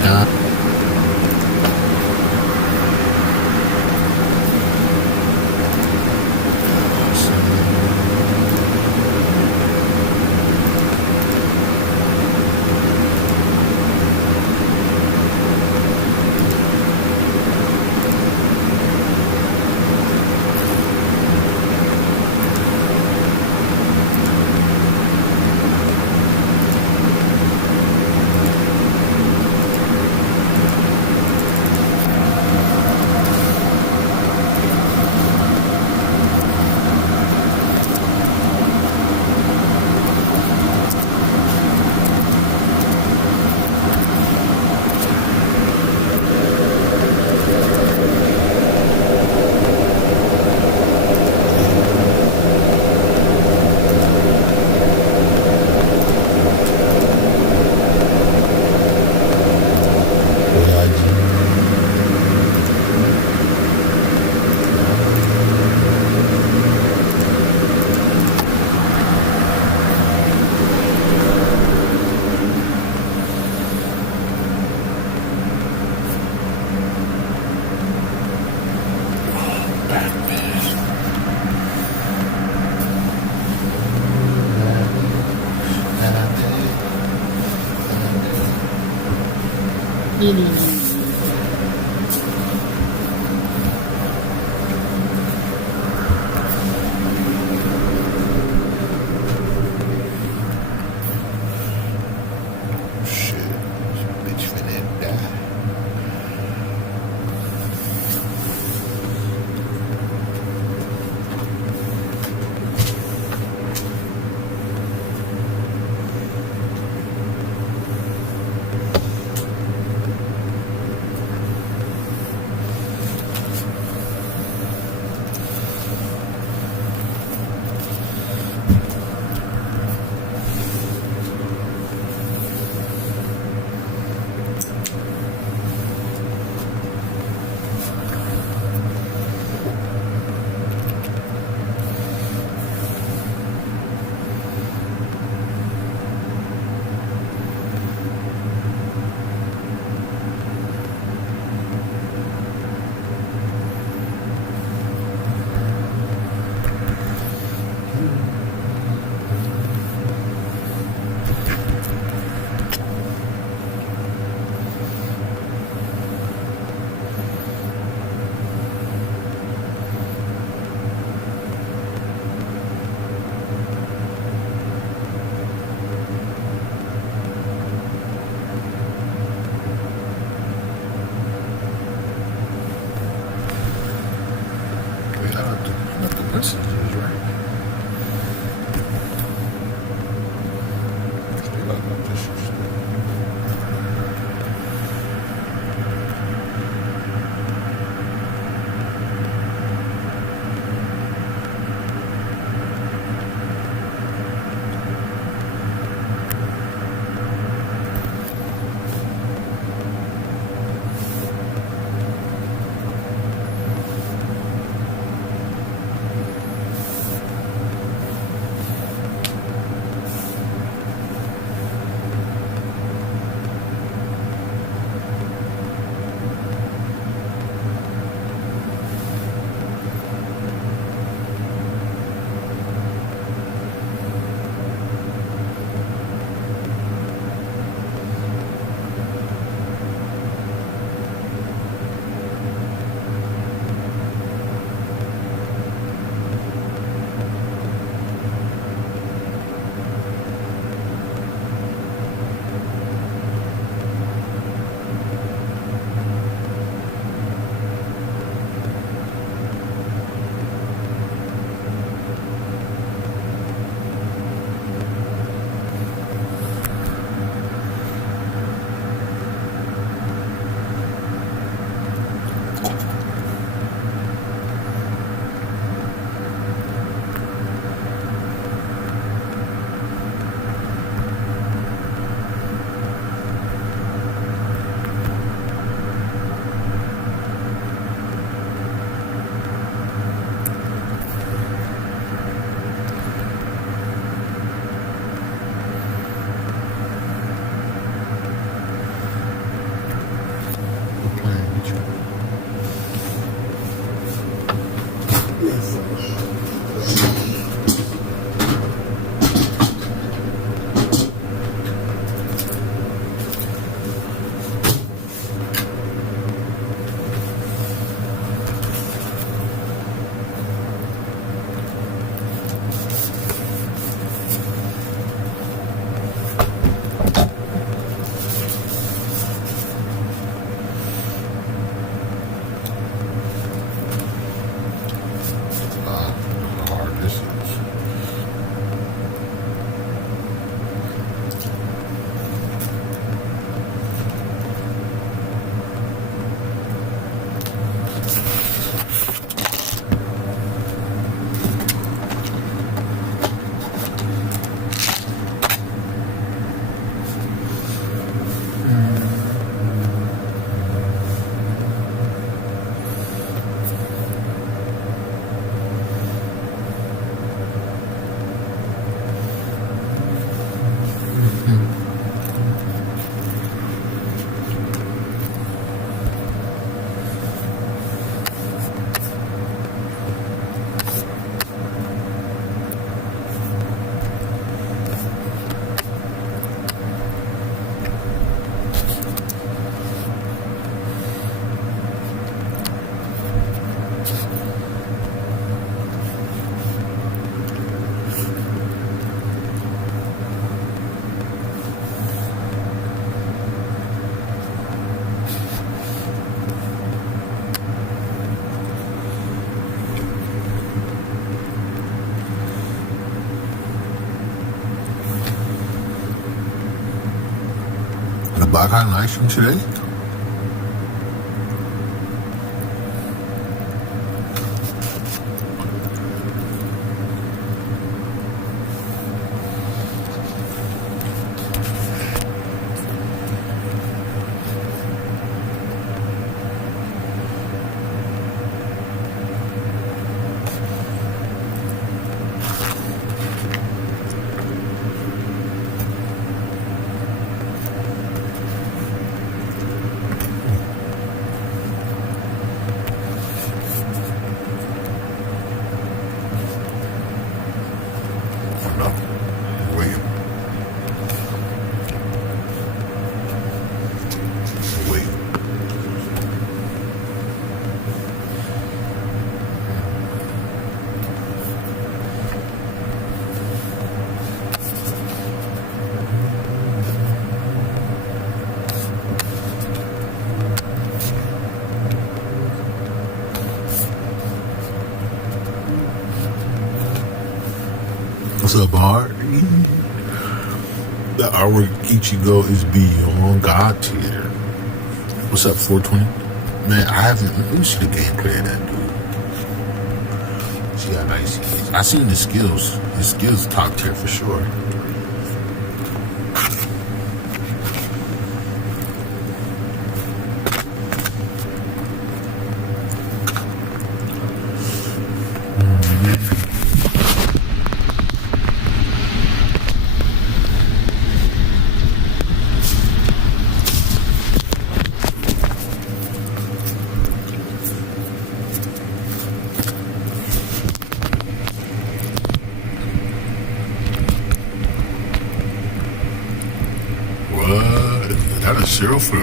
Ah, shit. Bitch finna die. Wait, I don't do nothing messages, right? Still got no dishes. Black Eye live stream today? What's up, Bart? The hour Ichigo is beyond God tier. What's up, 420? Man, I haven't. Let me see the gameplay of that dude. See how nice he is. I seen the skills. His skills top tier for sure. Zero for ooh.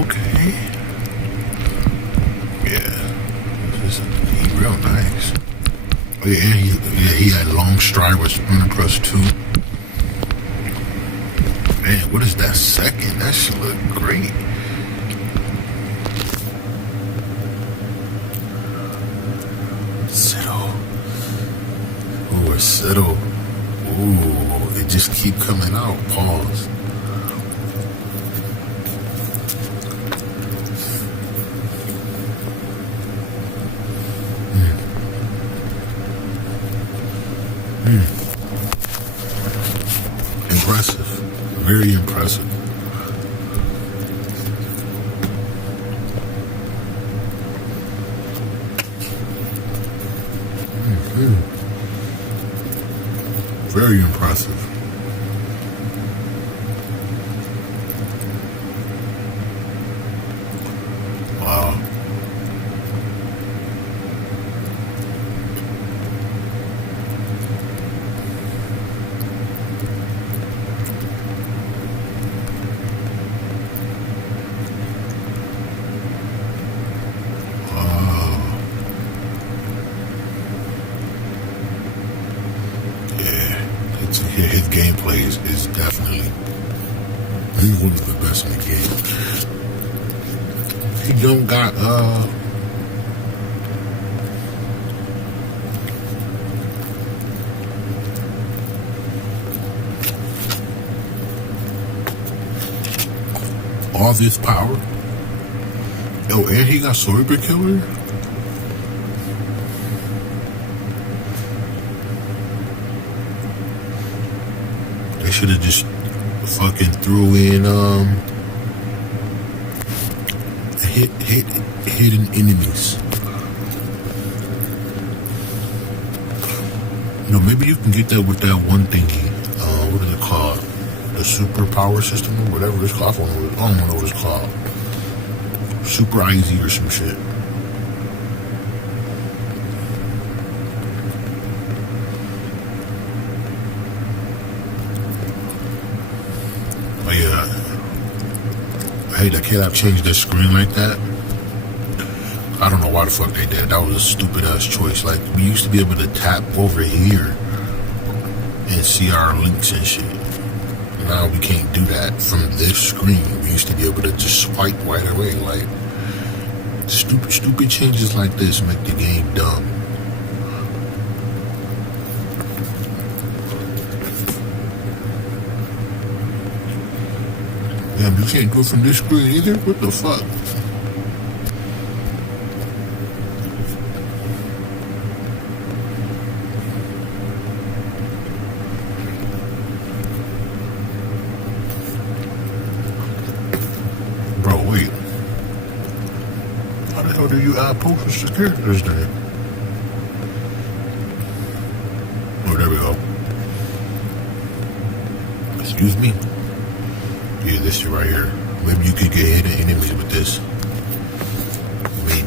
Okay. Yeah. He's real nice. Oh yeah, he had long stride with Splinter plus 2. Man, what is that second? That should look great. Settle. Ooh, settle. Ooh. It just keep coming out. Pause. Impressive. Very impressive. Very impressive. Wow. His gameplay is definitely one of the best in the game. He don't got all this power. Oh, and he got Soyber Killer. Should have just fucking threw in hidden enemies. You know, maybe you can get that with that one thingy. What is it called? The super power system or whatever it's called. I don't know what it's called. Super IZ or some shit. Hey, they can't have changed their screen like that. I don't know why the fuck they did. That was a stupid ass choice. Like, we used to be able to tap over here and see our links and shit. Now we can't do that from this screen. We used to be able to just swipe right away. Like, stupid changes like this make the game dumb. Damn, you can't do it from this screen either? What the fuck? Bro, wait. How the hell do you add posters to characters then? Oh, there we go. Excuse me? Yeah, this shit right here. Maybe you could get hidden enemies with this. Maybe.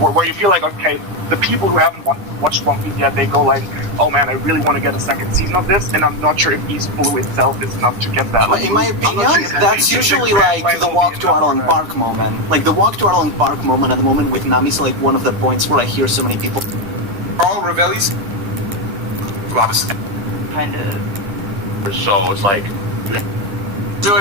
Where you feel like, okay, the people who haven't watched One Piece yet, they go like, oh man, I really want to get a second season of this, and I'm not sure if East Blue itself is enough to get that. In my opinion, that's usually like the walk to Arlong Park moment. Like the walk to Arlong Park moment at the moment with Nami is like one of the points where I hear so many people. All Revellis? Kind of. So it's like. So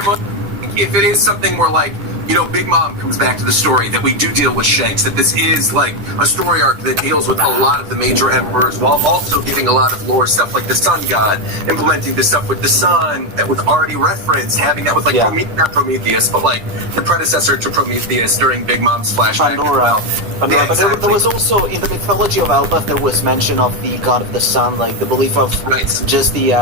if it is something where like, you know, Big Mom comes back to the story that we do deal with Shanks, that this is like a story arc that deals with a lot of the major emperors while also giving a lot of lore stuff like the Sun God, implementing the stuff with the Sun that was already referenced, having that with like not Prometheus, but like the predecessor to Prometheus during Big Mom's flashback. Pandora. But exactly. there was also, in the mythology of Elbaf, there was mention of the god of the sun, like the belief of just the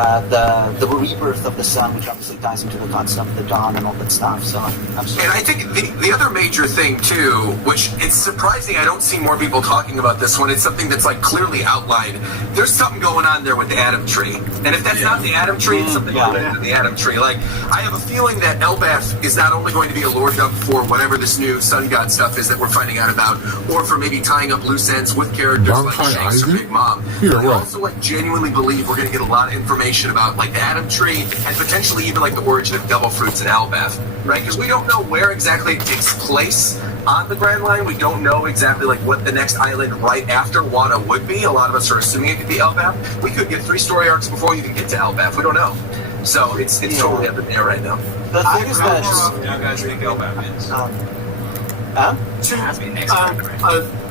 rebirth of the sun, which obviously ties into the concept of the dawn and all that stuff. So, absolutely. And I think the other major thing too, which it's surprising I don't see more people talking about this one, it's something that's like clearly outlined. There's something going on there with the Atom Tree. And if that's not the Atom Tree, it's something related to the Atom Tree. Like, I have a feeling that Elbaf is not only going to be a lore dump for whatever this new Sun God stuff is that we're finding out about, or for maybe tying up loose ends with characters like Shanks or Big Mom. But I also like genuinely believe we're going to get a lot of information about like the Atom Tree and potentially even like the origin of Devil Fruits in Elbaf, right? Because we don't know where exactly it takes place on the Grand Line. We don't know exactly like what the next island right after Wano would be. A lot of us are assuming it could be Elbaf. We could get 3 story arcs before you even get to Elbaf. We don't know. So it's totally up in the air right now. The thing is that you guys think Elbaf is?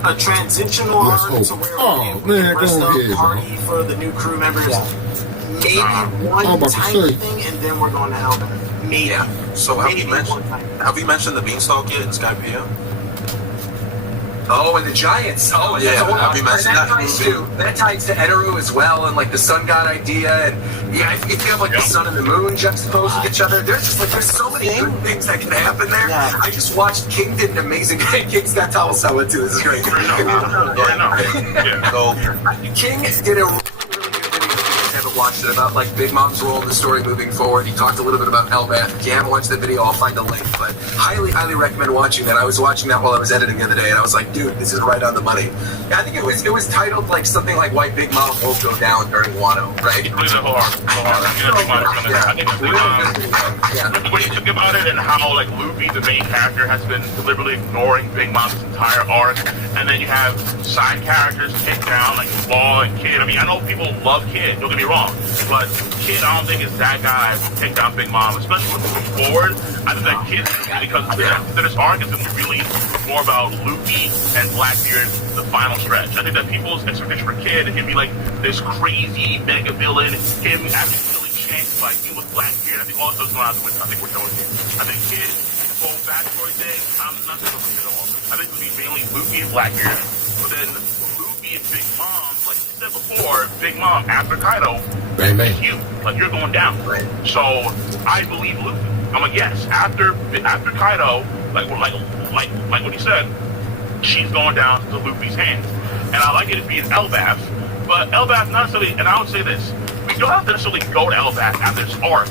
A transitional arc to where we rest up party for the new crew members. Maybe one tiny thing, and then we're going to Elbaf. Maybe. Yeah. So have you mentioned the Beanstalk yet in Skypiea? Oh, and the Giants. Oh, and yeah. Have you mentioned that ties to Eneru as well, and like the Sun God idea, and yeah, if you have like the Sun and the Moon juxtaposed with each other, there's so many good things that can happen there. Yeah. I just watched King did an amazing. King's got Towel Sawa too. This is great. King did a. Watched it about like Big Mom's role in the story moving forward. He talked a little bit about Elbaf. If you haven't watched the video, I'll find a link. But highly recommend watching that. I was watching that while I was editing the other day, and I was like, dude, this is right on the money. I think it was titled like something like Why Big Mom Won't Go Down During Wano, right? When you think about it and how like Luffy, the main character, has been deliberately ignoring Big Mom's entire arc, and then you have side characters take down like Law and Kid. I mean, I know people love Kid, don't get me wrong. But Kid, I don't think is that guy to take down Big Mom, especially moving forward. I think that Kid, because this arc is going to be really more about Luffy and Blackbeard, the final stretch. I think that people's expectation for Kid, he'd be like this crazy mega villain, him actually killing Shanks, like he was Blackbeard. I think all those going out the window. I think we're showing here. I think Kid, the whole backstory thing, I'm not sure for Kid at all. I think it would be mainly Luffy and Blackbeard, but then Luffy and Big Mom, like you said before, Big Mom after Kaido, is you. Like you're going down. So I believe Luffy. I'm like, yes, after Kaido, like what he said, she's going down to Luffy's hands. And I like it to be in Elbaf, but Elbaf not necessarily, and I would say this, we don't have to necessarily go to Elbaf after this arc,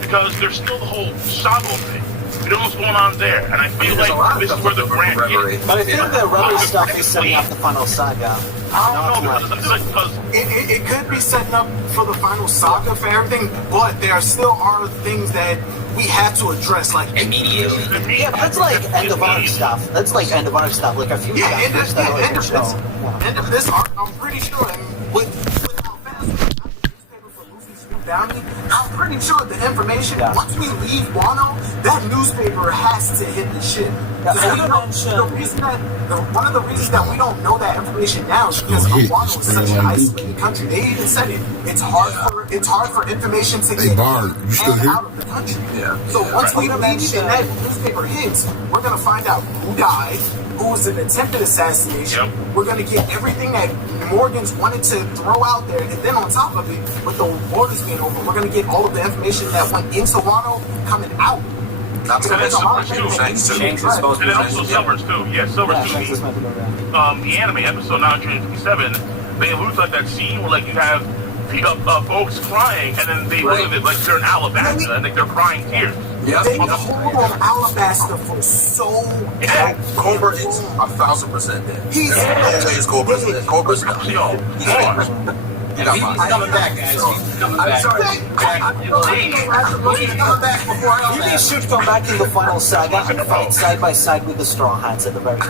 because there's still the whole Sabo thing. We don't know what's going on there, and I feel like this is where the brand is. But I think the rubber stuff is setting up the final saga. I don't know, because It could be setting up for the final saga for everything, but there still are things that we have to address, like immediately. Yeah, but that's like end of arc stuff. That's like end of arc stuff, like a few chapters that are end of show. this. End of this arc, I'm pretty sure, and with how fast we got the newspaper for Luffy's new bounty, I'm pretty sure the information, once we leave Wano, that newspaper has to hit the ship. Yeah, One of the reasons that we don't know that information now is because Wano is such an isolated country. They even said it. It's hard for information to get Bard, you still here? out of the country. Yeah. So once we leave and that newspaper hits, we're gonna find out who died, who was an attempted assassination. Yep. We're gonna get everything that Morgan's wanted to throw out there, and then on top of it, with the borders being open, we're gonna get all of the information that went into Wano coming out. Not to mention and then also Silver's too. Yeah, Silver's too. The anime episode 957, they allude to like that scene where like you have folks crying, and then they look at it like they're in Alabasta, and like they're crying tears. Yeah, they hold on Alabasta for so long. Cobra is 1,000% dead. He's Cobra's He's coming back, guys. He's coming back. I'm sorry. You guys should come back in the final saga and fight side by side with the Straw Hats at the very end.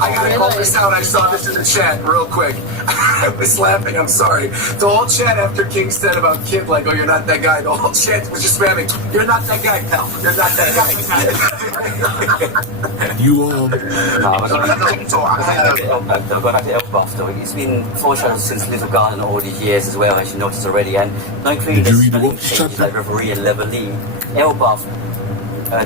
I gotta call this out. I saw this in the chat real quick. I was laughing. I'm sorry. The whole chat after King said about Kid, like, "Oh, you're not that guy." The whole chat was just spamming. You're not that guy, pal. You're not that guy. You Going back to Elbaf though, it's been foreshadowed since Little Garden all these years as well, as you noticed already, and not including the spelling changes like Reverie and Leveille, Elbaf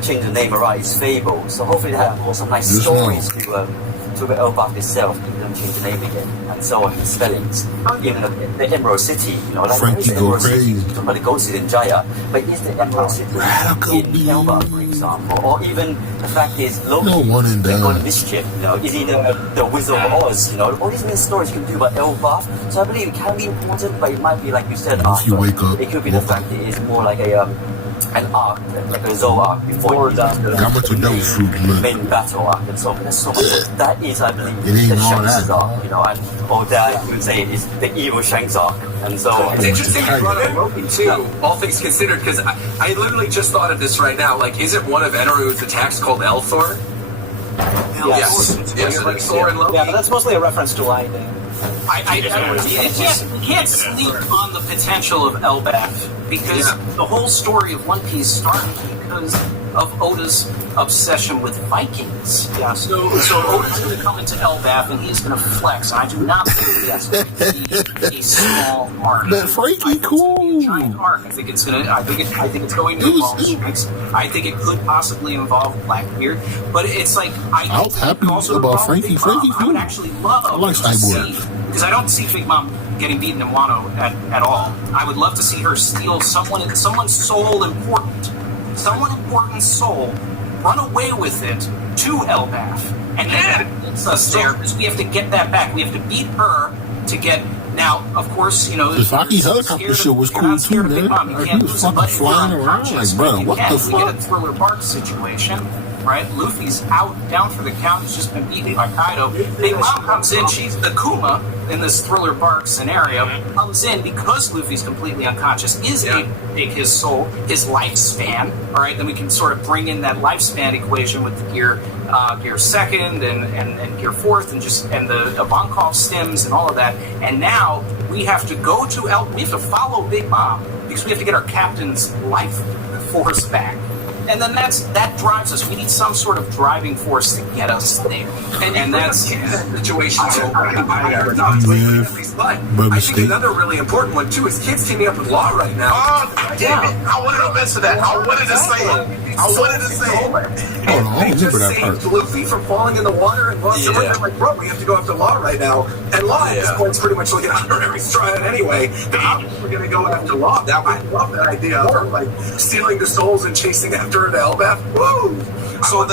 changed the name around its Fable, so hopefully they have some nice stories to Elbaf itself, even them change the name again, and so on, the spellings. Even the Emerald City, you know, like Frankie the go Emerald crazy. City, talking about the Gold City in Jaya, but is the Emerald City in Elbaf, for example, or even the fact is, Loki, God Mischief, you know, is he the Wizard of Oz, you know, all these many stories you can do about Elbaf, so I believe it can be important, but it might be, like you said, if you wake up, it could be the fact that it's more like an arc, like a Zoe arc before you the main battle arc and so on. There's so much. That is, I believe, the Shanks' arc, you know, or that you would say is the evil Shanks arc, and so on. It's interesting you brought up Loki too, all things considered, because I literally just thought of this right now. Like, isn't one of Enaru's attacks called Elthor? Yes. Yes, like Thor and Loki. Yeah, but that's mostly a reference to lightning. You can't sleep on the potential of Elbaf, because the whole story of One Piece started because of Oda's obsession with Vikings. Yeah. So Oda's going to come into Elbaf and he's going to flex. And I do not think that's going to be a small arc. That Frankie cool. Giant arc. I think it's going to. I think it's going to involve Shanks. I think it could possibly involve Blackbeard. But it's like I was happy about Frankie. Frankie cool. I would actually love to see, because I don't see Big Mom getting beaten in Wano at all. I would love to see her steal someone's soul important soul, run away with it to Elbaf, and then gets us there, because we have to get that back. We have to beat her to get. Now, of course, you know, the Saki helicopter shit was cool too, man. He was fucking flying around like, bro, what the fuck? We get a Thriller Bark situation. Right, Luffy's down for the count. He's just been beaten by Kaido. Big Mom comes in. She's the Kuma in this Thriller Bark scenario. Comes in because Luffy's completely unconscious. Is able to take his soul, his lifespan. All right, then we can sort of bring in that lifespan equation with the gear second and gear fourth, and the Ivankov stems and all of that. And now we have to go to we have to follow Big Mom because we have to get our captain's life force back. And then that drives us. We need some sort of driving force to get us there. And that's that situation. I think another really important one too is kids teaming up with Law right now. Oh, damn it! I wanted to mention that. I wanted to say it. They just saved Luffy from falling in the water and lost everything. Like, bro, we have to go after Law right now. And Law at this point is pretty much like an honorary stride anyway. We're going to go after Law. I love that idea of her like stealing the souls and chasing after her to Elbaf. Woo! So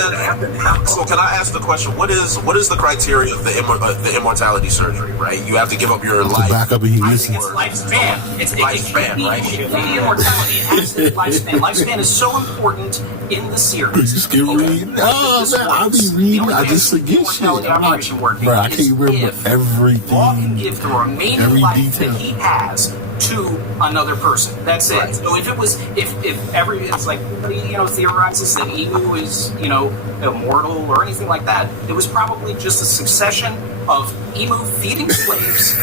can I ask the question? What is the criteria of the immortality surgery? Right, you have to give up your life. Back up and he listen. It's lifespan. It's lifespan, right? The immortality. It has to lifespan. Lifespan is so important in the series. You just get reading. Oh man, I be reading. I just forget shit. I'm like, bro, I can't remember everything. Law can give the remaining every life detail that he has to another person. That's it. Right. So if it was, it's like, theorizes that Emu is, immortal or anything like that, it was probably just a succession of Emu feeding slaves,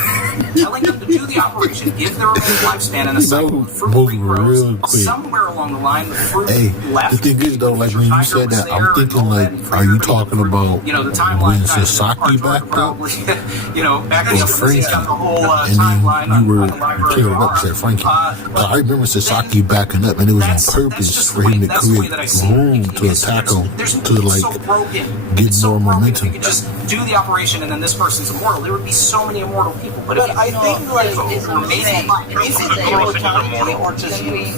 telling them to do the operation, give their remaining lifespan, and a cycle of fruit regrows. Somewhere along the line, the fruit left. The thing is, though, like when you said that, I'm thinking, like, are you talking about the timeline when Sasaki backed up? Back in the Frankie, got the whole and timeline then you were library clearing up, said Frankie. I remember Sasaki backing up, and it was on purpose for him to create room to attack him, to like get more momentum. You could just do the operation, and then this person's immortal. There would be so many immortal people. But I think like it's a mistake.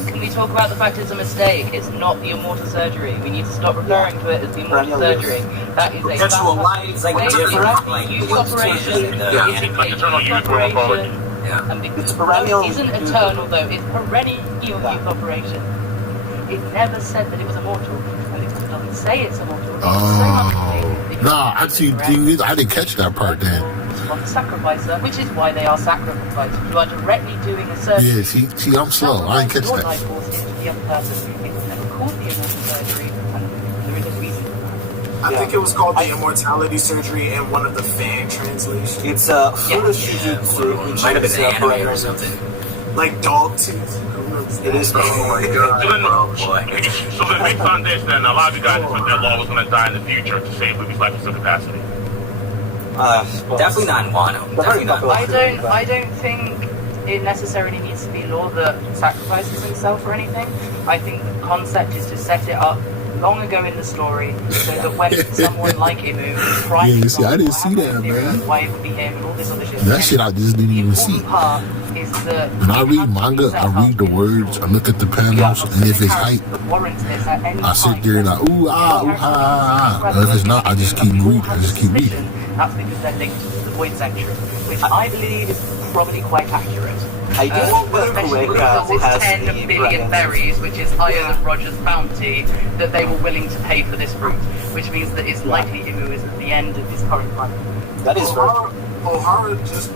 Can we talk about the fact it's a mistake? It's not the immortal surgery. We need to stop referring to it as the immortal surgery. That is a perpetual life, like different youth operation. Like eternal youth, we're gonna call it. And because it isn't eternal though, it's perennial youth operation. It never said that it was immortal, and it doesn't say it's immortal. Nah, actually, I didn't catch that part then. The sacrificer, which is why they are sacrificed. You are directly doing a surgery. Yeah, see, I'm slow. I didn't catch your that. life force into the other person. It was never called the immortal surgery, and there is a reason. I think it was called the immortality surgery in one of the fan translations. It's Furoshijutsu, which might have is been anime or something. Like dog tooth. It is. Oh my god. So then based on this, then a lot of you guys thought that Law was going to die in the future to save Luffy's life in some capacity. Definitely not in Wano. Definitely not. I don't think it necessarily needs to be Law that sacrifices himself or anything. I think the concept is to set it up long ago in the story, so that when someone like Imu tries I didn't see that, man. Why it would be him and all this other shit. That shit I just didn't even see. Part is that when I read manga, I read the words, I look at the panels, and if it's hype, I sit there and I ooh ah ooh ah. And if it's not, I just keep reading. That's because they're linked to the Void Sanctuary, which I believe is probably quite accurate. I do especially because it's 10 billion berries, which is higher than Roger's bounty, that they were willing to pay for this fruit, which means that it's likely Imu is at the end of his current life. That is O'Hara just,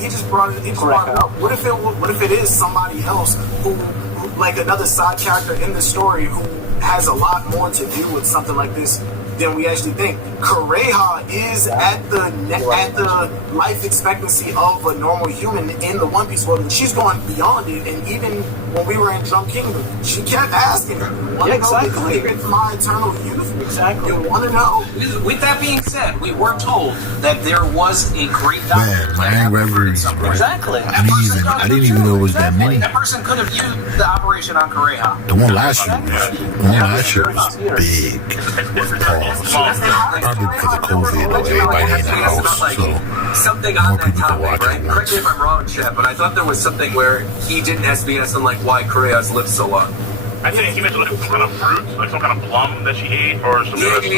he just brought it up. What if it is somebody else who like another side character in the story who has a lot more to do with something like this than we actually think. Kureha is at the life expectancy of a normal human in the One Piece world, and she's going beyond it. And even when we were in Drum Kingdom, she kept asking, exactly. It's my eternal youth. Exactly. You want to know? With that being said, we were told that there was a great man, my reveries, bro. Exactly. I didn't even know it was that many. That person could have used the operation on Kureha. The one last year was big. Probably because of COVID, everybody in the house, so something on that topic, right? Correct me if I'm wrong, Chad, but I thought there was something where he didn't SBS on like why Korea's lived so long. I think he mentioned like some kind of fruit, like some kind of plum that she ate, or some kind of He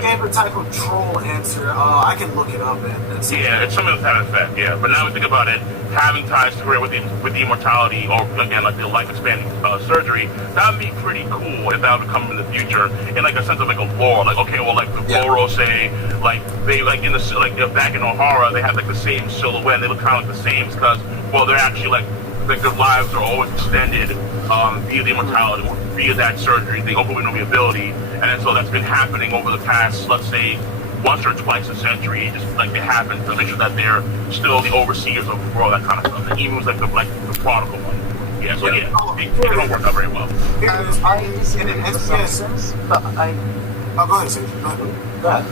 gave a type of troll answer. I can look it up. It's something of that effect. Yeah, but now we think about it, having ties to Korea with the immortality, or again like the life expanding surgery, that would be pretty cool if that would come in the future in like a sense of like a lore. Like okay, well like the Goro say, like they like in the like back in O'Hara they have like the same silhouette, and they look kind of like the same because well they're actually like their lives are always extended via the immortality, or via that surgery, the open window ability, and so that's been happening over the past, let's say, once or twice a century, just like it happens to make sure that they're still the overseers of the world, that kind of stuff. And even was like the prodigal one. Yeah, so it don't work out very well. I disagree with the substance, but I... Oh, go ahead, Sage. Go ahead.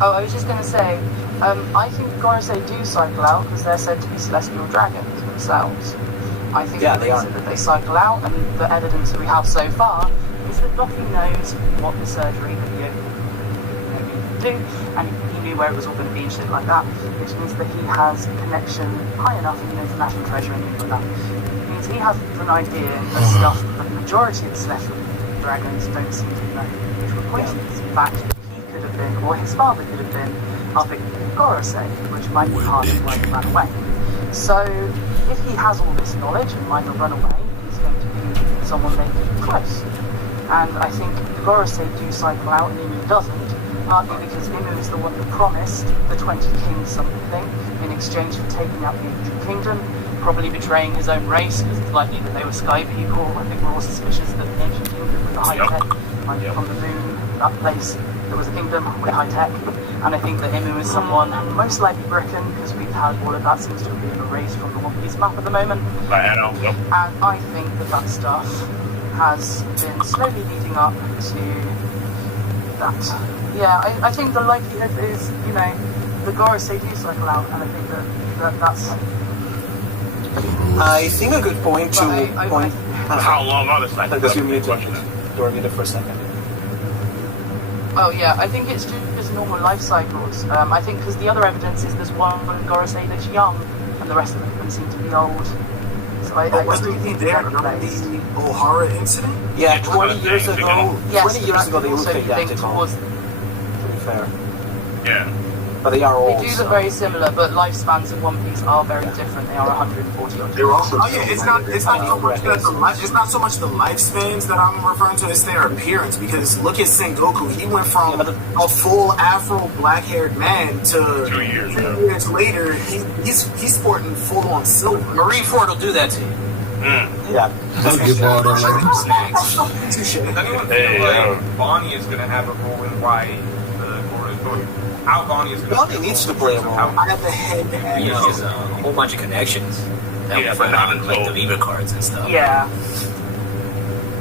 Oh, I was just going to say, I think Gorosei do cycle out because they're said to be celestial dragons themselves. I think the reason that they cycle out, and the evidence that we have so far, is that Luffy knows what the surgery that he needed to do, and he knew where it was all going to be and shit like that, which means that he has a connection high enough, and he knows the national treasure and things like that. It means he has an idea of stuff that majority of the celestial dragons don't seem to know which were poisonous. In fact, he could have been, or his father could have been, our victim Gorosei, which might be part of why he ran away. So, if he has all this knowledge and might have run away, he's going to be someone they keep close. And I think Gorosei do cycle out and Imu doesn't, partly because Imu is the one that promised the 20 kings something in exchange for taking out the ancient kingdom, probably betraying his own race, because it's likely that they were sky people. I think we're all suspicious that the ancient kingdom with the high tech might be from the moon, that place. There was a kingdom with high tech. And I think that Imu is someone, most likely Bricken, because we've had all of that seems to have been erased from the One Piece map at the moment. I know. Yep. And I think that stuff has been slowly leading up to that. Yeah, I think the likelihood is, the Gorosei do cycle out, and I think that's... I think a good point to how long are the cycles? Because you muted Dormita for a second. Oh yeah, I think it's just normal life cycles. I think because the other evidence is there's one Gorosei that's young, and the rest of them seem to be old. So I wasn't he there during the O'Hara incident? Yeah, 20 years ago. Yes, 20 years ago they also looked identical. To be fair. Yeah. But they are old. They do look very similar, but lifespans of One Piece are very different. They are 140 odd. They're also it's not so much it's not so much the lifespans that I'm referring to, it's their appearance. Because look at Sengoku, he went from a full Afro black-haired man to 2 years. 2 years later, he's sporting full-on silver. Marineford will do that to you. Yeah. Bonnie is going to have a role in why how Bonnie is going to... Bonnie needs to play a role. I have the head. He has a whole bunch of connections. That but not until... like the Viva cards and stuff. Yeah.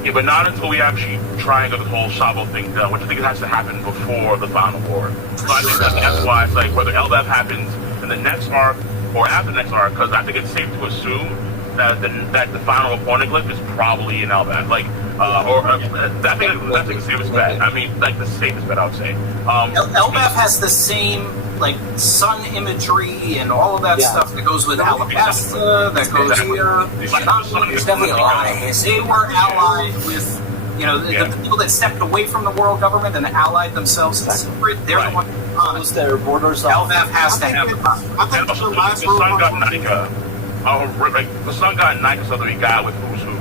Yeah, but not until we actually try and get the whole Sabo thing done, which I think it has to happen before the final war. So I think that's why it's like whether Elbaf happens in the next arc or after the next arc, because I think it's safe to assume that the final Pornoglyph is probably in Elbaf. Like, I think that's the safest bet. I mean, like the safest bet, I would say. Elbaf has the same like sun imagery and all of that stuff that goes with Alabasta, that goes here. There's definitely a lot of history. They were allied with, the people that stepped away from the world government and allied themselves in secret. They're the ones who closed their borders off. Elbaf has to have I think the sun got Nika. The sun god Nika is something we got with Who's Who,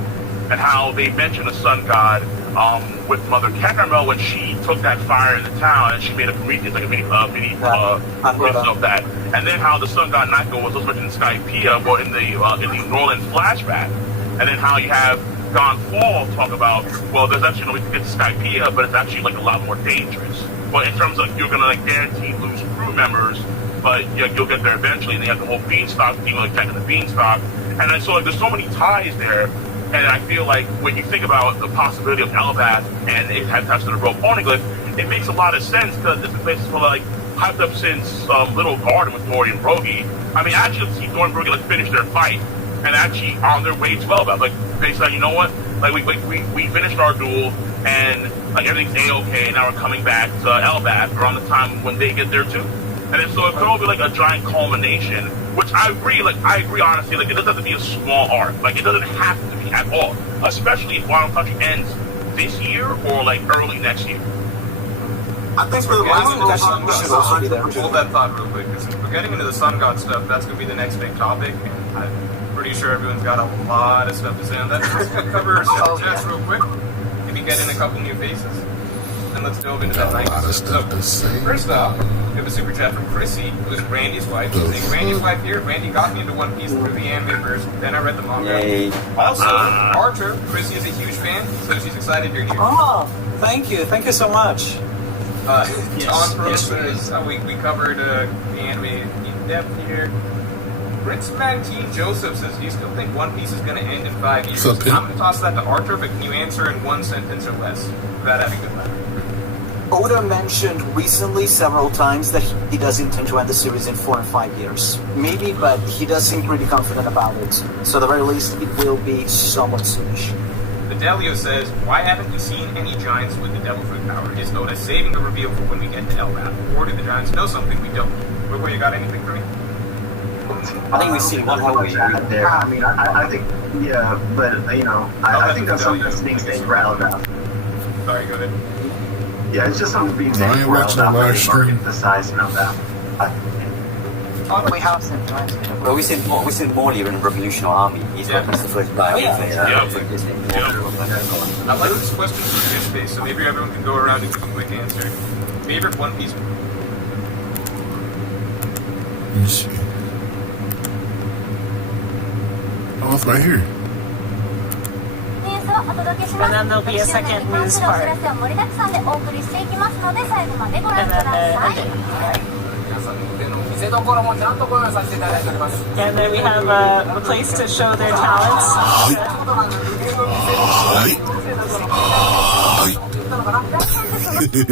and how they mentioned the sun god with Mother Kekamel when she took that fire in the town and she made a Prometheus, like a mini version of that. And then how the sun god Nika was also mentioned in Skypiea, or in the Norland flashback. And then how you have Don Fall talk about, well, there's actually no way to get to Skypiea, but it's actually like a lot more dangerous. But in terms of you're gonna like guarantee lose crew members, but you'll get there eventually. And they have the whole Beanstalk theme, like attacking the Beanstalk. And then so there's so many ties there. And I feel like when you think about the possibility of Elbaf and it had touched the Rogue Poneglyph, it makes a lot of sense because this place is full of hyped up since Little Garden with Dory and Brogy. I mean, actually, see Dory and Brogy finish their fight and actually on their way to Elbaf. Like they said, you know what? Like we finished our duel and like everything's A-okay. Now we're coming back to Elbaf around the time when they get there too. And then so it could all be like a giant culmination, which I agree honestly, like it doesn't have to be a small arc. Like it doesn't have to be at all. Especially if Wild Country ends this year or like early next year. I think for the last should also be there. Hold that thought real quick, because if we're getting into the Sun God stuff, that's gonna be the next big topic, and I'm pretty sure everyone's got a lot of stuff to say on that. Let's cover super chats real quick. Maybe get in a couple new faces. And let's delve into that night. So, first off, we have a super chat from Chrissy, who's Randy's wife. She's saying, Randy's wife here. Randy got me into One Piece through the anime first, then I read the manga. Yay. Also, Archer, Chrissy is a huge fan, so she's excited you're here. Oh, thank you so much. On Pro says, we covered the anime in depth here. Princeman T. Joseph says, do you still think One Piece is going to end in 5 years? I'm going to toss that to Archer, but can you answer in one sentence or less without having to laugh? Oda mentioned recently several times that he does intend to end the series in 4 and 5 years. Maybe, but he does seem pretty confident about it. So at the very least, it will be somewhat soonish. Fidelio says, why haven't we seen any giants with the Devil Fruit power? Is Oda saving the reveal for when we get to Elbaf? Or do the giants know something we don't? Where you got anything for me? I think we've seen one, haven't we? There. I mean, I think, yeah, but I think that's something that's being stated for LDAF. Sorry, go ahead. Yeah, it's just something being stated for LDAF. Emphasizing on that. We have seen right? Well, we seen Morley in Revolutionary Army. He's the first guy. I'd like this question for this space, so maybe everyone can go around and give a quick answer. Favorite One Piece? Let me see. Oh, it's right here. And then there'll be a second news part. And then we have a place to show their talents. It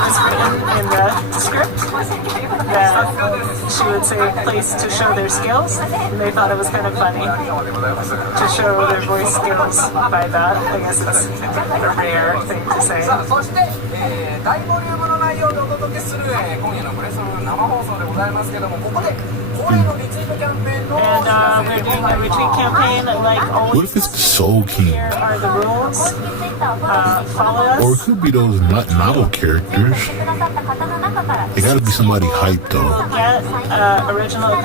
was written in the script that she would say place to show their skills, and they thought it was kind of funny to show their voice skills by that. I guess it's a rare thing to say. And they're doing a retweet campaign like always. What if it's the Soul King? Here are the rules. Follow us. Or it could be those novel characters. They gotta be somebody hyped though. Get original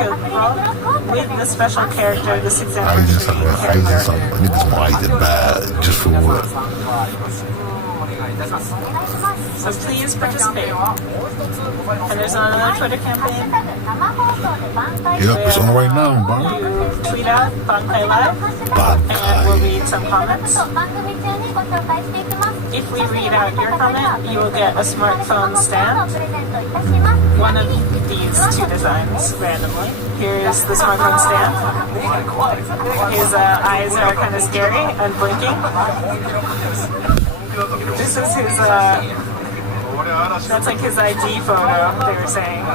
with the special character, this example. I just niggas want it bad just for what? So please participate. And there's another Twitter campaign. Yep, it's on right now, Bob. You tweet out Bankai Live, and we'll read some comments. If we read out your comment, you will get a smartphone stand. One of these two designs randomly. Here's the smartphone stand. His eyes are kind of scary and blinking. This is his, that's like his ID photo, they were saying.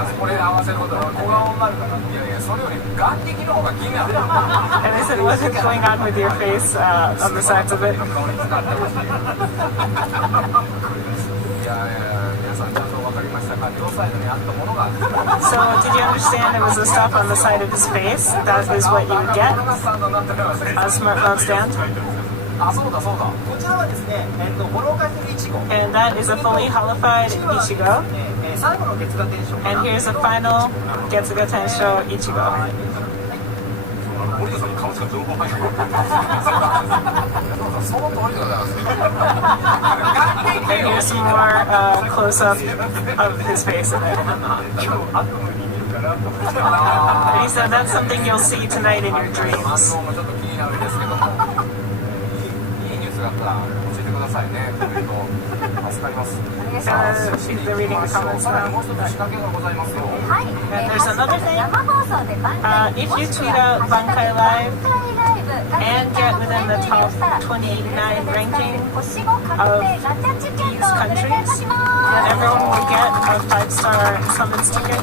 And they said, what's going on with your face on the sides of it? So, did you understand there was a stuff on the side of his face? That is what you would get? A smartphone stand? And that is a fully holified Ichigo. And here's a final Getsuga Tensho Ichigo. And here's some more close-up of his face in it. And he said that's something you'll see tonight in your dreams. They're reading the comments now. And there's another thing. If you tweet out Bankai Live and get within the top 29 ranking of these countries, then everyone will get a 5-star summons ticket.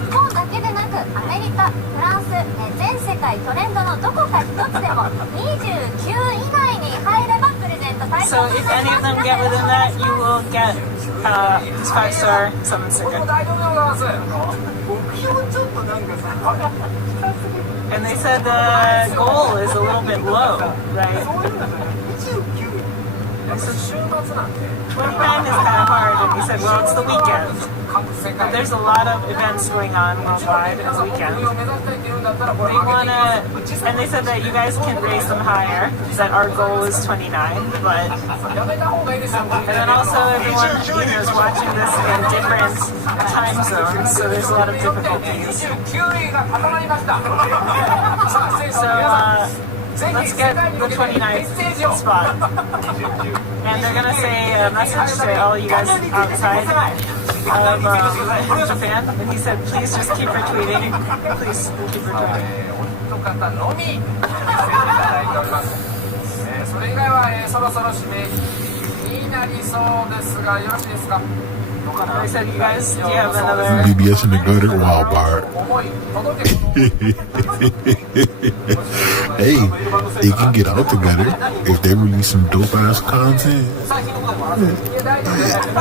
So if any of them get within that, you will get this 5-star summon sticker. And they said the goal is a little bit low, right? I said, 29 is kind of hard, and he said, well, it's the weekend. But there's a lot of events going on worldwide in the weekend. They wanna, and they said that you guys can raise them higher, that our goal is 29, but, and then also everyone is watching this in different time zones, so there's a lot of difficulties. So, let's get the 29th spot. And they're gonna say a message to all you guys outside of Japan. And he said, please just keep retweeting. Please keep retweeting. I said, you guys, do you have another... BBS in the gutter? Wow, Bart. Hey, they can get out the gutter if they release some dope-ass content. I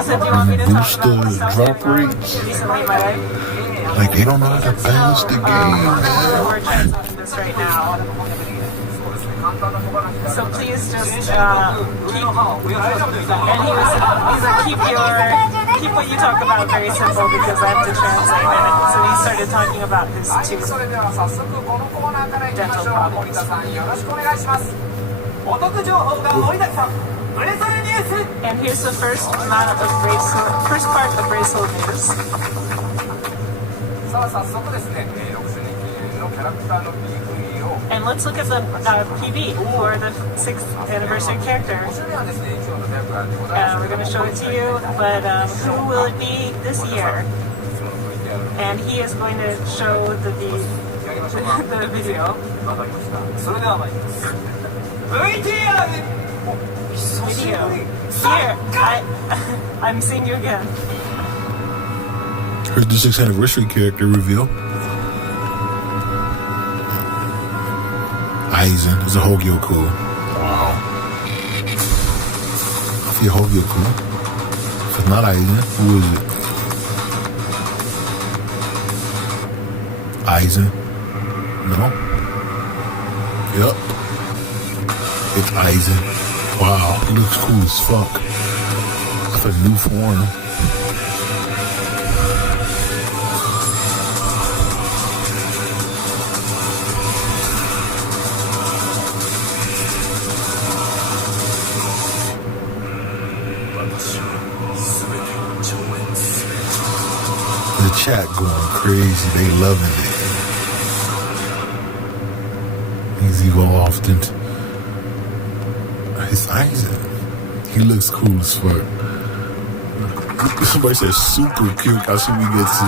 said, do you want me to boost talk about the drop rates. recently in my life? Like, they don't know how to balance the game, man. We're translating this right now. So please just keep, and he's like, keep what you talk about very simple because I have to translate it. So he started talking about his two dental problems. And here's the first part of Bracelet News. And let's look at the PV for the 6th anniversary character. We're going to show it to you, but who will it be this year? And he is going to show the video. Video. Here, I'm seeing you again. Here's the 6th anniversary character reveal. Aizen is a Hogyoku. Wow. If you're Hogyoku. If it's not Aizen, who is it? Aizen? No? Yep. It's Aizen. Wow, he looks cool as fuck. That's a new form. The chat going crazy. They loving it. He's evolved into his Aizen. He looks cool as fuck. Somebody said super cute. I see we get to.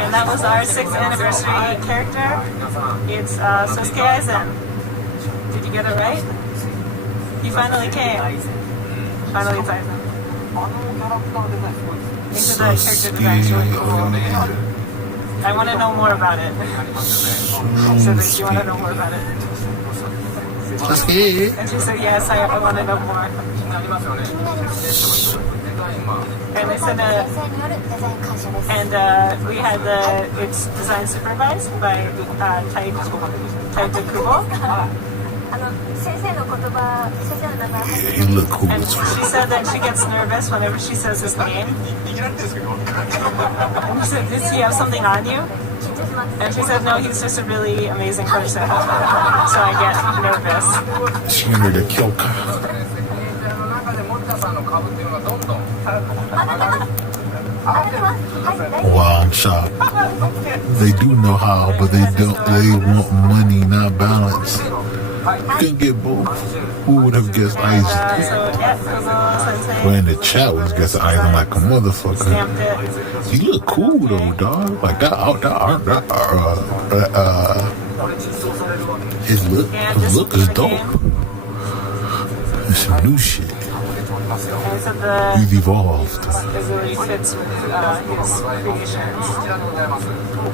And that was our 6th anniversary character. It's Sosuke Aizen. Did you get it right? He finally came. Finally, it's Aizen. Into the character design is really cool. I want to know more about it. So that you want to know more about it. And she said, yes, I want to know more. And they said, we had it's design supervised by Taito Kubo. Yeah, he look cool. And she said that she gets nervous whenever she says his name. And he said, does he have something on you? And she said, no, he's just a really amazing person. So I get nervous. She entered a Kyoka. Wow, I'm shocked. They do know how, but they don't. They want money, not balance. You couldn't get both. Who would have guessed Aizen? Well, in the chat was guessing Aizen like a motherfucker. You look cool though, dog. Like his look is dope. It's some new shit. He's evolved. It really fits with his creations.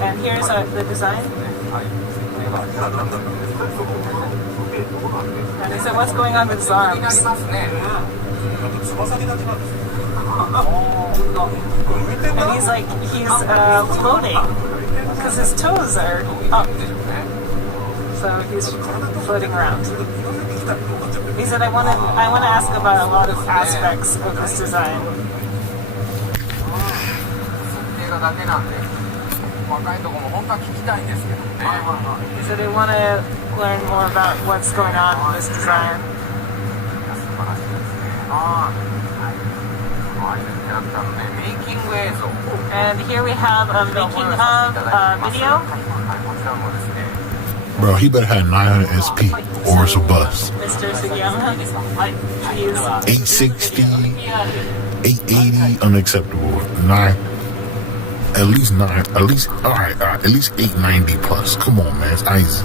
And here's the design. And he said, what's going on with his arms? And he's like, he's floating because his toes are up. So he's floating around. He said, I want to ask about a lot of aspects of this design. He said, I want to learn more about what's going on in this design. And here we have a making of video. Bro, he better have 900 SP or it's a bust. Mr. Sugiyama. 860, 880, unacceptable. At least 890 plus. Come on, man, it's Aizen.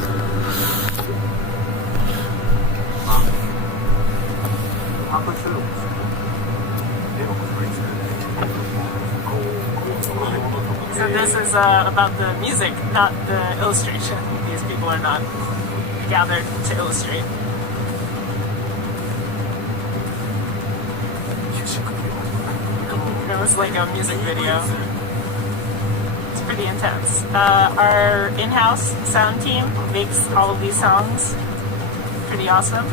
So this is about the music, not the illustration. These people are not gathered to illustrate. We're was like a music video. It's pretty intense. Our in-house sound team makes all of these songs. Pretty awesome.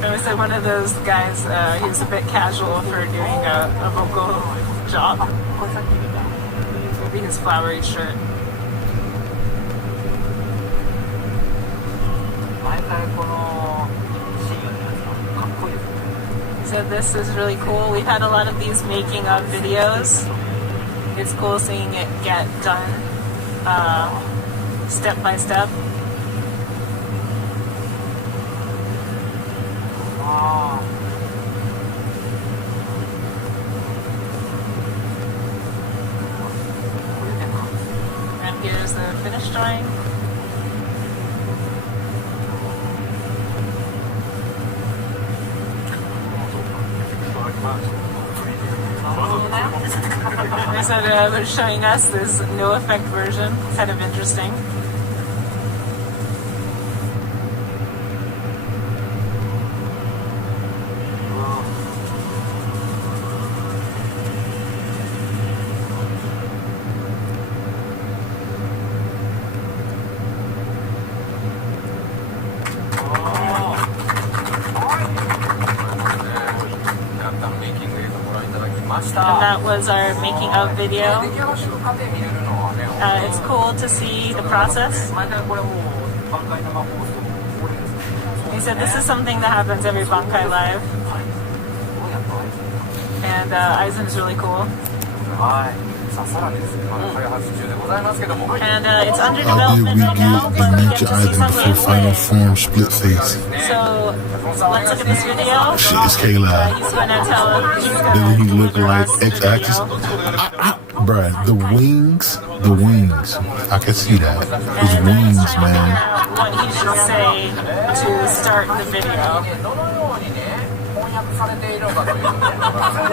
I was like one of those guys, he was a bit casual for doing a vocal job. Maybe his flowery shirt. So this is really cool. We've had a lot of these making of videos. It's cool seeing it get done step by step. And here's the finished drawing. So they're showing us this no effect version, kind of interesting. And that was our making of video. It's cool to see the process. He said this is something that happens every Bankai Live. And Aizen's really cool. And it's under development right now, but we get to see some before final form split face. So let's look at this video. Shit, it's K-Lab. He's gonna tell us. Doesn't he look like X-Axis? Bruh, the wings, I can see that. His wings, man. What he should say to start the video.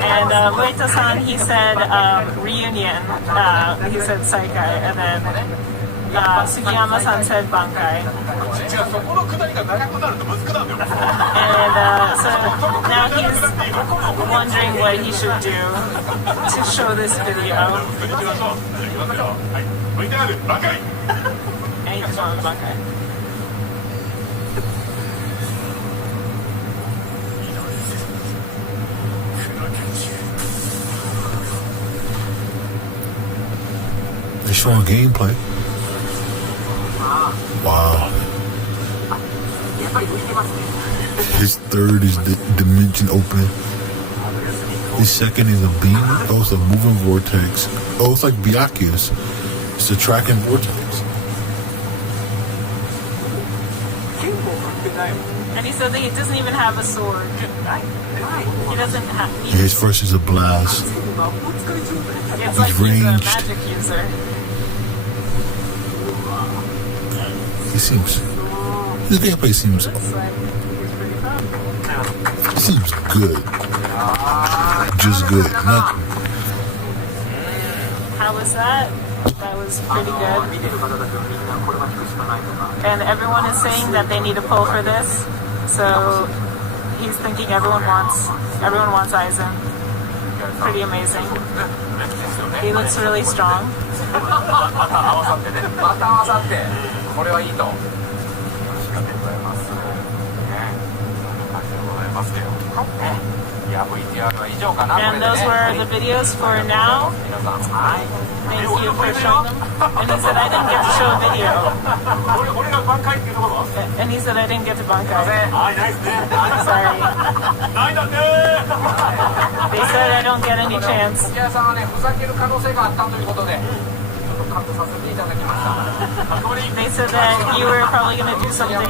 And Ueto-san, he said reunion. He said Saikai, and then Sugiyama-san said Bankai. And so now he's wondering what he should do to show this video. And he just went with Bankai. They're showing gameplay. Wow. His third is the dimension open. His second is a beam. Oh, it's a moving vortex. Oh, it's like Byakuya's. It's a tracking vortex. And he said that he doesn't even have a sword. He doesn't have. His first is a blast. It's like he's a magic user. He seems. His gameplay seems good. Just good. Not. How was that? That was pretty good. And everyone is saying that they need a pull for this. So he's thinking everyone wants Aizen. Pretty amazing. He looks really strong. And those were the videos for now. Thank you for showing them. And he said I didn't get to show a video. And he said I didn't get to Bankai. Sorry. They said I don't get any chance. They said that you were probably going to do something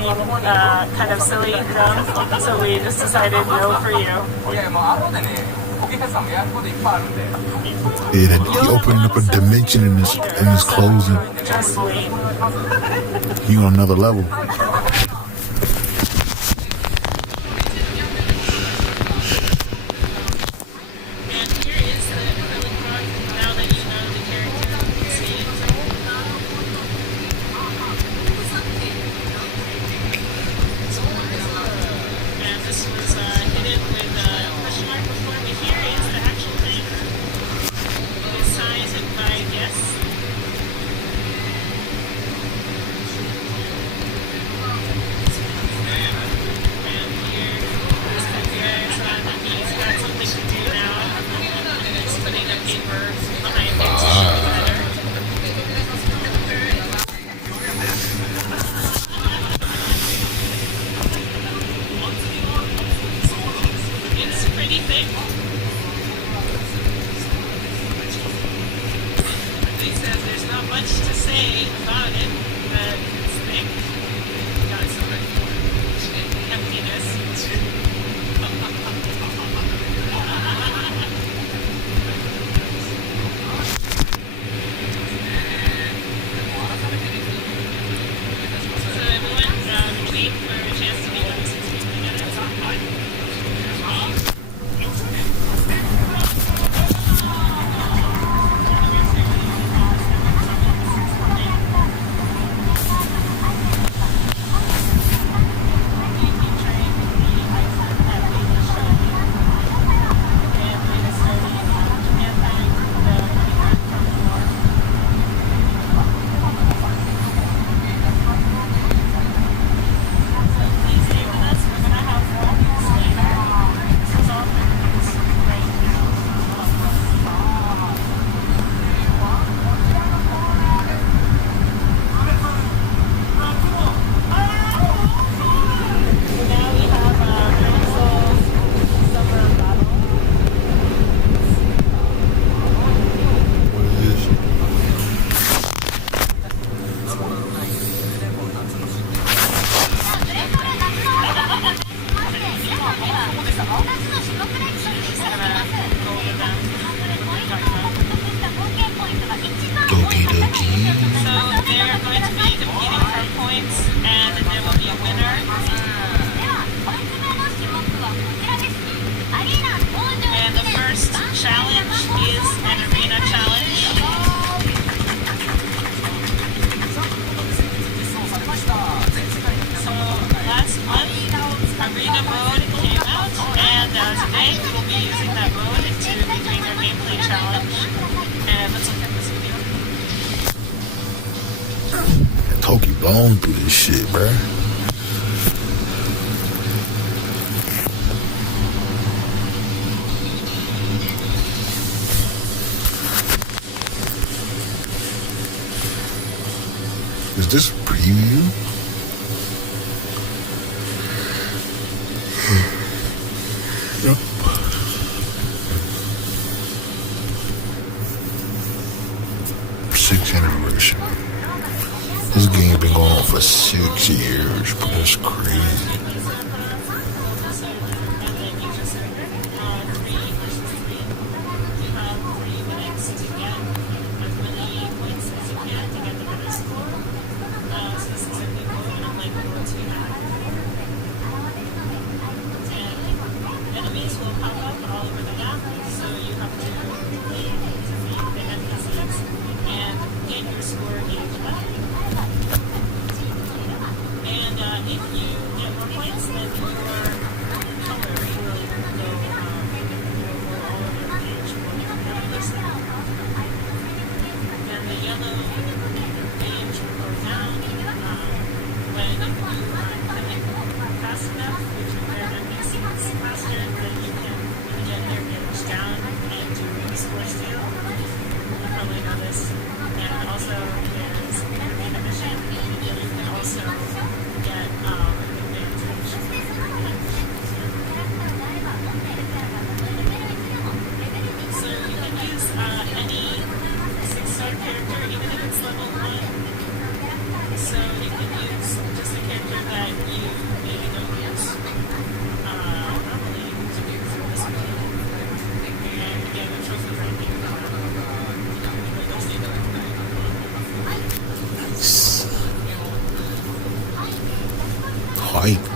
kind of silly, dumb, so we just decided no for you. Yeah, he opening up a dimension in his closing. Just wait. He on another level. paper behind it to show it better. It's pretty thick. He says there's not much to say about it, but it's thick. Got some emptiness. So everyone, tweet for a chance to meet up since we've been together. Blown through this shit, bruh. Is this a preview? Yep. Sixth anniversary. This game been going on for 6 years, but that's crazy. Enemies will pop up all over the map, so you have to defeat the NPCs and get your score gauge up. And if you get more points, then your color will go all over your page will have listed. And the yellow page will go down when you are killing fast enough, which repair NPCs faster, then you can get their gauge down and do a score steal. You probably know this. And also there's arena mission, and you can also get advantage. So you can use any 6-star character, even if it's level 1. So you can use just a character that you maybe don't use normally to do this one. And get a trophy ranking. Hype.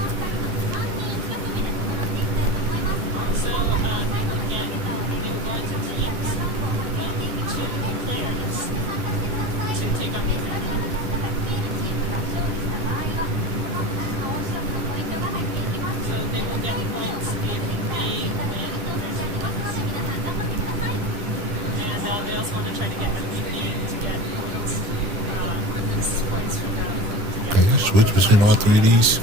Switch between all three of these?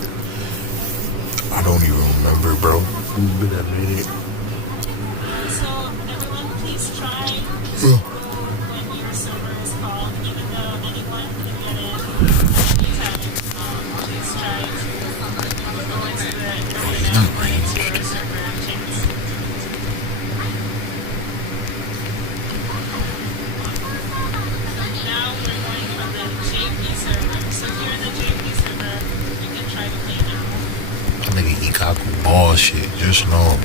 I don't even remember, bro. It's been a minute. So everyone, please try when your server is called, even though anyone can get in anytime, please try to go into the your server and change. Now we're going from the JP server. So if you're in the JP server, you can try to play now. That nigga Ikaku bullshit, just know.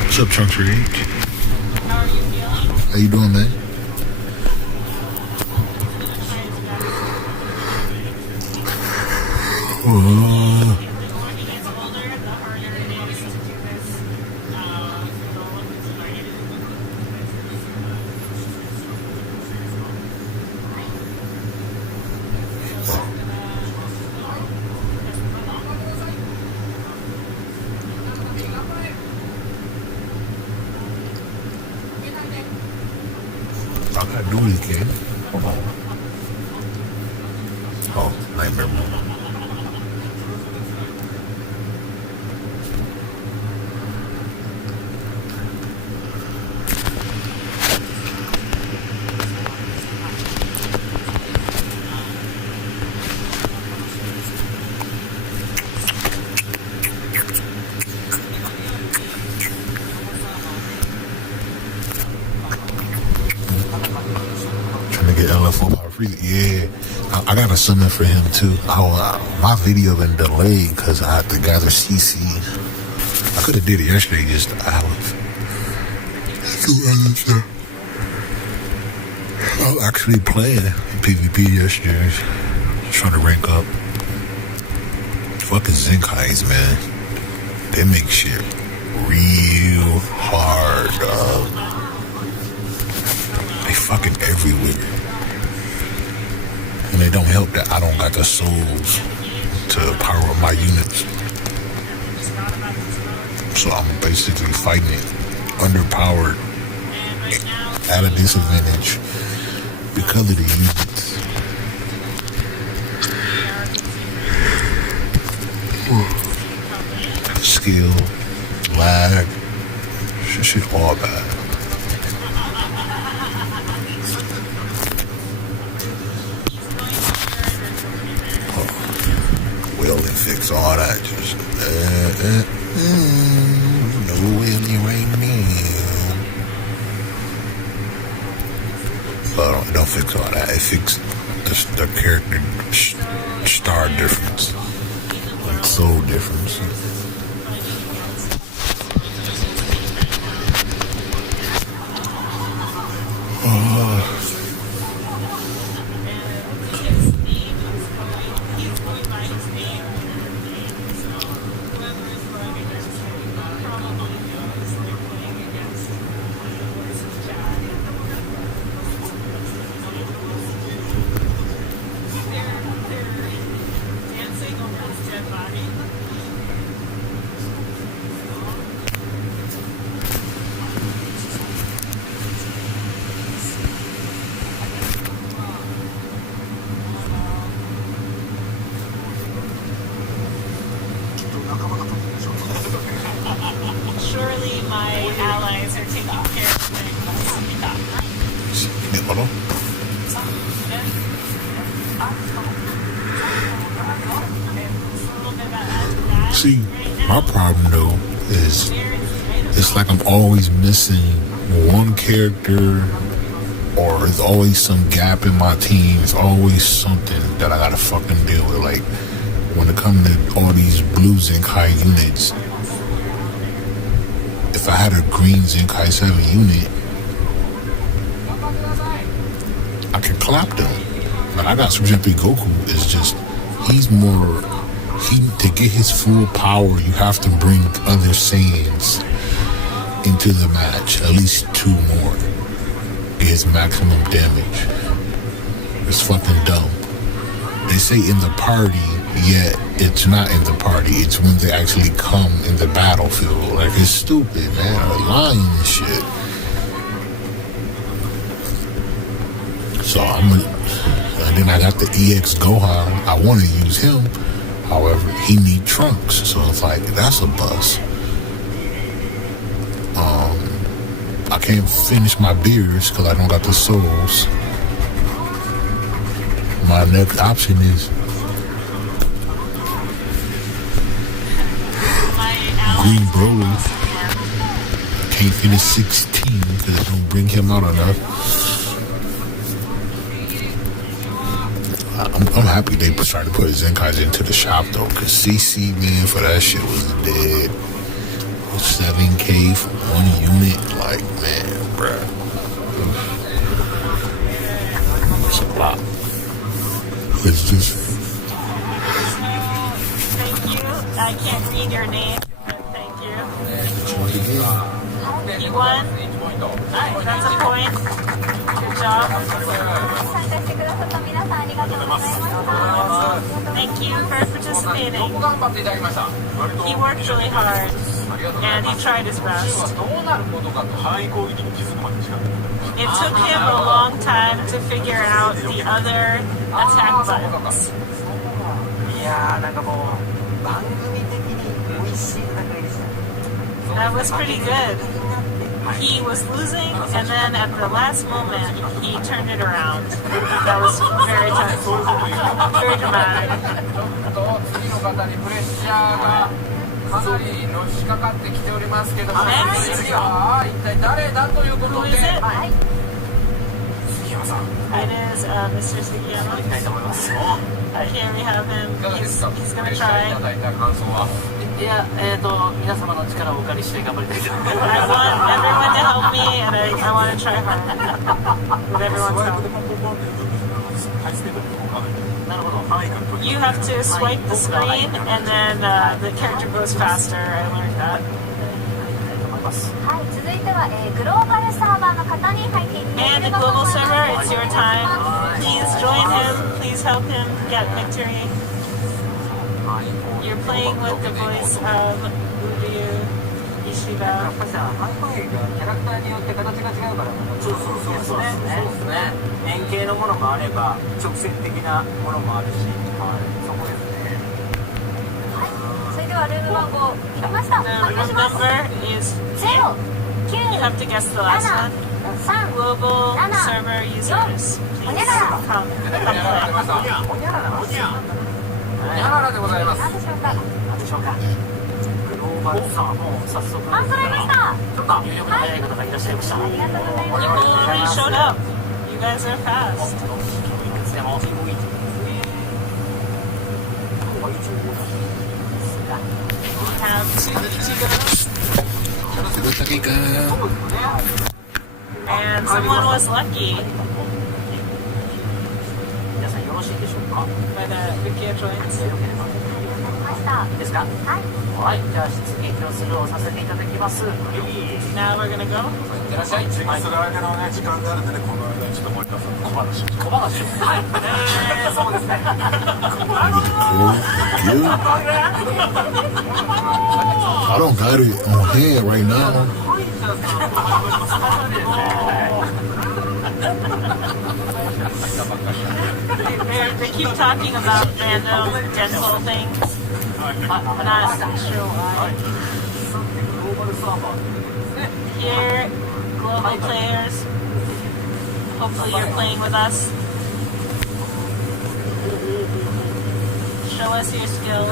What's up, Trunks Ridge? How are you feeling? How you doing, man? I gotta do this game. Oh, Nightmare Moon. Trying to get LFO power free. Yeah, I got a summon for him too. My video been delayed because I had to gather CC. I could have did it yesterday, just I was actually playing PvP yesterday, trying to rank up. Fucking Zenkais, man. They make shit real hard, dog. They fucking everywhere. And it don't help that I don't got the souls to power up my units. So I'm basically fighting it underpowered at a disadvantage because of the units. Skill, lag, shit all bad. Will and fix all that. Just no willy right now. But don't fix all that. It fixed the character star difference, like soul difference. Surely my allies are taking care of things. Hold on. See, my problem though is it's like I'm always missing one character, or there's always some gap in my team. It's always something that I gotta fucking deal with. Like when it comes to all these blue Zenkai units, if I had a green Zenkai 7 unit, I can clap them. Like I got Super Zen 3 Goku is just he's more. To get his full power, you have to bring other Saiyans into the match. At least 2 more. Get his maximum damage. It's fucking dumb. They say in the party, yet it's not in the party. It's when they actually come in the battlefield. Like, it's stupid, man. They're lying and shit. So and then I got the EX Gohan. I want to use him. However, he need Trunks. So it's like, that's a bust. I can't finish my beers because I don't got the souls. My next option is Green Broly. I can't finish 16 because I don't bring him out enough. I'm happy they started putting Zenkais into the shop though, because CC, man, for that shit was dead. 7K for 1 unit, like, man, bruh. It's a lot. It's just. Thank you. I can't read your name. Thank you. You won. That's a point. Good job. Thank you for participating. He worked really hard and he tried his best. It took him a long time to figure out the other attack buttons. That was pretty good. He was losing, and then at the last moment, he turned it around. That was very tough. Very dramatic. Who is it? It is Mr. Sugiyama. Here we have him. He's going to try. I want everyone to help me, and I want to try hard with everyone's help. You have to swipe the screen, and then the character goes faster. I learned that. And the global server, it's your time. Please join him. Please help him get victory. You're playing with the voice of Uryu Ishiba. The number is 0. You have to guess the last one. Global server users. Please come People already showed up. You guys are fast. We have two girls. And someone was lucky. By the Wikia joins. Now we're gonna go. I don't got it on hand right now. They keep talking about random dental things. I'm not sure why. Here, global players. Hopefully you're playing with us. Show us your skills.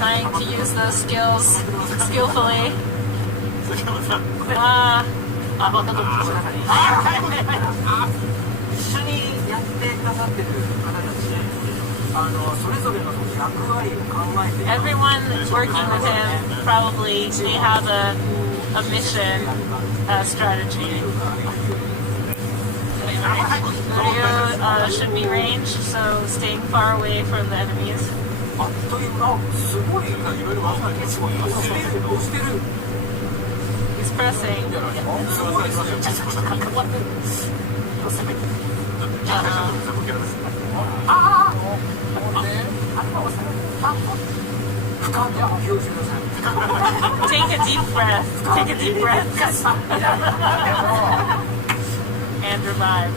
Trying to use those skills skillfully. Everyone working with him probably they have a mission strategy. Ryu should be ranged, so staying far away from the enemies. He's pressing. Take a deep breath. Take a deep breath. And revive.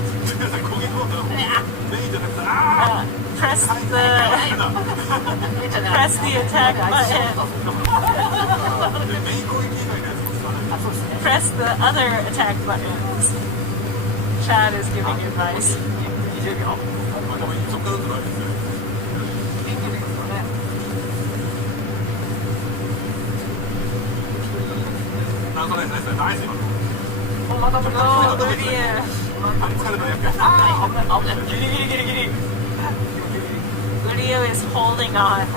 Press the attack button. Press the other attack buttons. Chad is giving advice. Oh, Olivia. Ludio is holding on.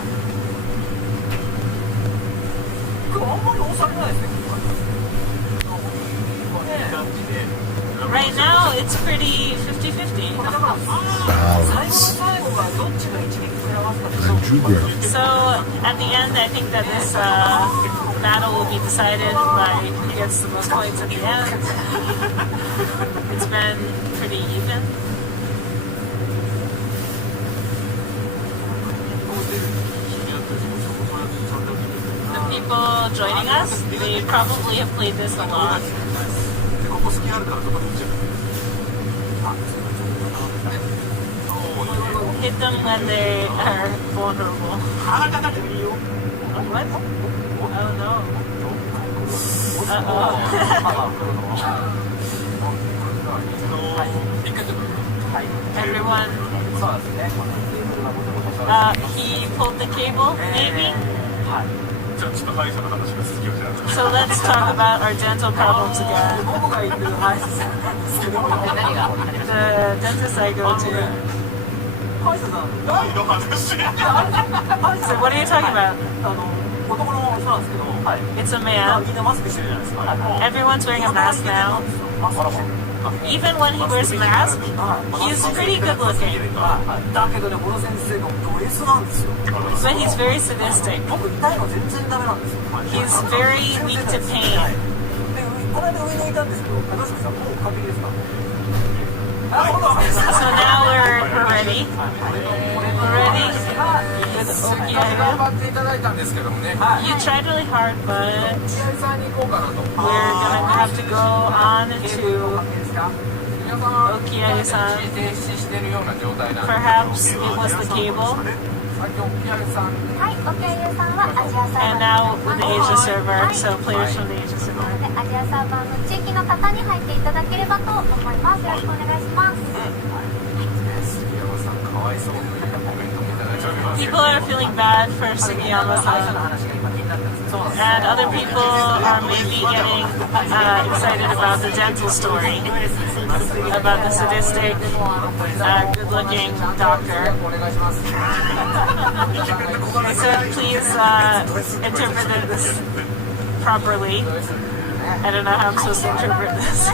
Right now, it's pretty 50-50. So, at the end, I think that this battle will be decided by who gets the most points at the end. It's been pretty even. The people joining us, they probably have played this a lot. Hit them when they are vulnerable. What? Oh no. Uh-oh. Everyone. He pulled the cable, maybe? So let's talk about our dental problems again. The dentist I go to. So what are you talking about? It's a man. Everyone's wearing a mask now. Even when he wears a mask, he's pretty good looking. But he's very sadistic. He's very weak to pain. So now we're ready. We're ready with Okiaga. You tried really hard, but we're gonna have to go on to Okiaga-san. Perhaps it was the cable. And now with the Asia server, so players from the Asia server. People are feeling bad for Sugiyama-san. And other people are maybe getting excited about the dental story. About the sadistic, good-looking doctor. So please interpret this properly. I don't know how I'm supposed to interpret this.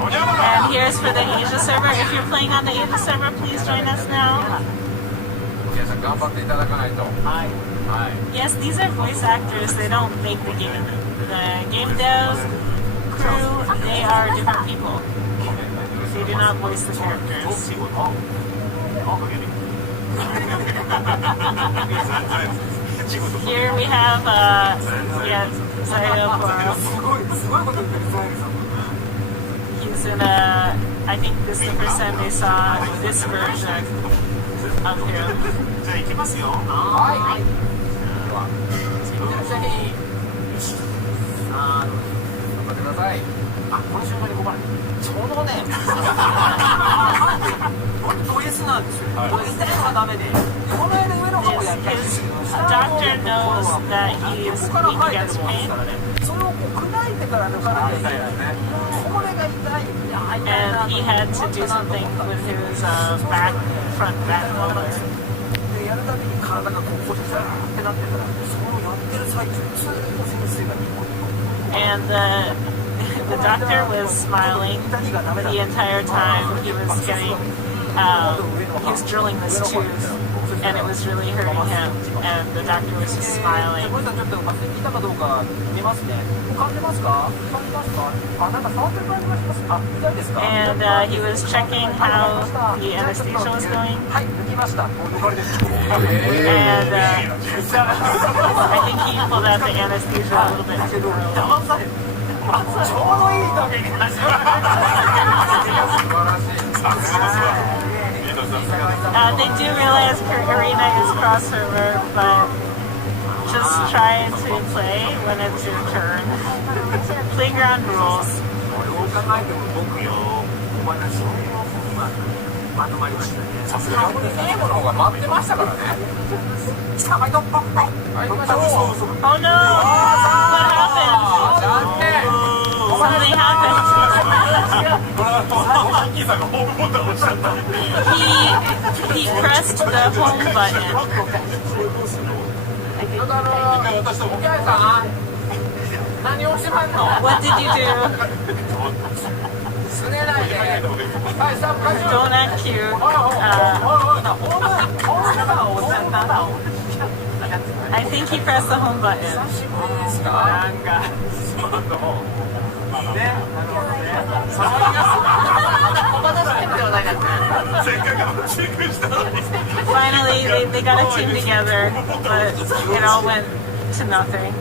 And here's for the Asia server. If you're playing on the Asia server, please join us now. Yes, these are voice actors. They don't make the game. The game dev crew, they are different people. They do not voice the characters. Here we have, Zayo. He's in I think this is the first time they saw this version of him. His doctor knows that he is weak against pain. and he had to do something with his front back molar. And the doctor was smiling the entire time. He was getting, he was drilling this tooth, and it was really hurting him. And the doctor was just smiling. And he was checking how the anesthesia was going. And I think he pulled out the anesthesia a little bit too early. They do realize Karina is crossover, but just try to play when it's your turn. Playground rules. Oh no! What happened? Something happened. He pressed the home button. What did you do? Don't act cute. I think he pressed the home button. Finally, they got a team together, but it all went to nothing.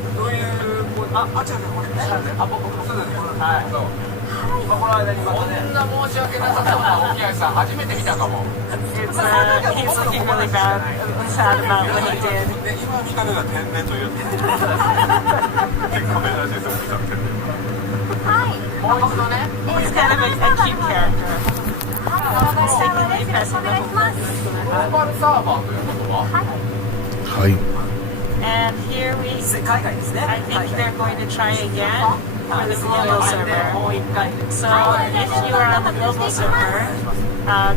He's looking really bad, sad about what he did. He's kind of a cute character. Mistakenly pressing the Hi. And here I think they're going to try again for the global server. So if you are on the global server,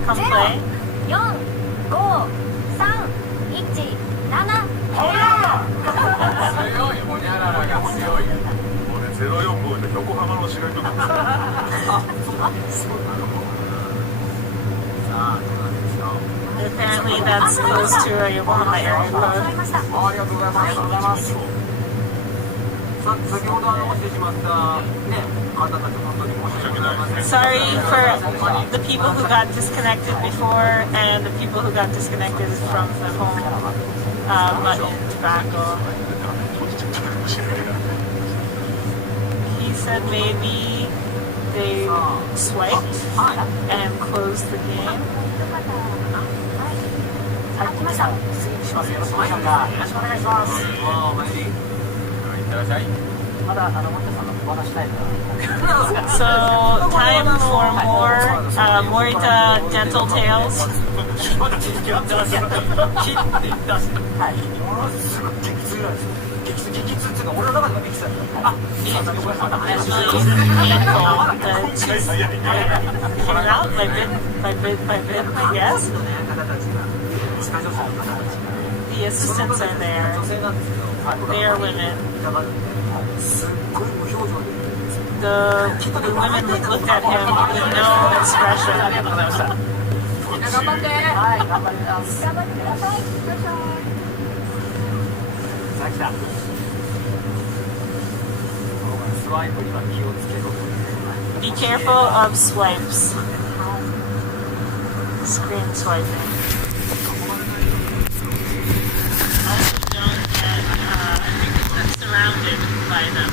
come play. 4、5、3、1、7。強い、ホニャララが強い。俺04号で横浜の白いとこ。Apparently that's close to a Yokohama area code. Sorry for the people who got disconnected before and the people who got disconnected from the home button tobacco. He said maybe they swiped and closed the game. So, time for more Morita dental tales. Came out by bit, I guess. The assistants are there. They are women. The women looked at him with no expression. Be careful of swipes. Screen swiping. Surrounded by them.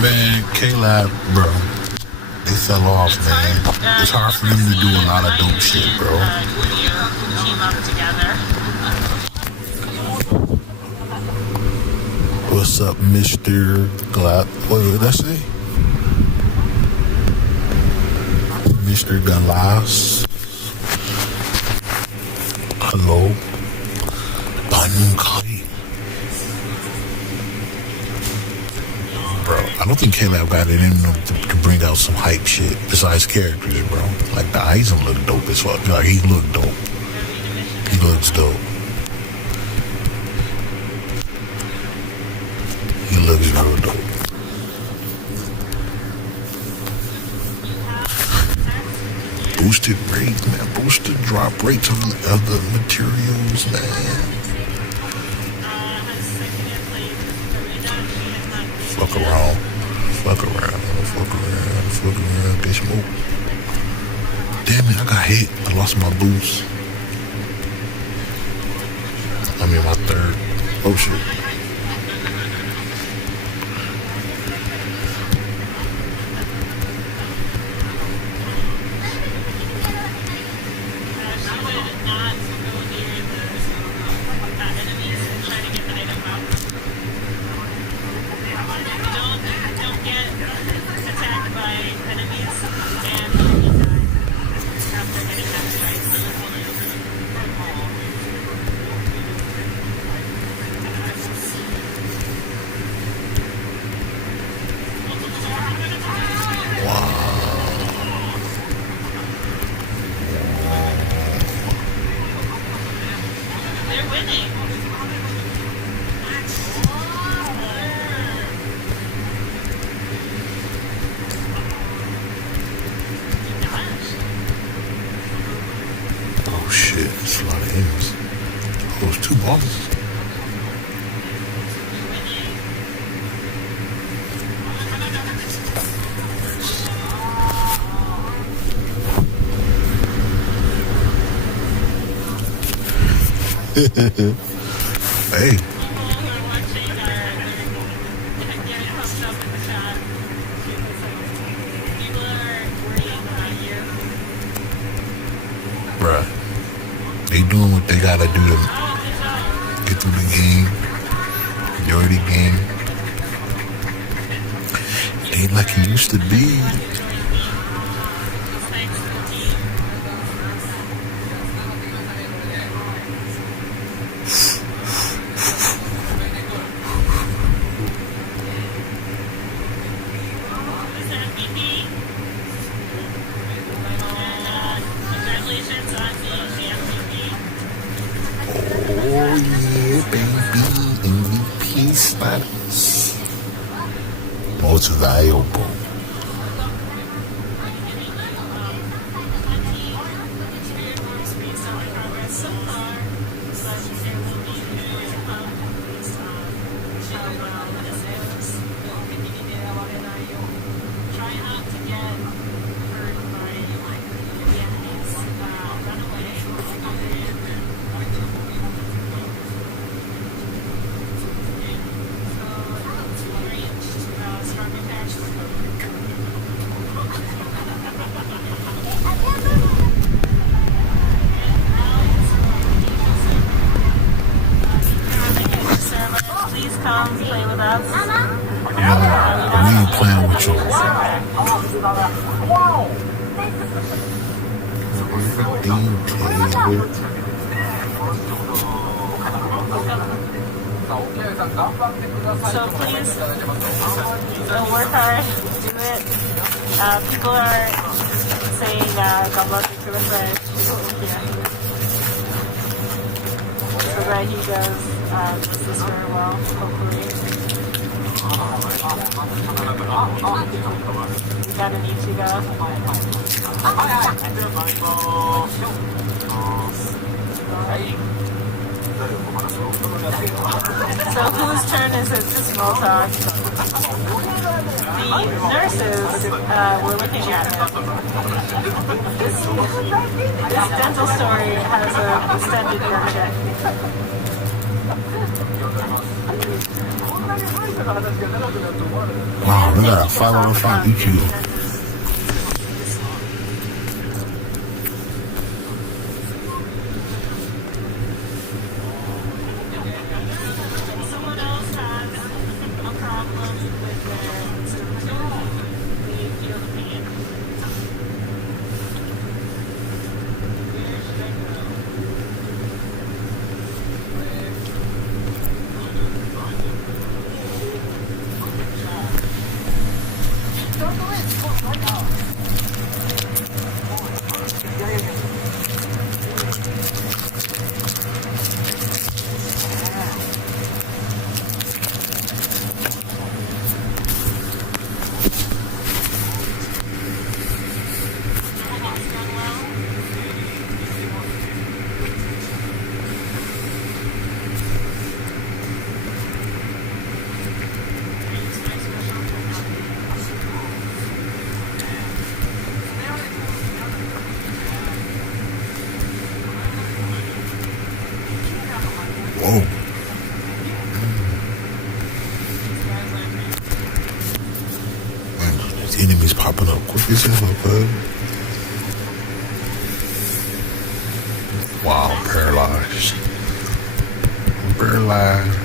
Man, K-Lab, bro, they fell off, man. It's hard for them to do a lot of dope shit, bro. Team up together. What's up, Mr. Glad? What did I say? Mr. Galas. Hello. Bankai. Bro. I don't think K-Lab got it in him to bring out some hype shit besides characters, bro. Like, the Aizen look dope as fuck. Like, he look dope. He looks dope. He looks real dope. Boosted rates, man. Boosted drop rates of the materials, man. Fuck around. Fuck around. Fuck around. Fuck around. Get smoked. Damn it, I got hit. I lost my boost. I'm in my third. Oh shit. Oh shit, it's a lot of enemies. Oh, it's two bosses. Hey. Bruh. They doing what they gotta do to get through the game. Majority game. It ain't like it used to be. Oh yeah, baby, MVP status. Most of the elbow. Please come play with us. Yeah, we ain't playing with you. So please work hard, do it. People are saying God bless you for the bridge. So that he does this very well, hopefully. You gotta need to So whose turn is it to small talk? The nurses were looking at him. This dental story has an extended version. Wow, we got a 505 EQ. popping up quick as hell, bud. Wow, I'm paralyzed. I'm paralyzed.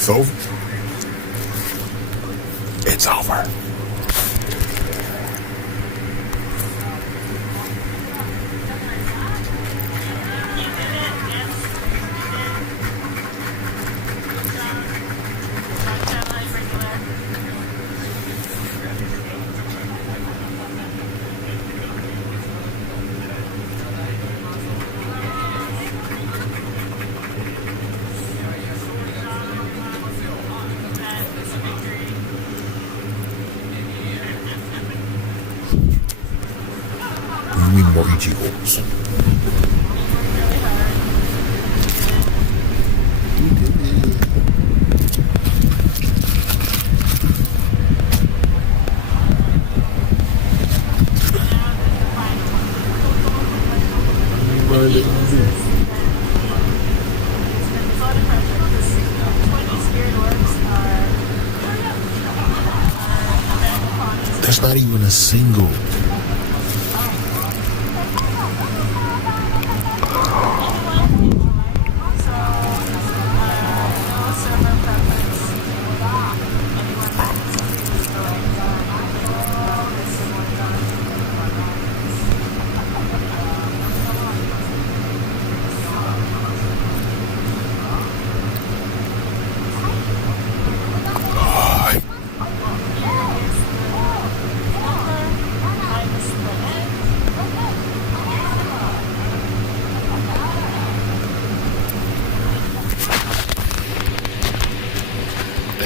It's over. It's over. We need more Ichigos. That's not even a single.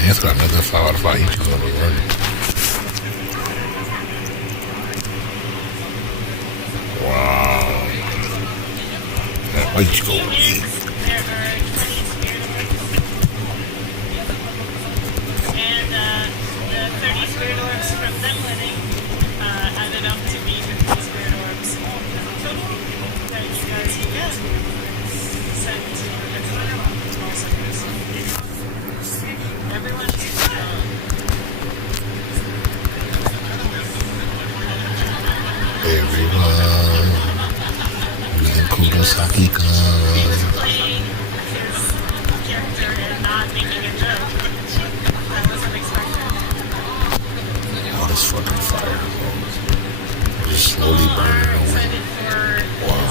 It's got another 5 out of 5 Ichigo already. Wow. That Ichigo. All this fucking fire, bro. Just slowly burning away. Wow.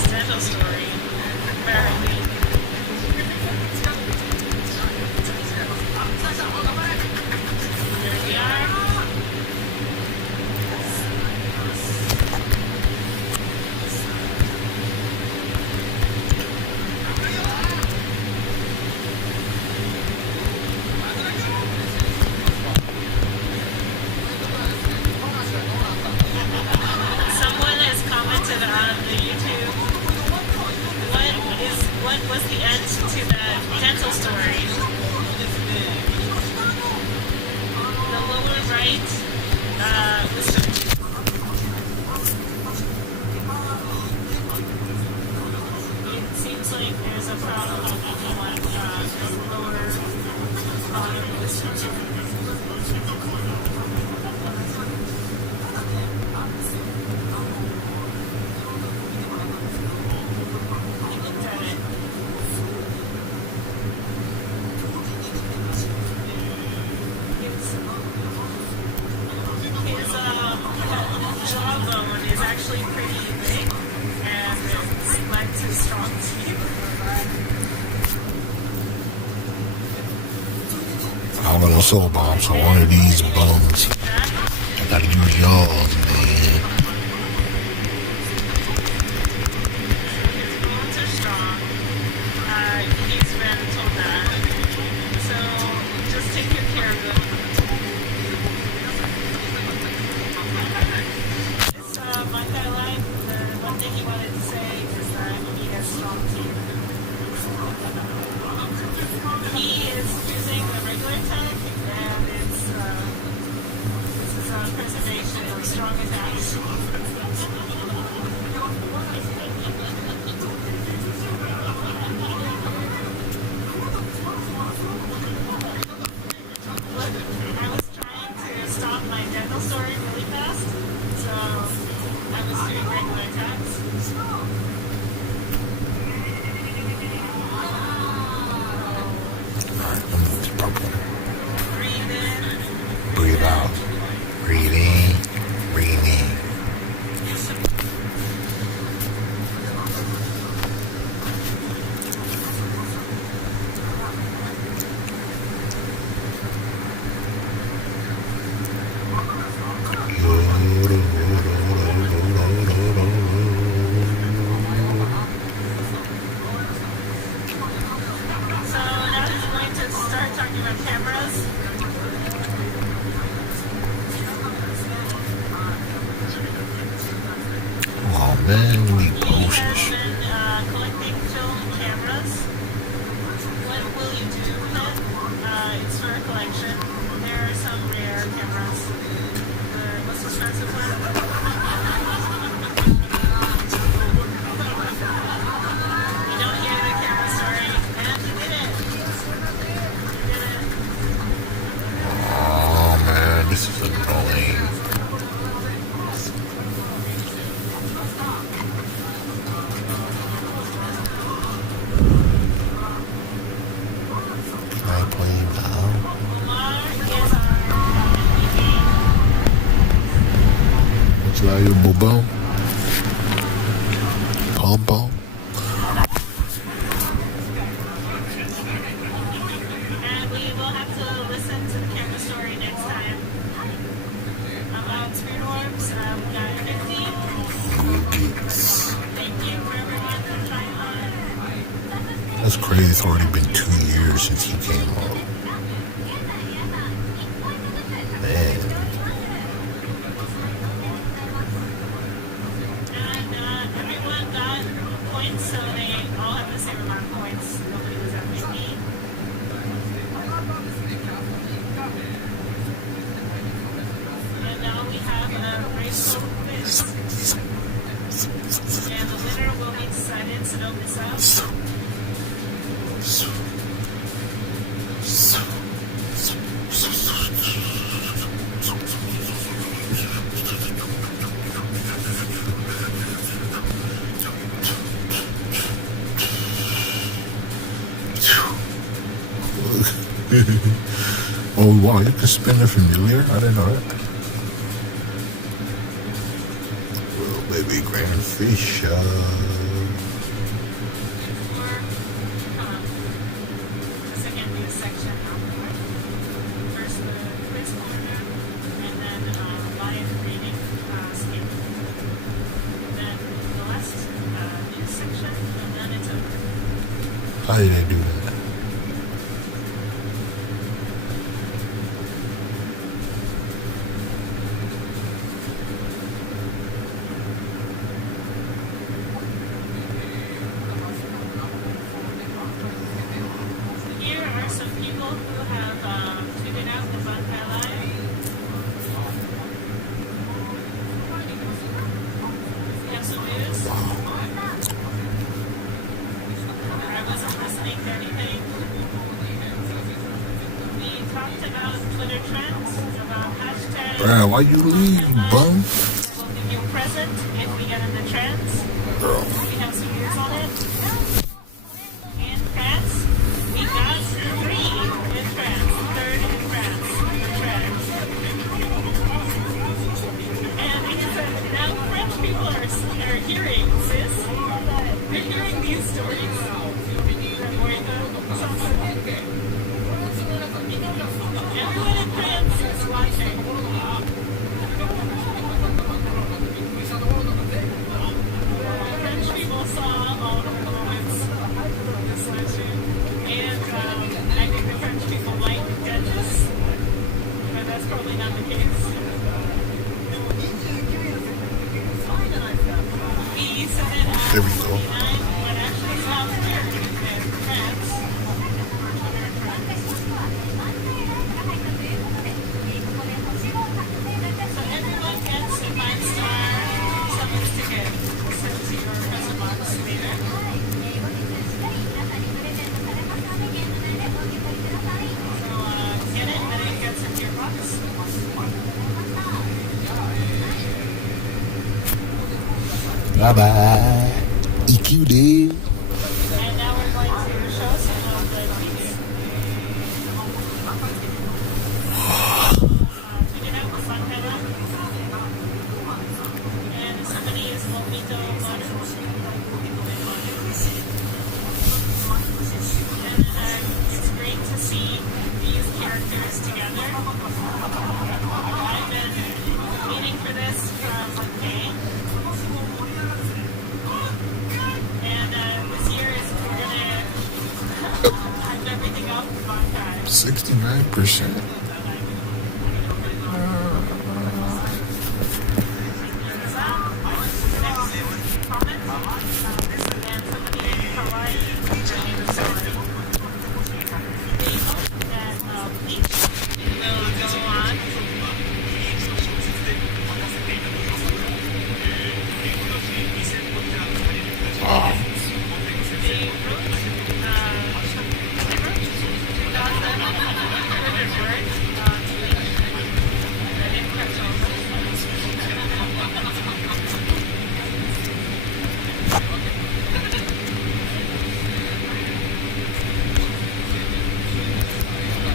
right. Listen. It seems like there's a problem on lower bottom of this one. Jawbone is actually pretty big and it's lends his strong teeth. I'm gonna soul bomb, so one of these bums. I gotta use y'all, man. His bones are strong. He's been told that. So just take good care of them. My guy lied. The one thing he wanted to say is that he has strong teeth. He is using the regular tech, and this is preservation of strong attacks. Look, I was trying to stop my dental story really fast, so I was doing regular attacks. Alright, I'm with you, purple. Breathe in. Breathe out. Breathe in. Breathe in. So now he's going to start talking about cameras. Oh man, we need He potions. has been collecting film cameras. What will you do with it? It's for a collection. There are some rare cameras. The most expensive one. You don't hear the camera story, and you did it. You did it. Oh man, this is annoying. Can I play now? Omar is our What's valuable bone? Pom pom? and we will have to listen to the camera story next time. About spirit orbs, we got 15. Thank you for everyone for trying on. That's crazy. It's already been 2 years since he came out. Man. And everyone got points, so they all have the same amount of points. Nobody was MVP. And now we have a race quiz. And the winner will be decided, so don't miss out. Oh wow, you can spin a familiar? I didn't know that. Little baby grand fish. Second news section afterward. First the quiz corner, and then live reading skip. Then the last news section, and then it's over. How did they do that? Here are some people who have tweeted out the Bankai Live. Bruh, why you leave, bum? We'll give you a present if we get in the trance. We have some years on it. In France, we got 3 in France. 3rd in France. In trance. And it's now French people are hearing, sis. They're hearing these stories. Everyone in France is watching. French people saw all of the moments of this session, and I think the French people might get this, but that's probably not the case. He said it at There we go. 49, but actually stopped here in France. So everyone gets a 5-star summons ticket sent to your present box later. So get it, and it gets into your box. Bye-bye. EQD. And now we're going to show some of the tweets. Tweeted out with Montana. And somebody is Mojito Motor. And it's great to see these characters together. I've been waiting for this from May. And this year is we're gonna hype everything up for Bankai. 69%.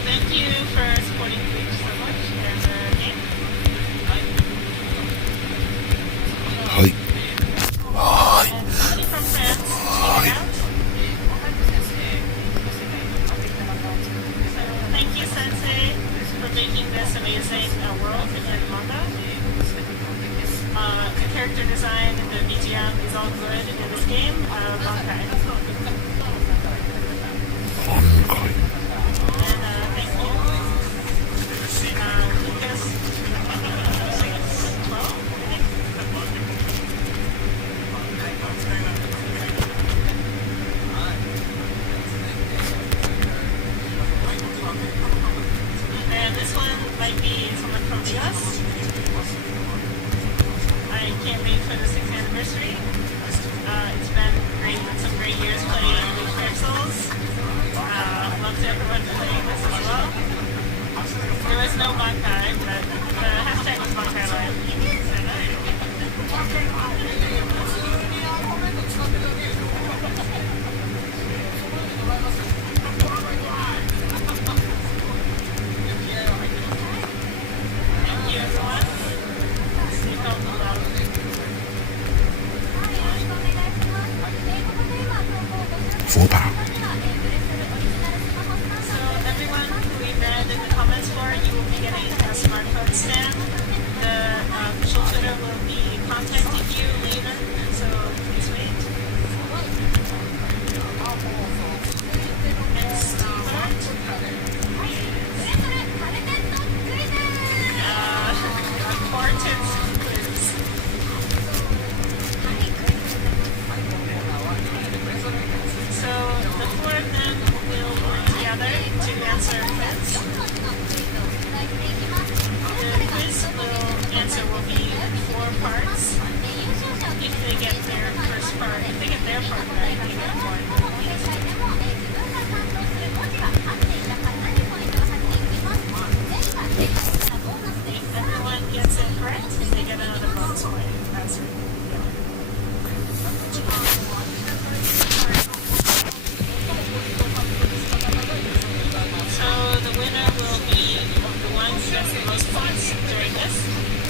Thank you for supporting Bleach so much and the game. Hi. And somebody from France, check it out. Thank you, Sensei, for making this amazing world in manga. The character design and the BGM is all good in this game. Bankai. And thank you. Lucas, I think it's 12, I think. And this one might be someone from the US. I can't wait for the 6th anniversary. It's been great, some great years playing Bleach Pixels. Love to everyone playing this as well. There was no Bankai, but the hashtag was Bankai Live. Thank you, everyone. You felt the love. Full power. So everyone who we read in the comments for, you will be getting smartphones points during this,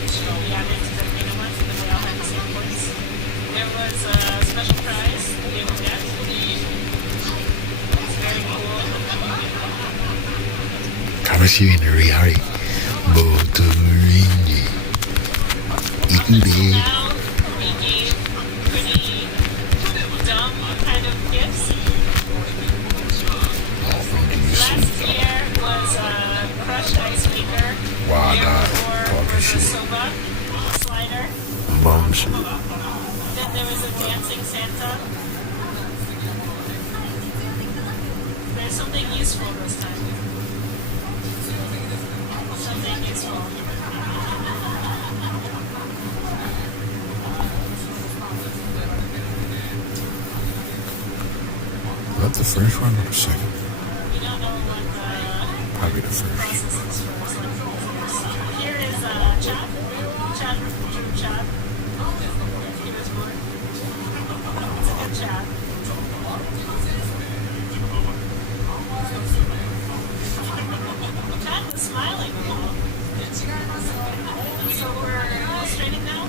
which will be added to the main ones, and then they all have the same points. There was a special prize that they would get. It's very cool. 楽しみのリアリボートリンジ行くで Now we gave pretty dumb kind of gifts. Last year was a crushed ice maker. Wow, The year nah, before talking was a shit. soba slider. Bums. Then there was a dancing Santa. There's something useful this time. Something useful. Is that the first one or the second? We don't know what the Probably the first. process is for. Here is Chad. Chad drew Chad. He was born. It's a good Chad. Chad was smiling a little. So we're illustrating now?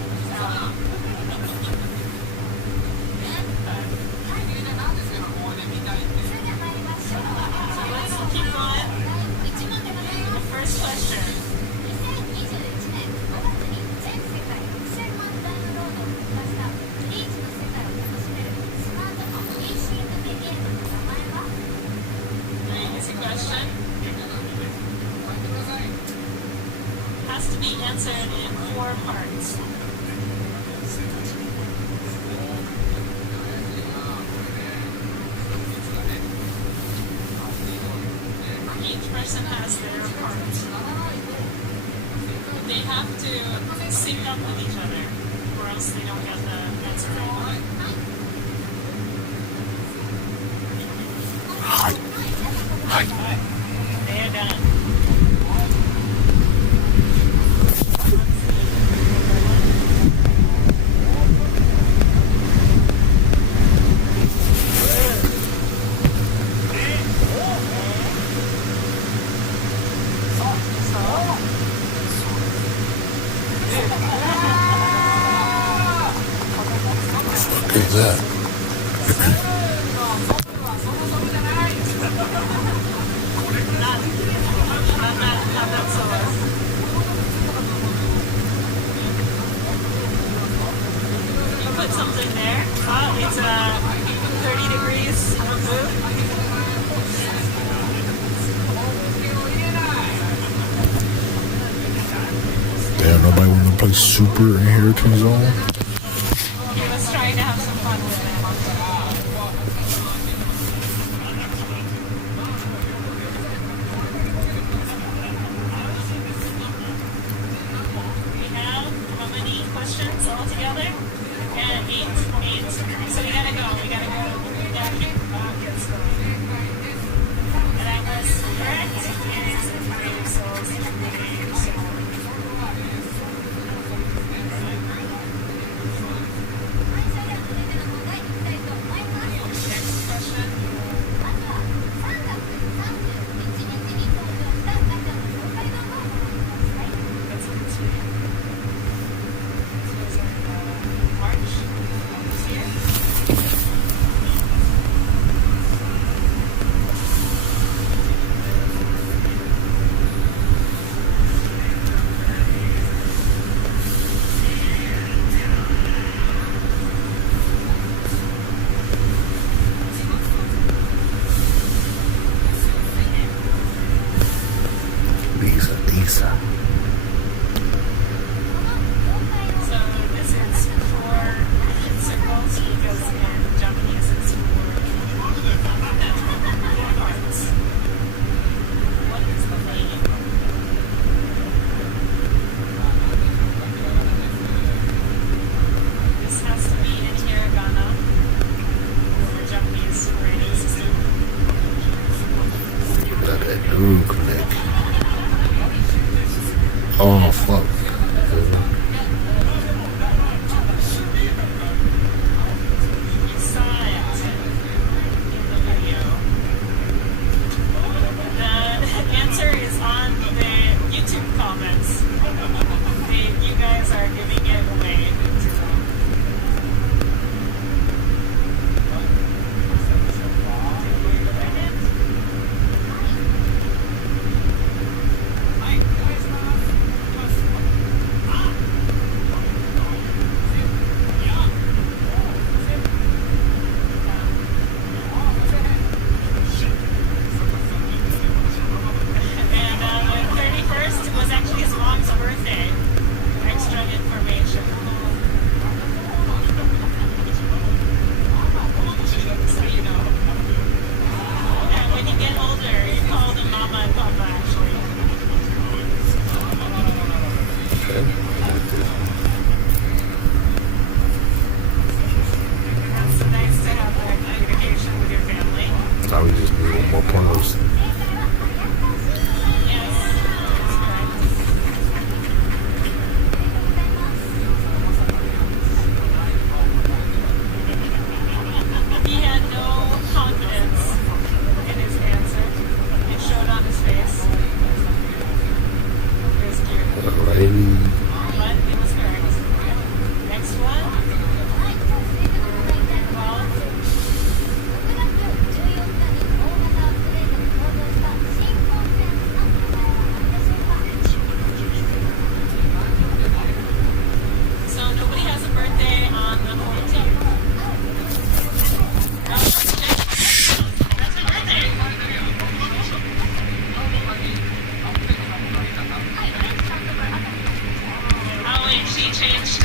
Let's keep going. The first question. Very easy question. Has to be answered in 4 parts. Each person has their part. They have to sync up with each other, or else they don't get the answer right. They're done. What is that? Not that solo. You put something there. Oh, it's 30 degrees of blue. Damn, nobody want to play Super Inheritance Zone? He was trying to have some fun with it. We have how many questions altogether? And 8. So we gotta go. We gotta keep get going. And that was correct. Is Brave Souls. Next question. That's a good sweet. This was in March of this year. Lisa. So this is for circles because in Japanese it's for parts. What is the name? This has to be in hiragana or Japanese writing system. Got that dude connect. Oh, fuck. You saw it in the video. The answer is on the YouTube comments. mom's birthday. Extra information. So you know. And when you get older, you call them Mama and Papa actually. It's nice to have that communication with your family. Now we just need more pornos. He had no confidence in his answer. It showed on his face. It was cute. Alrighty. But it was correct. Next one. Well, so nobody has a birthday on the whole team. No, that's a birthday. Oh, and she changed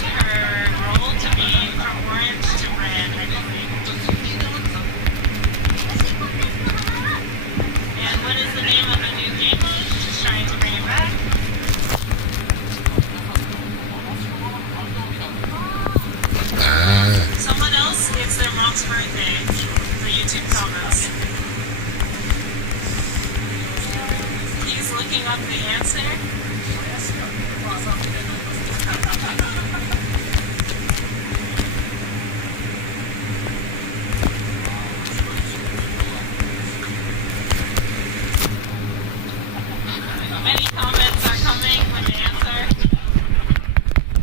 her role to be from orange to red, actually. And what is the name of the new game mode? She's trying to bring it back. Someone else, it's their mom's birthday. The YouTube comments. He's looking up the answer. Many comments are coming with the answer.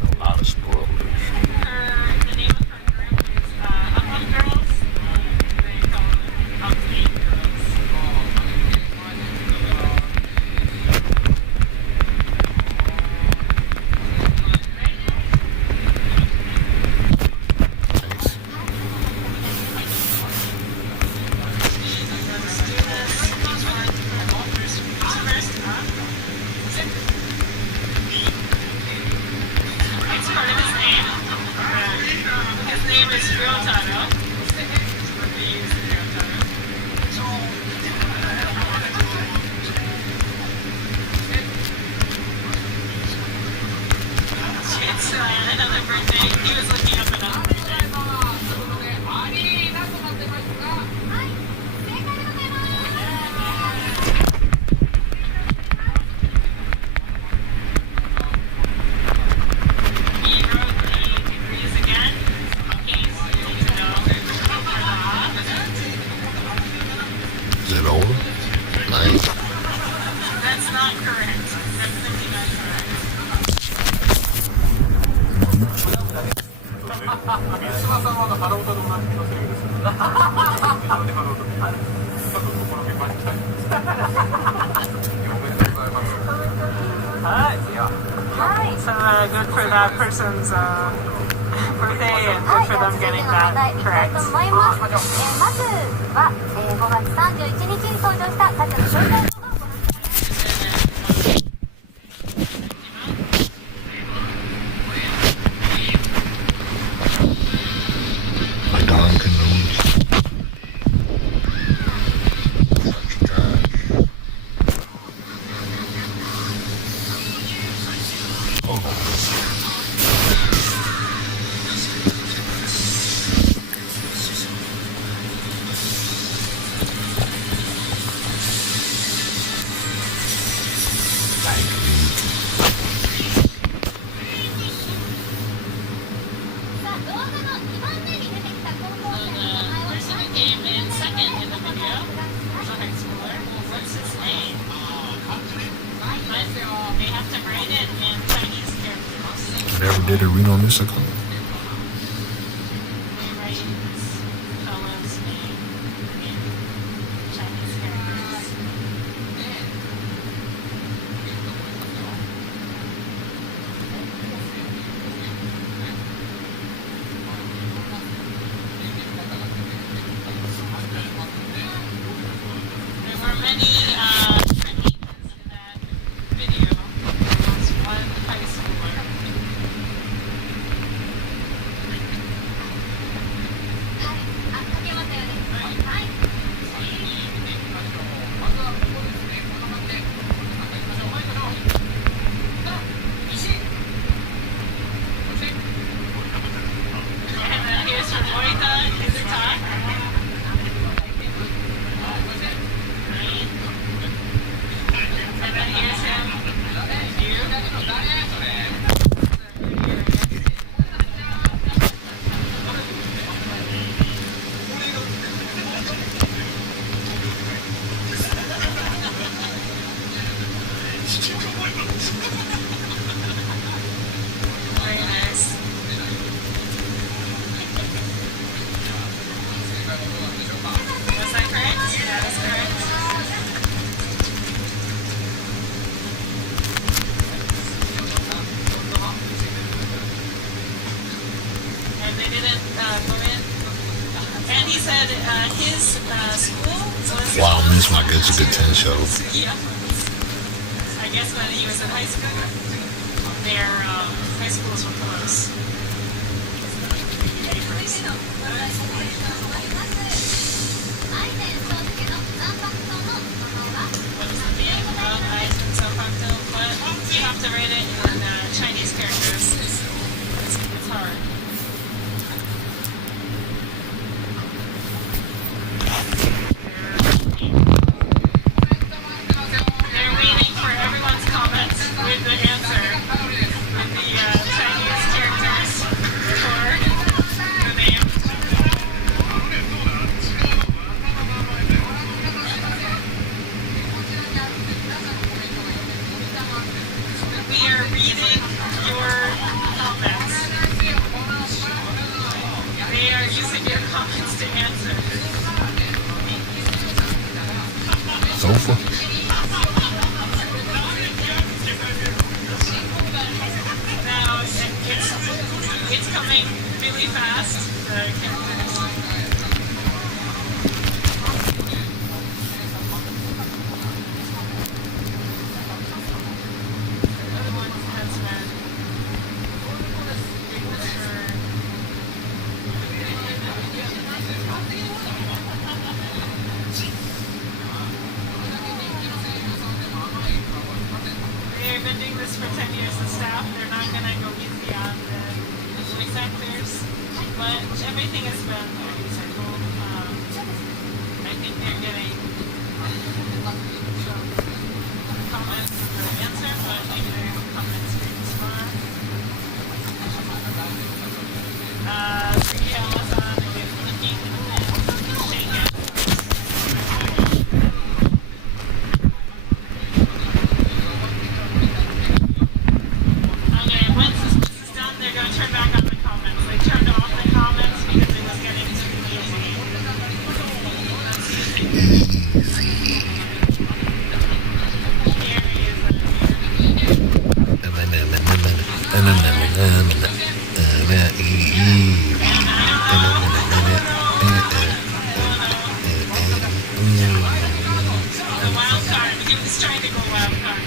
A lot of spoilers. The name of her group is Up Girls. They call them Upbeat Girls. It's part of his name. His name is Ryotaro. We use Ryotaro. It's another birthday. He was looking up another birthday. He wrote the degrees again, in case you know for Is it over? Nice. That's not correct. That's simply not correct. So good for that person's birthday and good for them getting that correct. まずは、5月31日に登場したガチャの紹介動画をご覧ください。Don Canoes. Never did a read on this account. There were many techniques in that Very nice. Was that correct? Yeah, that's correct. And they didn't go in. And he said his school was... Wow, Miss Rock gets a good 10 show. Yeah. I guess when he was in high school, their high schools were close. But you have to write it in Chinese characters. It's hard. They're waiting for everyone's comments with the answer with the Chinese characters for the name. We are reading your comments. They are using your comments to answer. Sofa. Now it's coming really fast. The characters. They've been doing this for 10 years, the staff. They're not going to go easy on the voice actors, but everything has been very simple. I think they're getting some comments for the answer, but maybe their comments are too smart. Yeah, Amazon, they're looking and shaking. Okay, once this is done, they're going to turn back on the comments. They turned off the comments because it was getting too easy. The wild card. He was trying to go wild card.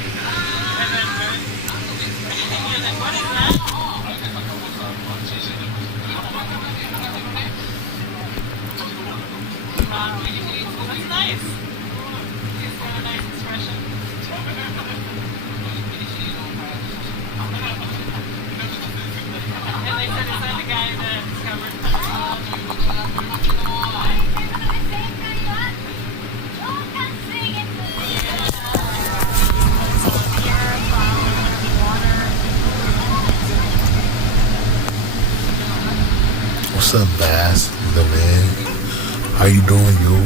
And then, what is that? That's nice. He's got a nice expression. And they said, is that the guy that discovered What's up, Bass? The man. How you doing, yo?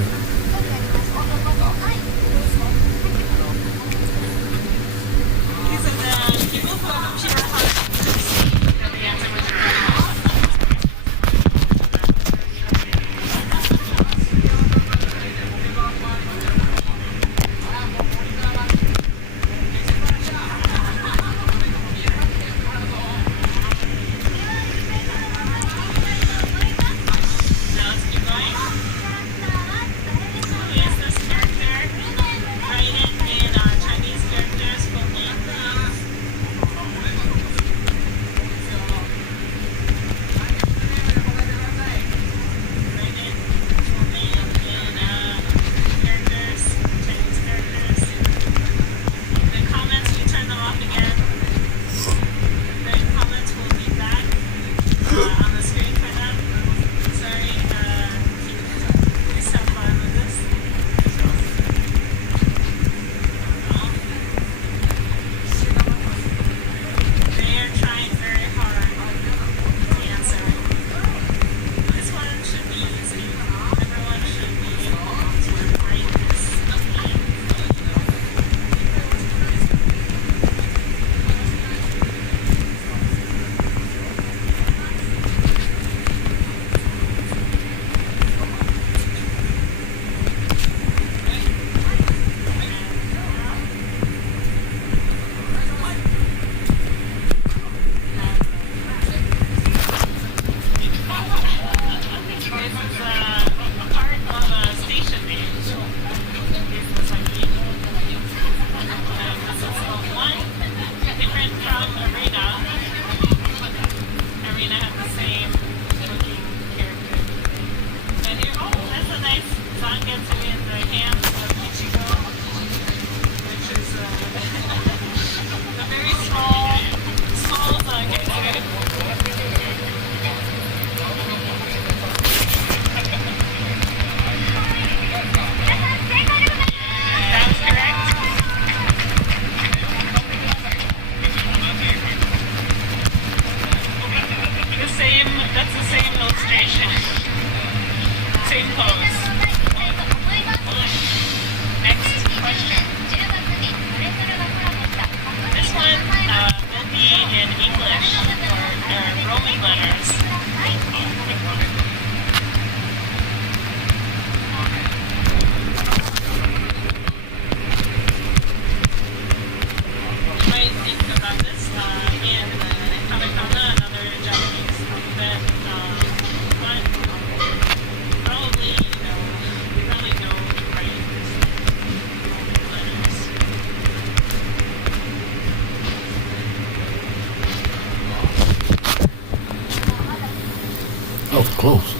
close.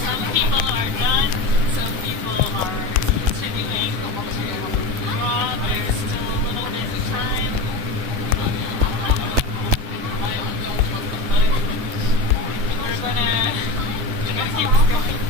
Some people are done, some people are continuing to draw. There's still a little bit of time. We're gonna keep going.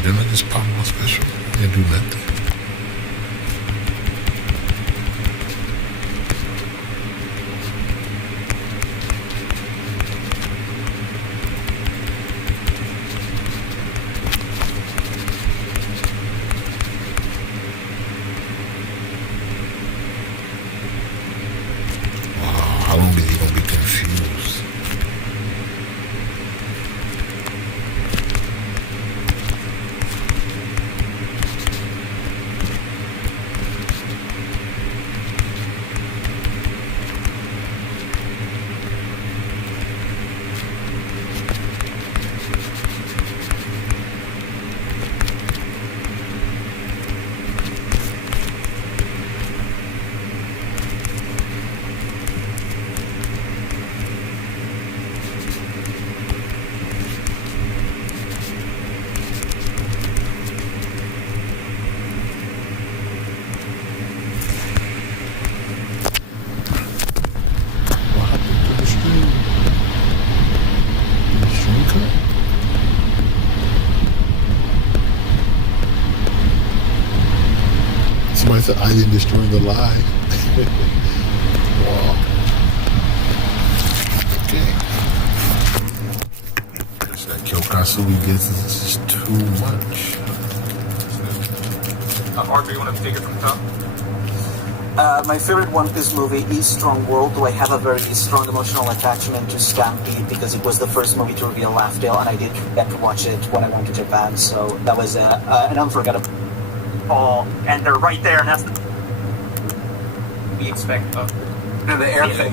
Didn't I just pop my special and do nothing? Wow, how long is he gonna be confused? Somebody said I didn't destroy the live. Wow. Okay. Guess that Kyokasui gets is just too much. Arthur, you want to take it from the top? My favorite One Piece movie is Strong World, though I have a very strong emotional attachment to Stampede because it was the first movie to reveal Laugh Tale, and I did get to watch it when I went to Japan, so that was an unforgettable. And they're right there, and that's the we expect. And the air thing.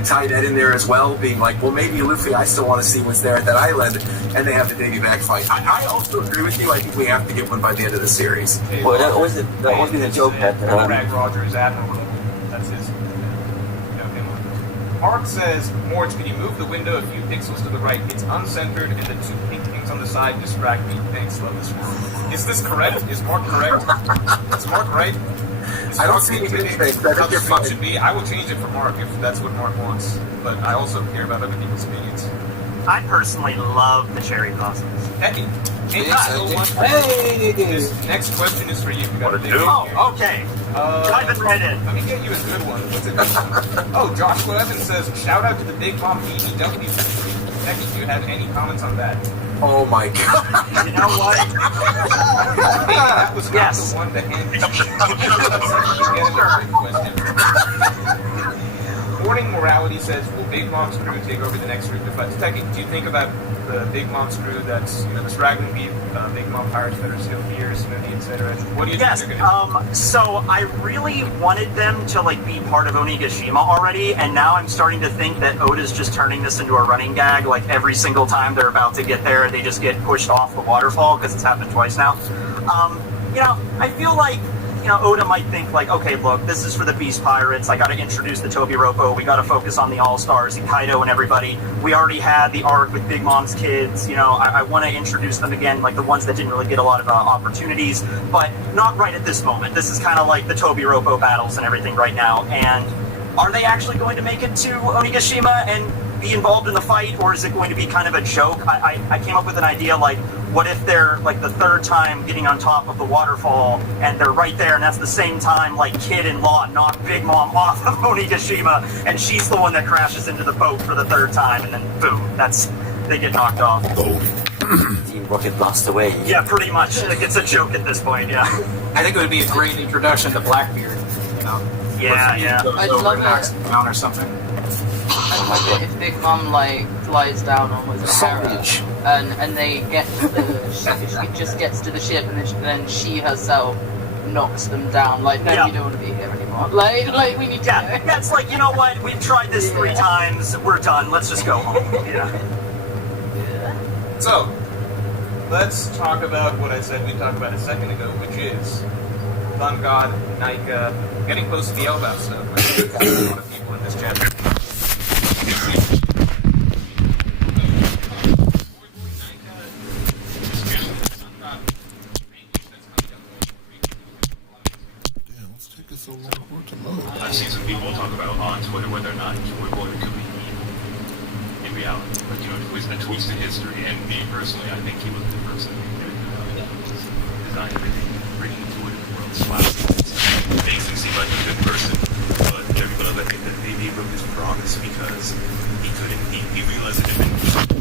to tie that in there as well, being like, well, maybe Luffy, I still want to see what's there at that island, and they have the Davy back fight. I also agree with you. I think we have to get one by the end of the series. Well, that was the joke that Rag Roger is admiral. That's his. Mark says, Morge, can you move the window a few pixels to the right? It's uncentered, and the two pink things on the side distract me. Thanks, love this world. Is this correct? Is Mark correct? Is Mark right? I don't see anything that you're fine. Should be. I will change it for Mark if that's what Mark wants. But I also care about other people's opinions. I personally love the cherry blossoms. Becky, hey, This next question is for you. Oh, okay. Dive right in. Let me get you a good one. What's it? Oh, Joshua Evans says, shout out to the Big Mom BBW factory. Becky, do you have any comments on that? Oh my god. You know what? That was not the one that ended. Morning Morality says, will Big Mom's crew take over the next group to fight? Techie, do you think about the Big Mom's crew that's, the straggling beef, Big Mom pirates that are still here, Smoothie, etc.? What do you think they're going to do? So I really wanted them to be part of Onigashima already, and now I'm starting to think that Oda's just turning this into a running gag. Like every single time they're about to get there, they just get pushed off the waterfall because it's happened twice now. I feel like Oda might think okay, look, this is for the Beast Pirates. I got to introduce the Tobiropo. We got to focus on the All-Stars and Kaido and everybody. We already had the arc with Big Mom's kids. I want to introduce them again, the ones that didn't really get a lot of opportunities, but not right at this moment. This is kind of like the Tobiropo battles and everything right now. And are they actually going to make it to Onigashima and be involved in the fight, or is it going to be kind of a joke? I came up with an idea what if they're the third time getting on top of the waterfall and they're right there, and that's the same time Kid and Law knock Big Mom off of Onigashima and she's the one that crashes into the boat for the third time, and then boom, they get knocked off. Team Rocket blast away. Yeah, pretty much. It's a joke at this point, yeah. I think it would be a great introduction to Blackbeard. Yeah. I'd love knocks him down or something. I'd love it if Big Mom flies down on with a carrot and they get to she just gets to the ship and then she herself knocks them down. No, you don't want to be here anymore. We need to go. Yeah, it's you know what? We've tried this 3 times. We're done. Let's just go home. Yeah. So, let's talk about what I said we'd talk about a second ago, which is Sun God, Nika, getting close to the Elbow stuff. I think there's a lot of people in this chapter. I've seen some people talk about on Twitter whether or not Joy Boy could be evil in reality. It was a twist in history, and me personally, I think he was the person who designed everything, bringing to it the world's smiles. Makes him seem like a good person, but everyone else, I think that maybe he wrote this promise because he realized it had been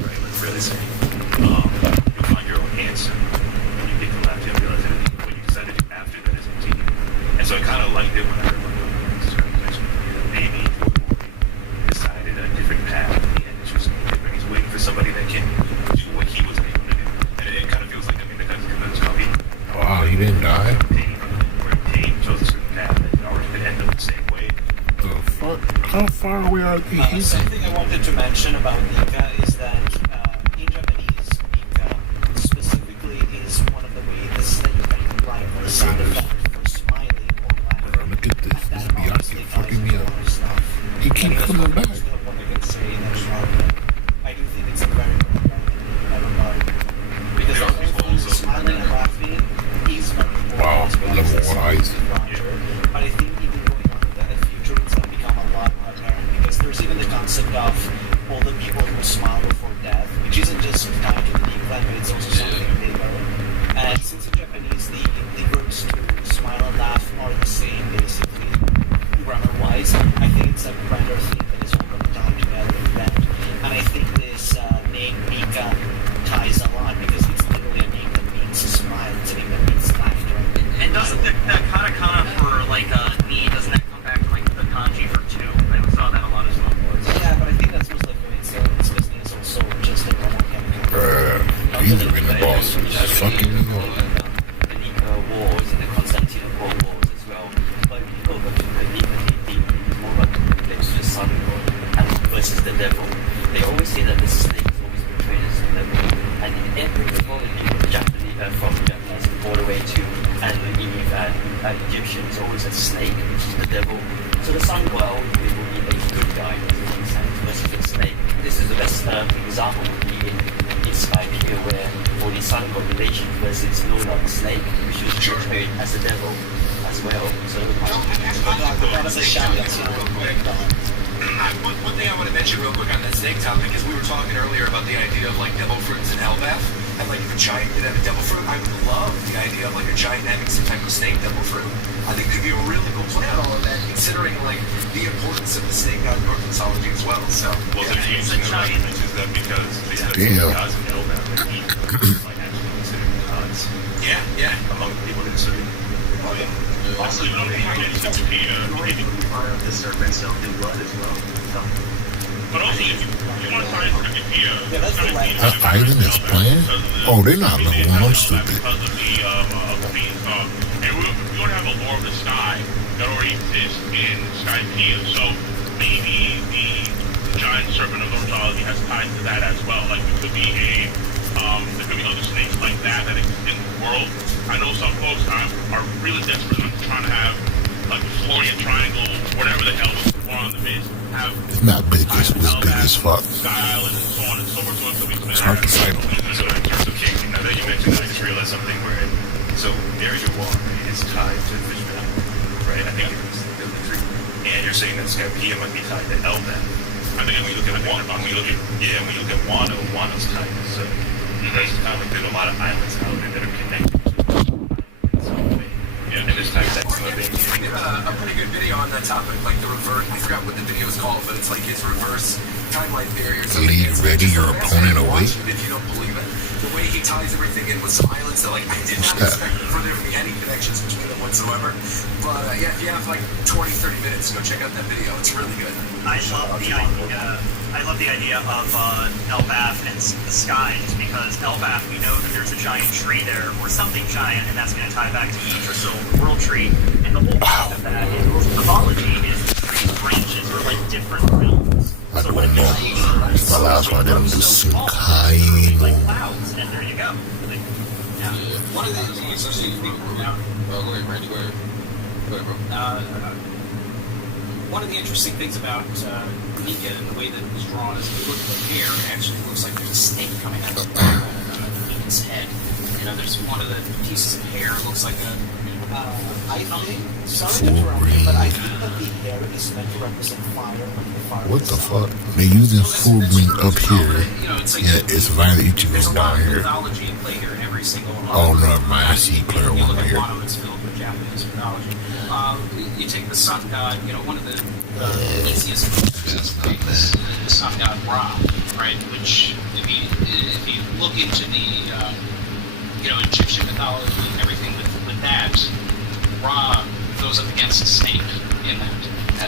right, really saying, you'll find your own answer when you get to left and realize that what you decided to do after that is continued. And so I kind of liked it when I heard maybe decided a different path at the end. It's just different. He's waiting for somebody that can do what he was able to do. And it kind of feels like that guy's copy. Wow, he didn't die? He chose a certain path and ours could end up the same way. The fuck? How far away are these? Something I wanted to mention about Nika is that in Japanese, Nika specifically is one of the ways that you can apply for the sound effect for smiling or laughing. Bro, look at this. This Beyonce fucking me up. He keep coming back. I do think it's a very because the whole thing is smiling and laughing is very important. Wow, level 1 eyes. But I think even going on to the future, it's going to become a lot more apparent because there's even the concept of all the people who smile before death, which isn't just tied to the Nika, but it's also something bigger. And since in Japanese, the verbs to smile and laugh are the same, basically, grammar-wise, I think it's a grander thing that is all tied together in that. And I think this name Nika ties a lot because it's literally a name that means smile, it's a name that means laughter. And doesn't the katakana for ni, doesn't that come back to the kanji for 2? I saw that a lot as well. Yeah, but I think that's mostly coincidence because it's also just a normal chemical. He's in the boss. He's fucking me up. The Nika Wars and the Constantinople Wars as well. But over to the Nika it's more about devil. They always say that the snake is always portrayed as the devil, and in every mythology from Japanese all the way to Eve and Egyptians, always a snake, which is the devil. So the sun god ultimately will be a good guy in a sense versus the snake. This is the best example would be in Skype here, where for the sun god relation versus no love snake, which is portrayed as the devil as well. So that was a shout out to one thing I want to mention real quick on that snake topic is we were talking earlier about the idea of like devil fruits and Elbath, and like if a giant did have a devil fruit, I would love the idea of like a giant having some type of snake devil fruit. I think it could be a really cool play on all of that, considering like the importance of the snake god North mythology as well. So it's a giant. Is that because the gods in Elbath like actually considered gods? Yeah. Among the people in the city. Oh yeah. Also, the serpents don't do blood as well. So. But also, if you want to sign Wikipedia, that island is playing? Oh, they're not level 1. I'm stupid. Because of the being and we want to have a lore of the sky that already exists in Skypedia. So maybe the giant serpent of the mythology has ties to that as well. Like there could be there could be other snakes like that exist in the world. I know some folks are really desperate trying to have like the Florian Triangle, whatever the hell was on the base. It's not big, it's big as fuck. It's hard to fight them. So in terms of King, now that you mentioned that, I just realized something where, so Mary Dubois is tied to Fishman, right? I think it was the tree. And you're saying that Skypea might be tied to Elbath. I think when we look at Wano, Wano's tied to so that's kind of like there's a lot of islands out there that are connected. Yeah, and this time that's one of the things. We did a pretty good video on that topic, like the reverse. I forgot what the video is called, but it's like his reverse timeline theory. Lead ready your opponent away. If you don't believe it, the way he ties everything in with some islands that, like, I did not expect for there to be any connections between them whatsoever. But yeah, if you have like 20-30 minutes, go check out that video. It's really good. I love the idea of Elbath and the sky, just because Elbath, we know that there's a giant tree there, or something giant, and that's going to tie back to Yggdrasil, the world tree. And the whole point of that in mythology is the tree's branches are like different realms. I don't know. My last one, I didn't do some kind. Like clouds, and there you go. One of the things I've seen people go ahead, Randy, go ahead. Go ahead, bro. One of the interesting things about Nika and the way that it was drawn is if you look at the hair, it actually looks like there's a snake coming out of Nika's head. You know, there's one of the pieces of hair looks like a... I think, sorry to interrupt you, but I think that the hair is meant to represent fire. What the fuck? They're using full green up here. Yeah, it's violet each of them down here. Oh no, I see clear one right here. It's filled with Japanese mythology. You take the sun god, you know, one of the easiest is the sun god Ra, right? Which, if you look into the, Egyptian mythology and everything with that, Ra goes up against a snake in that. Oh,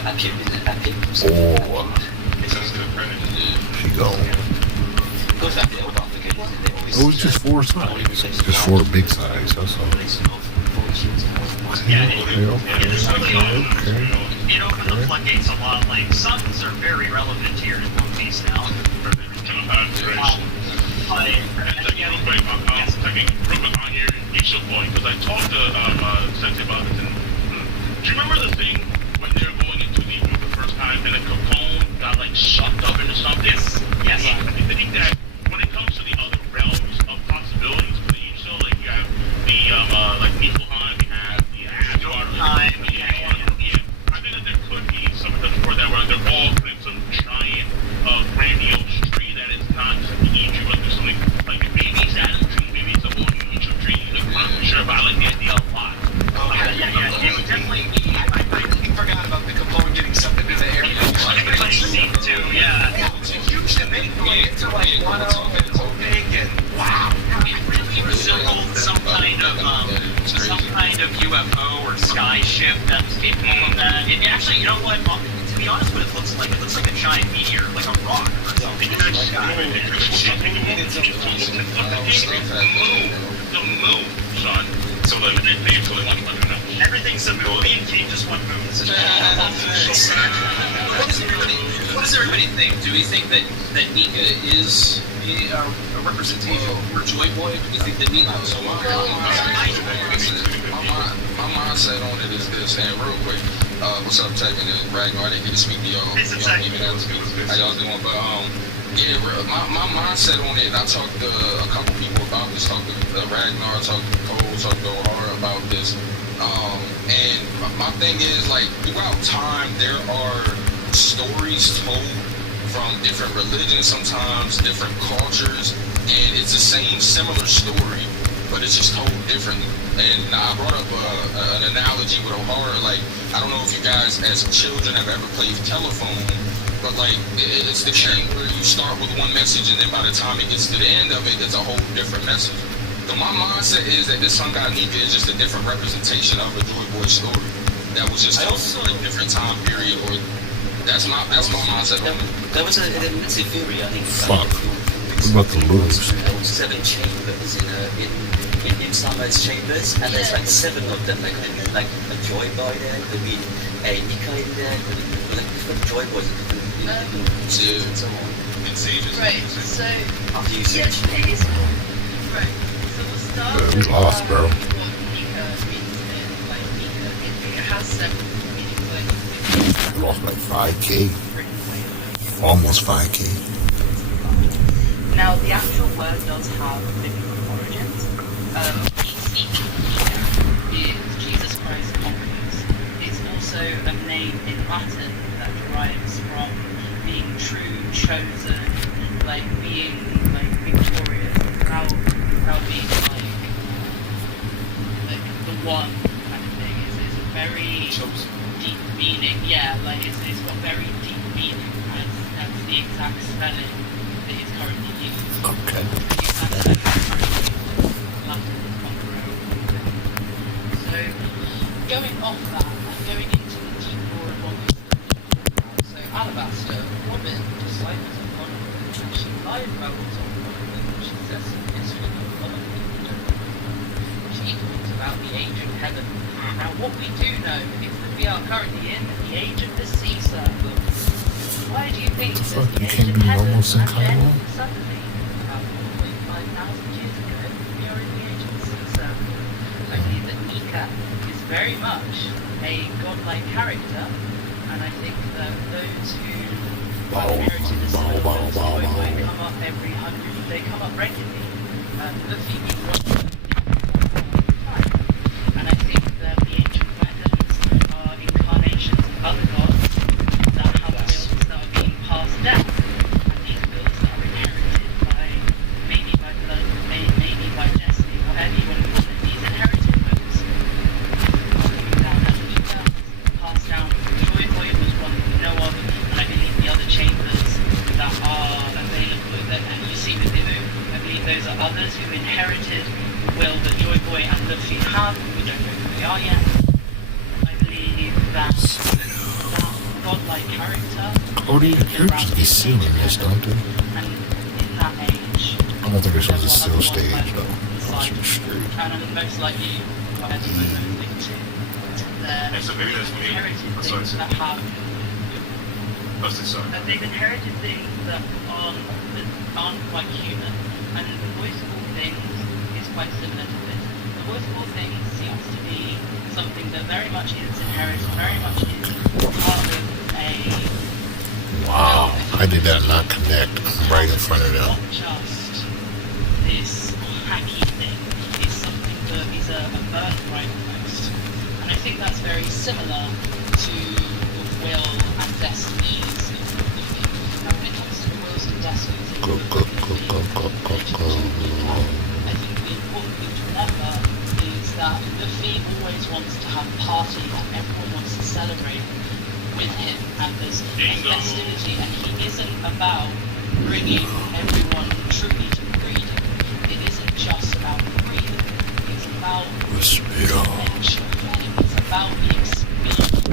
she gone. Goes back to Elbath again. Oh, it's just 4 sides. Just 4 big sides, that's all. Yeah, it opened the floodgates a lot. Like, suns are very relevant here in One Piece now. Because I talked to Sensei about this, do you remember the thing when they were going into the group the first time and the Capone got like sucked up into something? Yes. I think that when it comes to the other realms of possibilities for the Yggdrasil, like you have the like Niflheim, you have the Asgard, I think that there could be some of them for that where they're all putting some giant grandiose tree that is not Egypt, but there's something like maybe it's Adam tree, maybe it's a whole new Egypt tree. I'm not sure, but I like the idea a lot. It would definitely be. I forgot about the Capone getting sucked into the air. It's scene too, yeah. It's a huge thing. Going into like Wano and Topig and wow. It really resembled some kind of UFO or sky ship that was capable of that. It actually, you know what? To be honest, what it looks like a giant meteor, like a rock or something. The moon, son. So like they actually want to know. Everything's a movie and King just one movie. What is does everybody think? Do we think that Nika is a representation for Joy Boy? Do we think that Nika is my mindset on it is this, and real quick, what's up, Tekken and Ragnar? I didn't get to speak to y'all. Y'all even have to speak. How y'all doing? But yeah, my mindset on it. I talked to a couple people about this. Talked to Ragnar, talked to Cole, talked to O'Hara about this. And my thing is, like, throughout time, there are stories told from different religions, sometimes different cultures, and it's the same similar story, but it's just told differently. And I brought up an analogy with O'Hara. Like, I don't know if you guys as children have ever played telephone, but like it's the game where you start with one message and then by the time it gets to the end of it, it's a whole different message. So my mindset is that this Sun God Nika is just a different representation of a Joy Boy story that was just told for a different time period. Or that's my mindset on it. There was a massive theory, I think. Fuck. What about the lures? 7 chambers in some of those chambers, and there's like 7 of them. Like could be like a Joy Boy there, could be a Nika in there, could be like different Joy Boys in different series and so on. Right. So after you yeah, search. it is cool. Right. So we'll start. We lost, bro. What Nika means in like Nika. It has several meanings. Like We lost like 5K. Almost 5K. now the actual word does have biblical origins. Is Jesus Christ conquers. It's also a name in Latin that derives from being true, chosen, like being like victorious, how being like the one kind of thing. It's a very deep meaning. Yeah, like it's got very deep meaning. That's the exact spelling that is currently used. Okay. So, going off that and going into the deep lore of what this is. So, Alabaster, woman, disciples of God, she lied about what's on God, she says it's for God. She talks about the age of heaven. Now, what we do know is that we are currently in the age of the sea circle. Why do you think that Fuck, the you age can't of do heaven normal and then Senkai? suddenly, about 4,500 years ago, we are in the age of the sea circle? I believe that Nika is very much a godlike character, and I think that those who are inherited the Silver Joy Boy come up every 100, they come up regularly. Luffy being one of them, and I think that the ancient weapons are incarnations of other gods that have wills that are being passed down, and these wills that are inherited by maybe by blood, maybe by destiny, whatever you want to call it. These inherited wills coming down as we passed down. Joy Boy was one that we know of, and I believe the other chambers that are available that and you see with Imu, I believe those are others who inherited the will that Joy Boy and Luffy have. We don't know who they are yet. I believe that godlike character. Cody, you're just be seeing this, don't you? And in that age, I don't think this was a still stage, though. That's for straight. and most likely, whatever you know, into And so maybe that's me. inherited I'm sorry, things sir. that have. Sorry. They've inherited things that aren't quite human, and the voice of all things is quite similar to this. The voice of all things seems to be something that very much is inherited, very much is part of a. Wow. I did that not connect. I'm right in front of them. Not just this hacky thing. It's something that is a birthright almost, and I think that's very similar to the will and destinies. Now, when it comes to the wills and destinies, I think the important thing to remember is that Luffy always wants to have a party and everyone wants to celebrate with him, and there's a festivity, and he isn't about bringing everyone truly to freedom. It isn't just about freedom. It's about adventure. It's about the experience.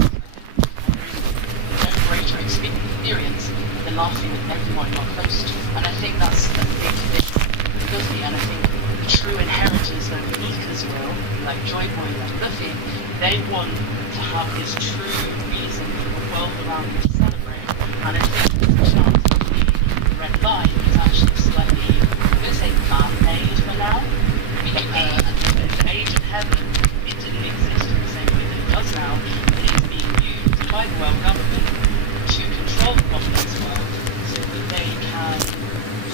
No greater experience than laughing with everyone you're close to. And I think that's the big thing with Luffy, and I think the true inheritors of Nika's will, like Joy Boy, like Luffy, they want to have this true reason for the world around them to celebrate. And I think by the world government to control the populace world so that they can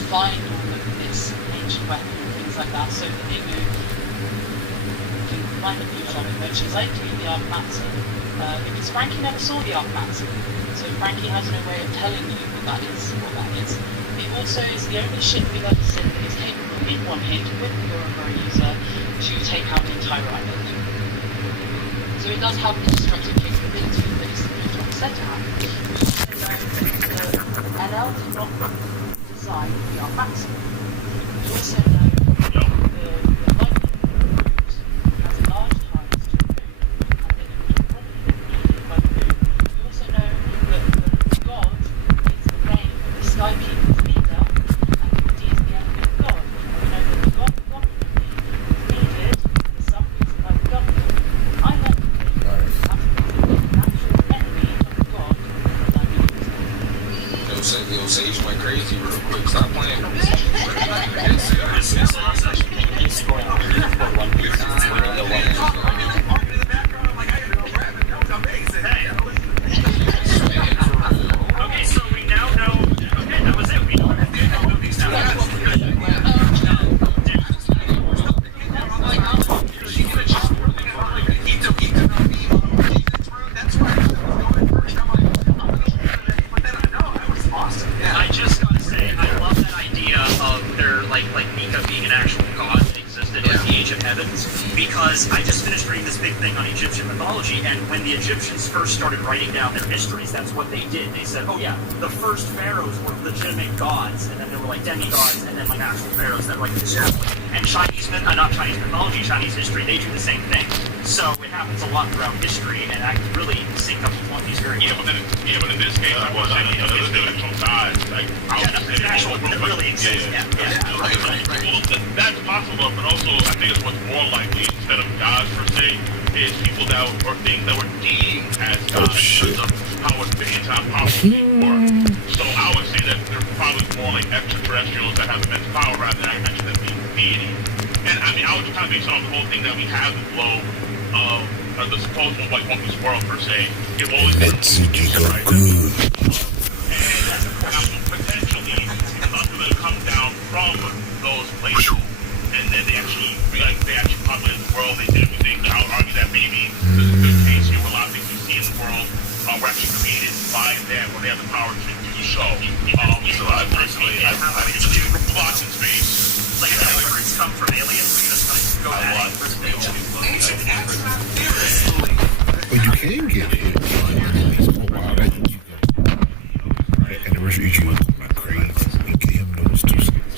find all of this ancient weapon and things like that, so that they can find the future of it, which is likely the Ark Matson, because Frankie never saw the Ark Matson, so Frankie has no way of telling you what that is. It also is the only ship we've ever seen that is capable in one hit with the Aurora user to take out an entire island. So it does have destructive capability that it's not said to have. We also know that NL did not design the Ark Matson. We also know the lightning route has large times to the moon, and then it would probably be needed by the moon. We also know that the god is the name of the Sky People's leader, and he is the enemy of God. And we know that the god needed, the sun reason by the government. I like to think that the natural enemy of the god that he used. Yo, Sage went crazy real quick. Stop playing. Okay, so we now know. Okay, that was it. We know these two guys. I just gotta say, I love that idea of their like Mika being an actual god that existed in the Age of Heavens, because I just finished reading this big thing on Egyptian mythology, and when the Egyptians first started writing down their histories, that's what they did. They said, oh yeah, the first pharaohs were legitimate gods, and then there were like demigods, and then like actual pharaohs that were like historical. And Chinese mythology, Chinese history, they do the same thing. So it happens a lot throughout history, and I can really sync up with one of these very well. But in this case, I was saying, it's the actual gods. Like, it's an actual that really exists. That's possible, but also I think it's what's more likely, instead of gods per se, is people that or things that were deemed as gods because of how advanced, how powerful they were. So I would say that they're probably more like extraterrestrials that have immense power rather than I mentioned them being deity. And I mean, I was just kind of based on the whole thing that we have the globe of the supposed like One Piece world per se. It will always be good. And that's potentially something that comes down from those places, and then they actually populated the world. They did everything. I would argue that maybe there's a good case here where a lot of things we see in the world were actually created by them, where they have the power to do so. So I personally, I think it's just blocks in space. Like aliens come from aliens, we just like go at it. But you can get hit. Oh wow, that you go. And the rest of you went crazy. You get him those 2 seconds.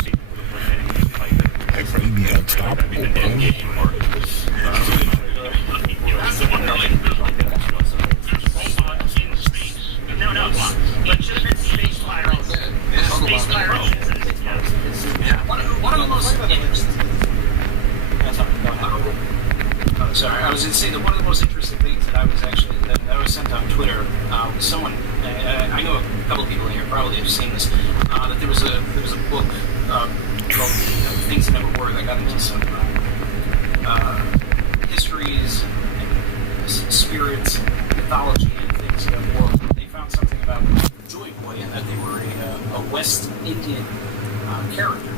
Like, bro, you be unstoppable, bro. No, legitimate space pirates. Space pirates. One of the most interesting. Oh, sorry. I was going to say that one of the most interesting things that I was sent on Twitter was someone. I know a couple of people in here probably have seen this. That there was a book called Things That Never Were that got into some histories and spirits, mythology, and things that were. They found something about Joy Boy and that they were a West Indian character.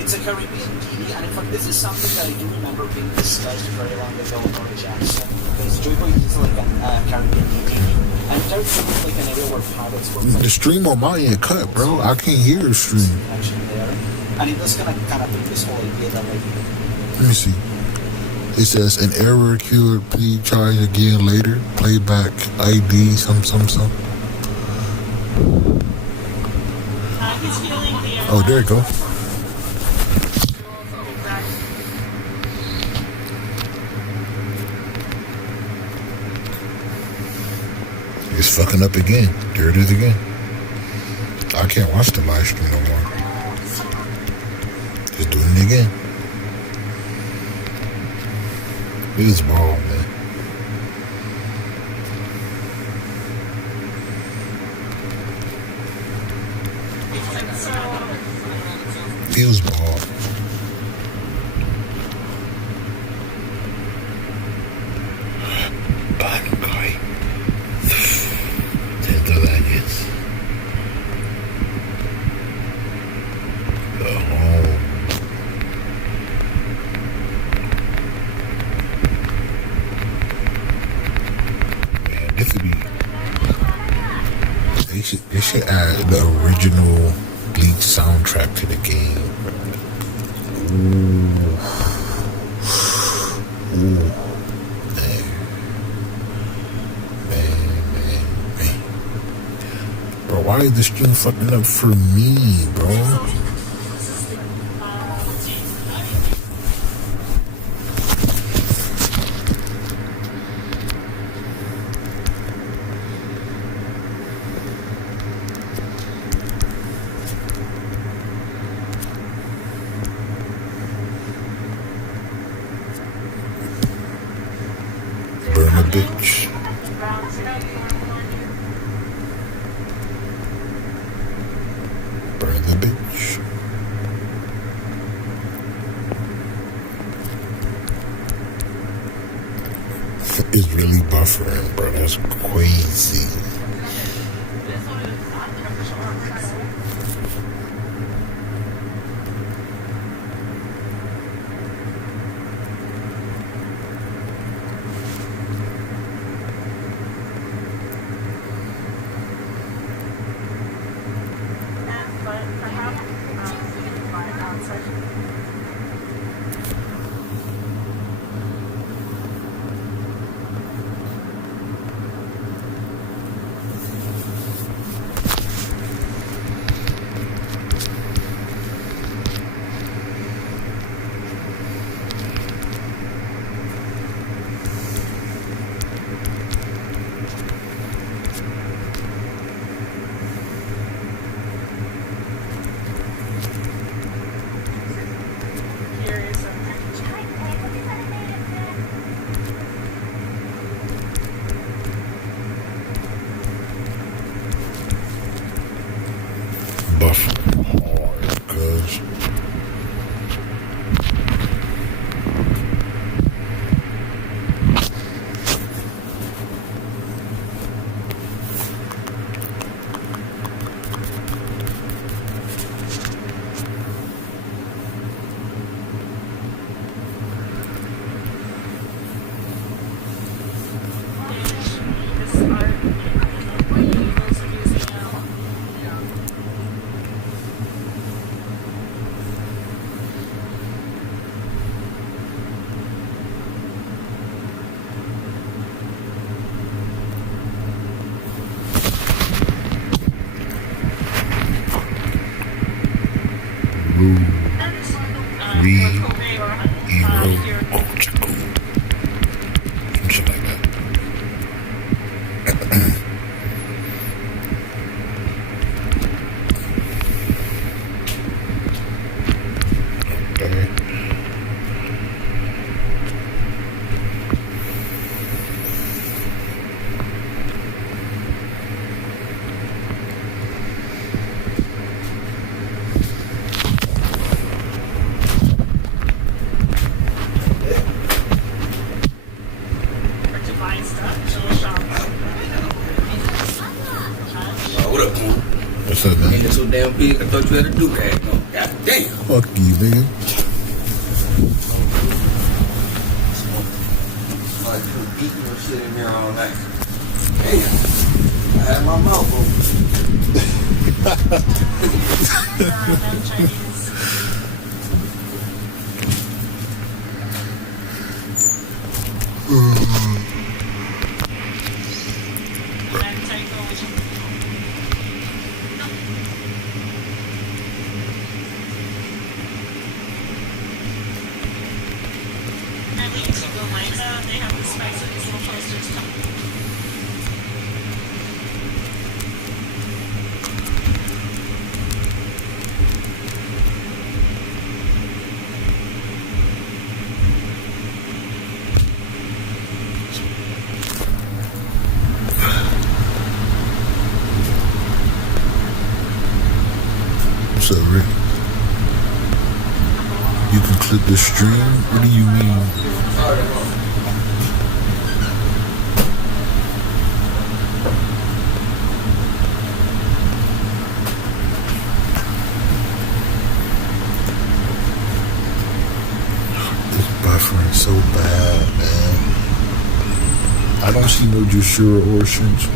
It's a Caribbean deity, and in fact, this is something that I do remember being discussed very long ago on Nora Jackson, because Joy Boy is like a Caribbean deity, and there's like an area where pirates were. The stream on my end cut, bro. I can't hear the stream. There, and it does kind of bring this whole idea that like. Let me see. It says an error occurred. Please try again later. Playback ID. Some. Oh, there you go. It's fucking up again. There it is again. I can't watch the live stream no more. Just doing it again. It is ball, man. Feels ball. They should add the original Bleach soundtrack to the game. Ooh. Man. Bro, why is the stream fucking up for me, bro? Burn a bitch. Burn the bitch. It's really buffering, bro. That's crazy. Buffering hard, cuz. What's up, man? It's so damn big, I thought you had a do-rag on. God damn. Fuck you, nigga. Like you beating your shit in here all night. Damn. I had my mouth What's up, Rick? You can clip the stream? What do you mean? It's buffering so bad, man. I don't see no Jushura or Shins.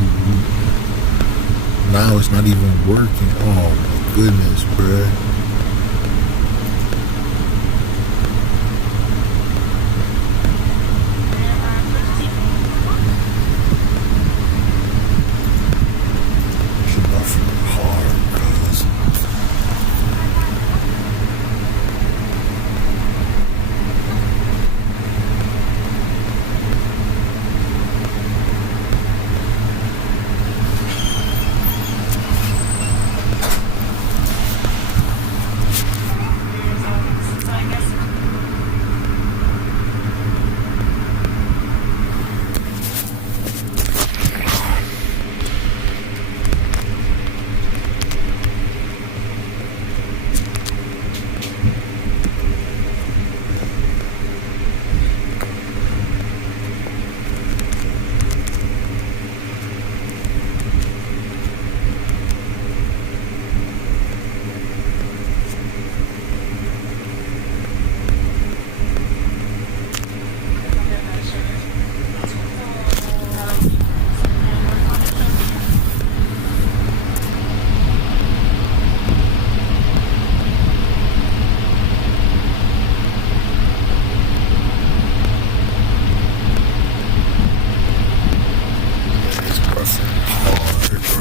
Now it's not even working. Oh my goodness, bruh. Should buffer hard, cuz.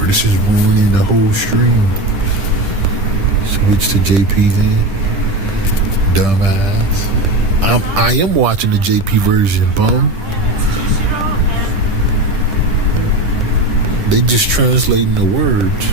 This is ruining the whole stream. Switch to JP then. Dumbass. I am watching the JP version, bum. They just translating the words.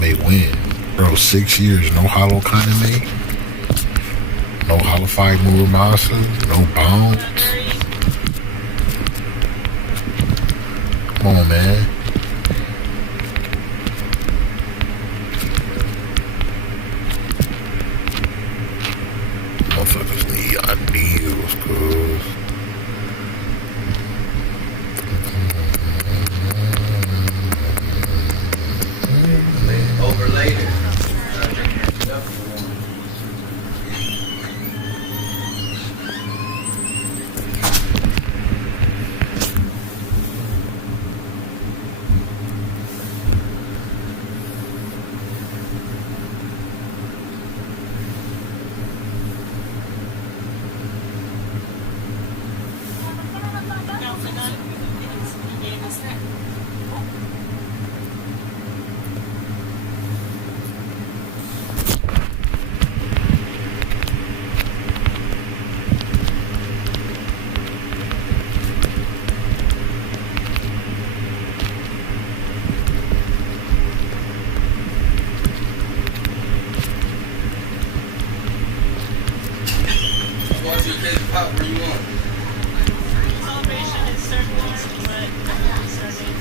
May win. Bro, 6 years, no Hollow Kaname, no Hollow-Fied Muramasa, no Bounce. Come on, man. Motherfuckers need ideals, cuz. Over later. Where you going? Celebration is circling, but I'm not serving.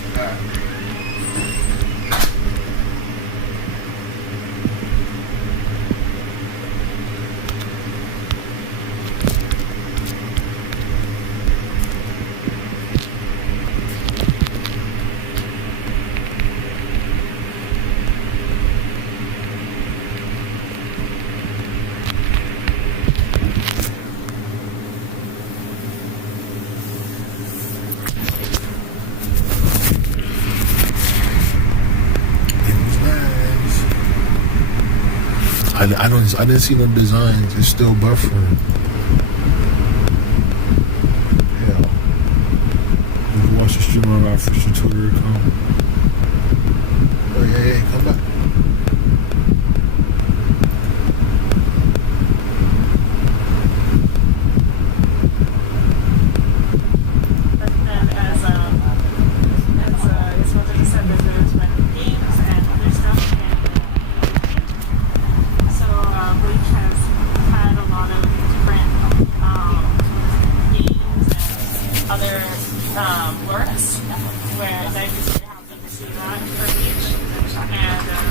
I didn't see no designs. It's still buffering. Hell. You can watch the stream on our official Twitter account. Oh, hey, come back. Works where they just have to see that for each, and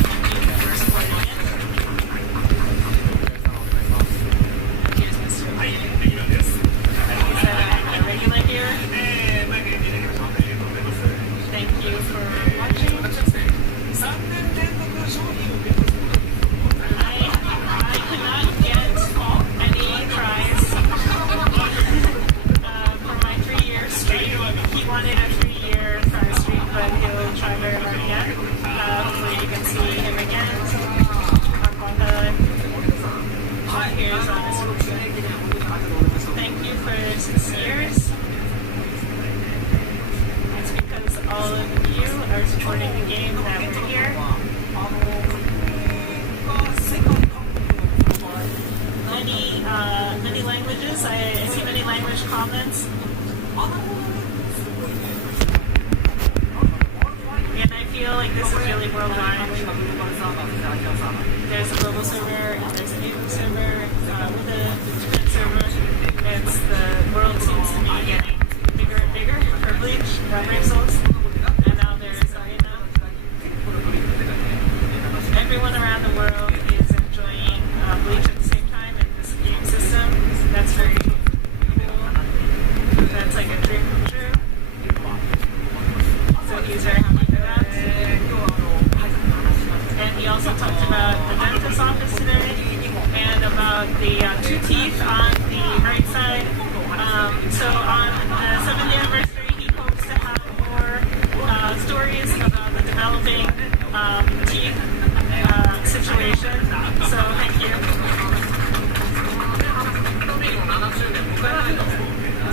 There's a global server and there's an EU server. With the Japan server, it's the world seems to be getting bigger and bigger for Bleach, Brave Souls, and now there's Arena. Everyone around the world is enjoying Bleach at the same time in this game system. That's very cool. That's like a dream come true. So he's very happy for that. And he also talked about the dentist's office today and about the 2 teeth on the right side. So on the 7th anniversary, he hopes to have more stories about the developing teeth situation. So thank you.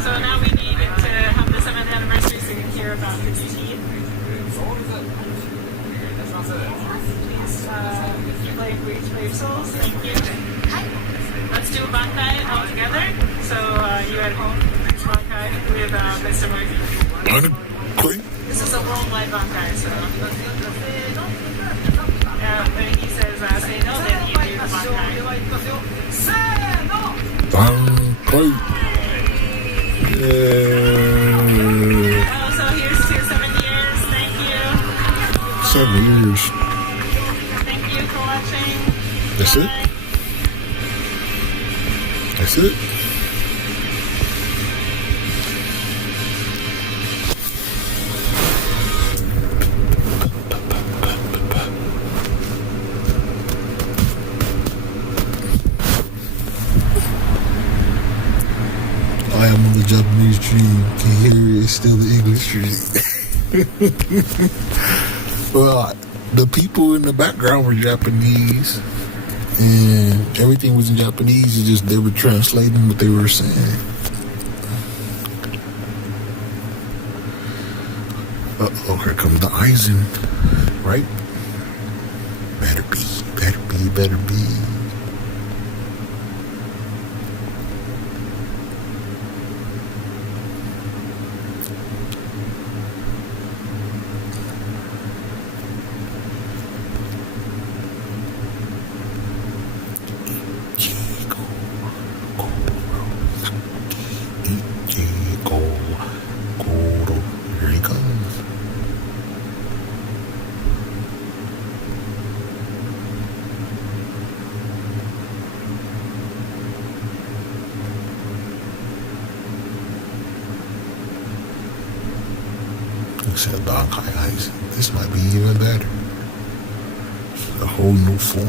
So now we need to have the 7th anniversary so you can hear about the 2 teeth. Please play Bleach Brave Souls. Thank you. Let's do Bankai all together. So you at home, Bankai with Mr. Murphy. This is a worldwide Bankai, so when he says say no, then you do Bankai. Bankai. Yeah. Oh, so here's to 7 years. Thank you. 7 years. Thank you for watching. That's Bye. it? That's it? I am on the Japanese tree. Can you hear it? It's still the English tree. Well, the people in the background were Japanese, and everything was in Japanese. It's just they were translating what they were saying. Uh-oh, here comes the Aizen, right? Better be, better be, better be. Here he comes. Except Dog High Ice. This might be even better. A whole new form.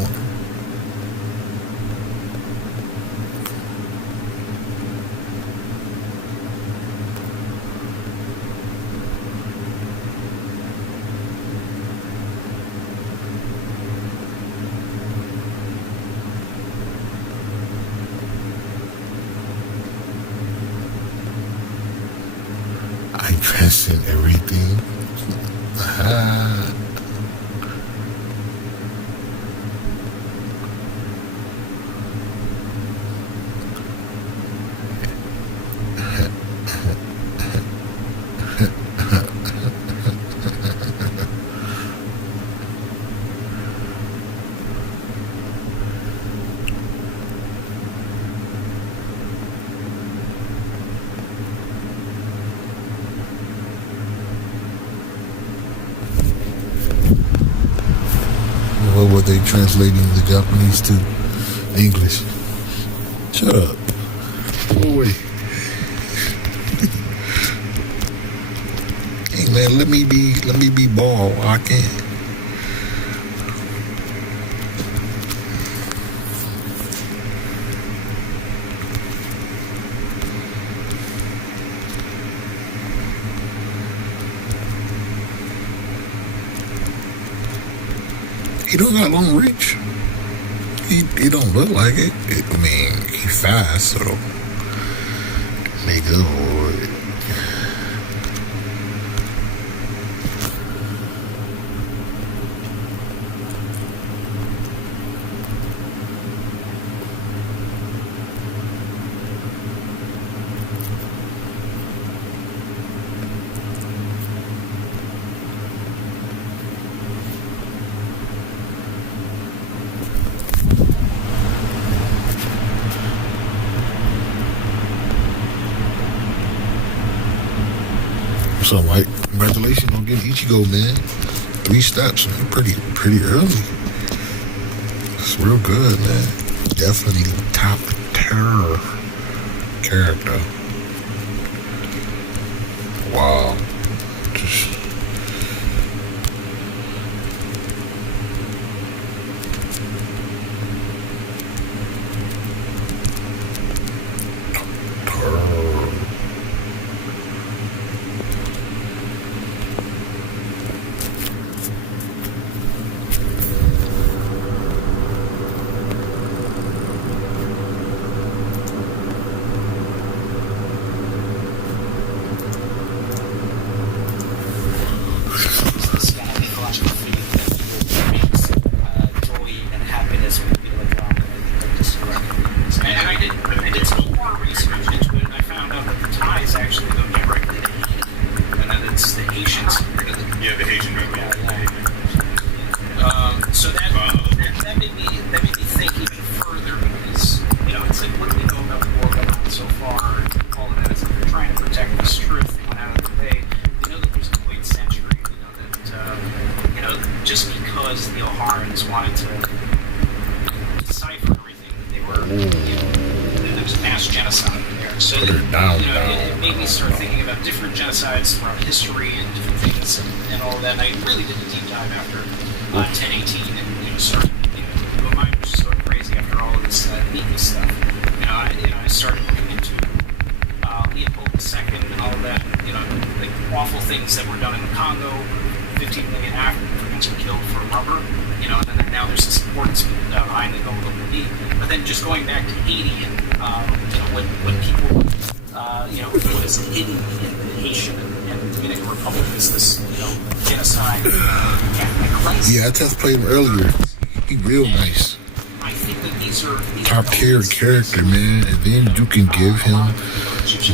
I transcend everything. What were they translating the Japanese to English? Shut up. Boy. Hey man, let me be ball. I can't. He don't got long reach. He don't look like it. I mean, he fast, so make up for it. So, Mike, congratulations on getting Ichigo, man. 3 steps, man. Pretty early. It's real good, man. Definitely top tier character. Wow. Just played him earlier. He real nice. Top tier character, man. And then you can give him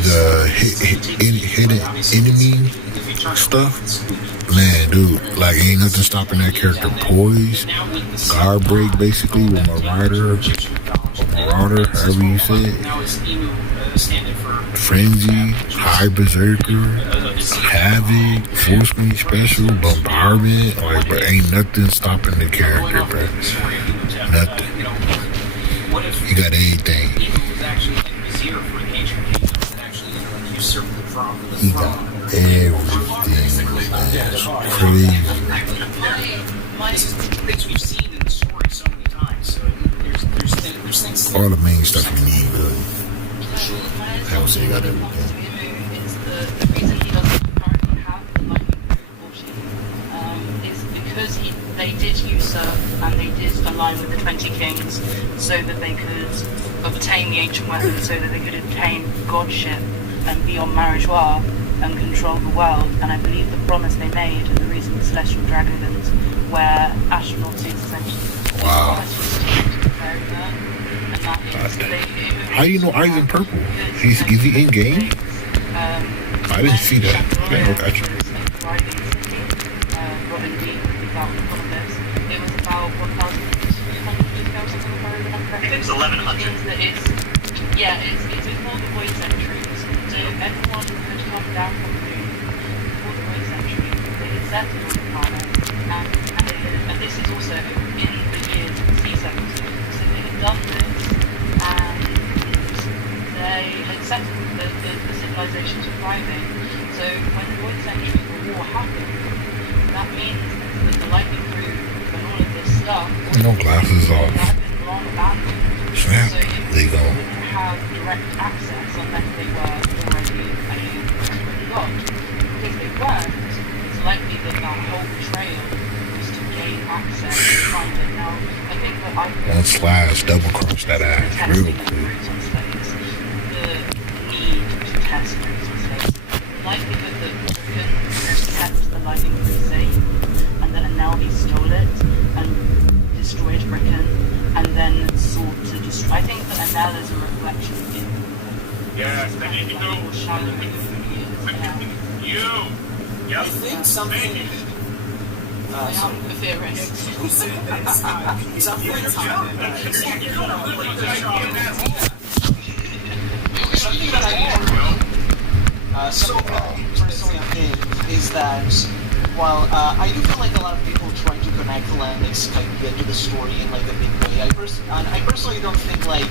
the hidden enemy stuff. Man, dude, like ain't nothing stopping that character. Poise, guard break, basically with Marauder, however you say it. Frenzy, High Berserker, Havoc, Full Screen Special, Bombardment, like, but ain't nothing stopping the character, bro. Nothing. He got everything. He got everything, man. It's crazy. All the main stuff you need, really. I don't say he got everything. The reason he doesn't currently have the lightning portion is because they did usurp and they did align with the 20 kings so that they could obtain the ancient weapons, so that they could obtain godship and be on Marijois and control the world. And I believe the promise they made and the reason the celestial dragons were astronauts is essentially wow. How do you know Ivan purple? Is he in game? I didn't see that. Okay, look at you. It was about 1,300 years ago, something like that. I think it's 1,100. It's before the void centuries. So everyone had come down from the moon before the void century. They had settled on the planet, and this is also in the years of the sea cycle. So they had done this, and they had settled. The civilizations were thriving. So when the void century, the war happened, that means that the lightning group and all of this stuff. No glasses off. Had been long abandoned. Snap. So There you go. They wouldn't have direct access unless they were already a god. Because they weren't, it's likely that whole trail was to gain access and find it. Now, I think that I double cross that ass real quick. Test routes and stuff. The likelihood that Britain kept the lightning group safe and that Anelvi stole it and destroyed Britain and then sought to destroy. I think that Anel is a reflection of it. Yes, I need to go. You. I think something. I'm a theorist. Something that I need to know. Something that personally think is that while I do feel like a lot of people try to connect like Skype to the story in like a big way, I personally don't think like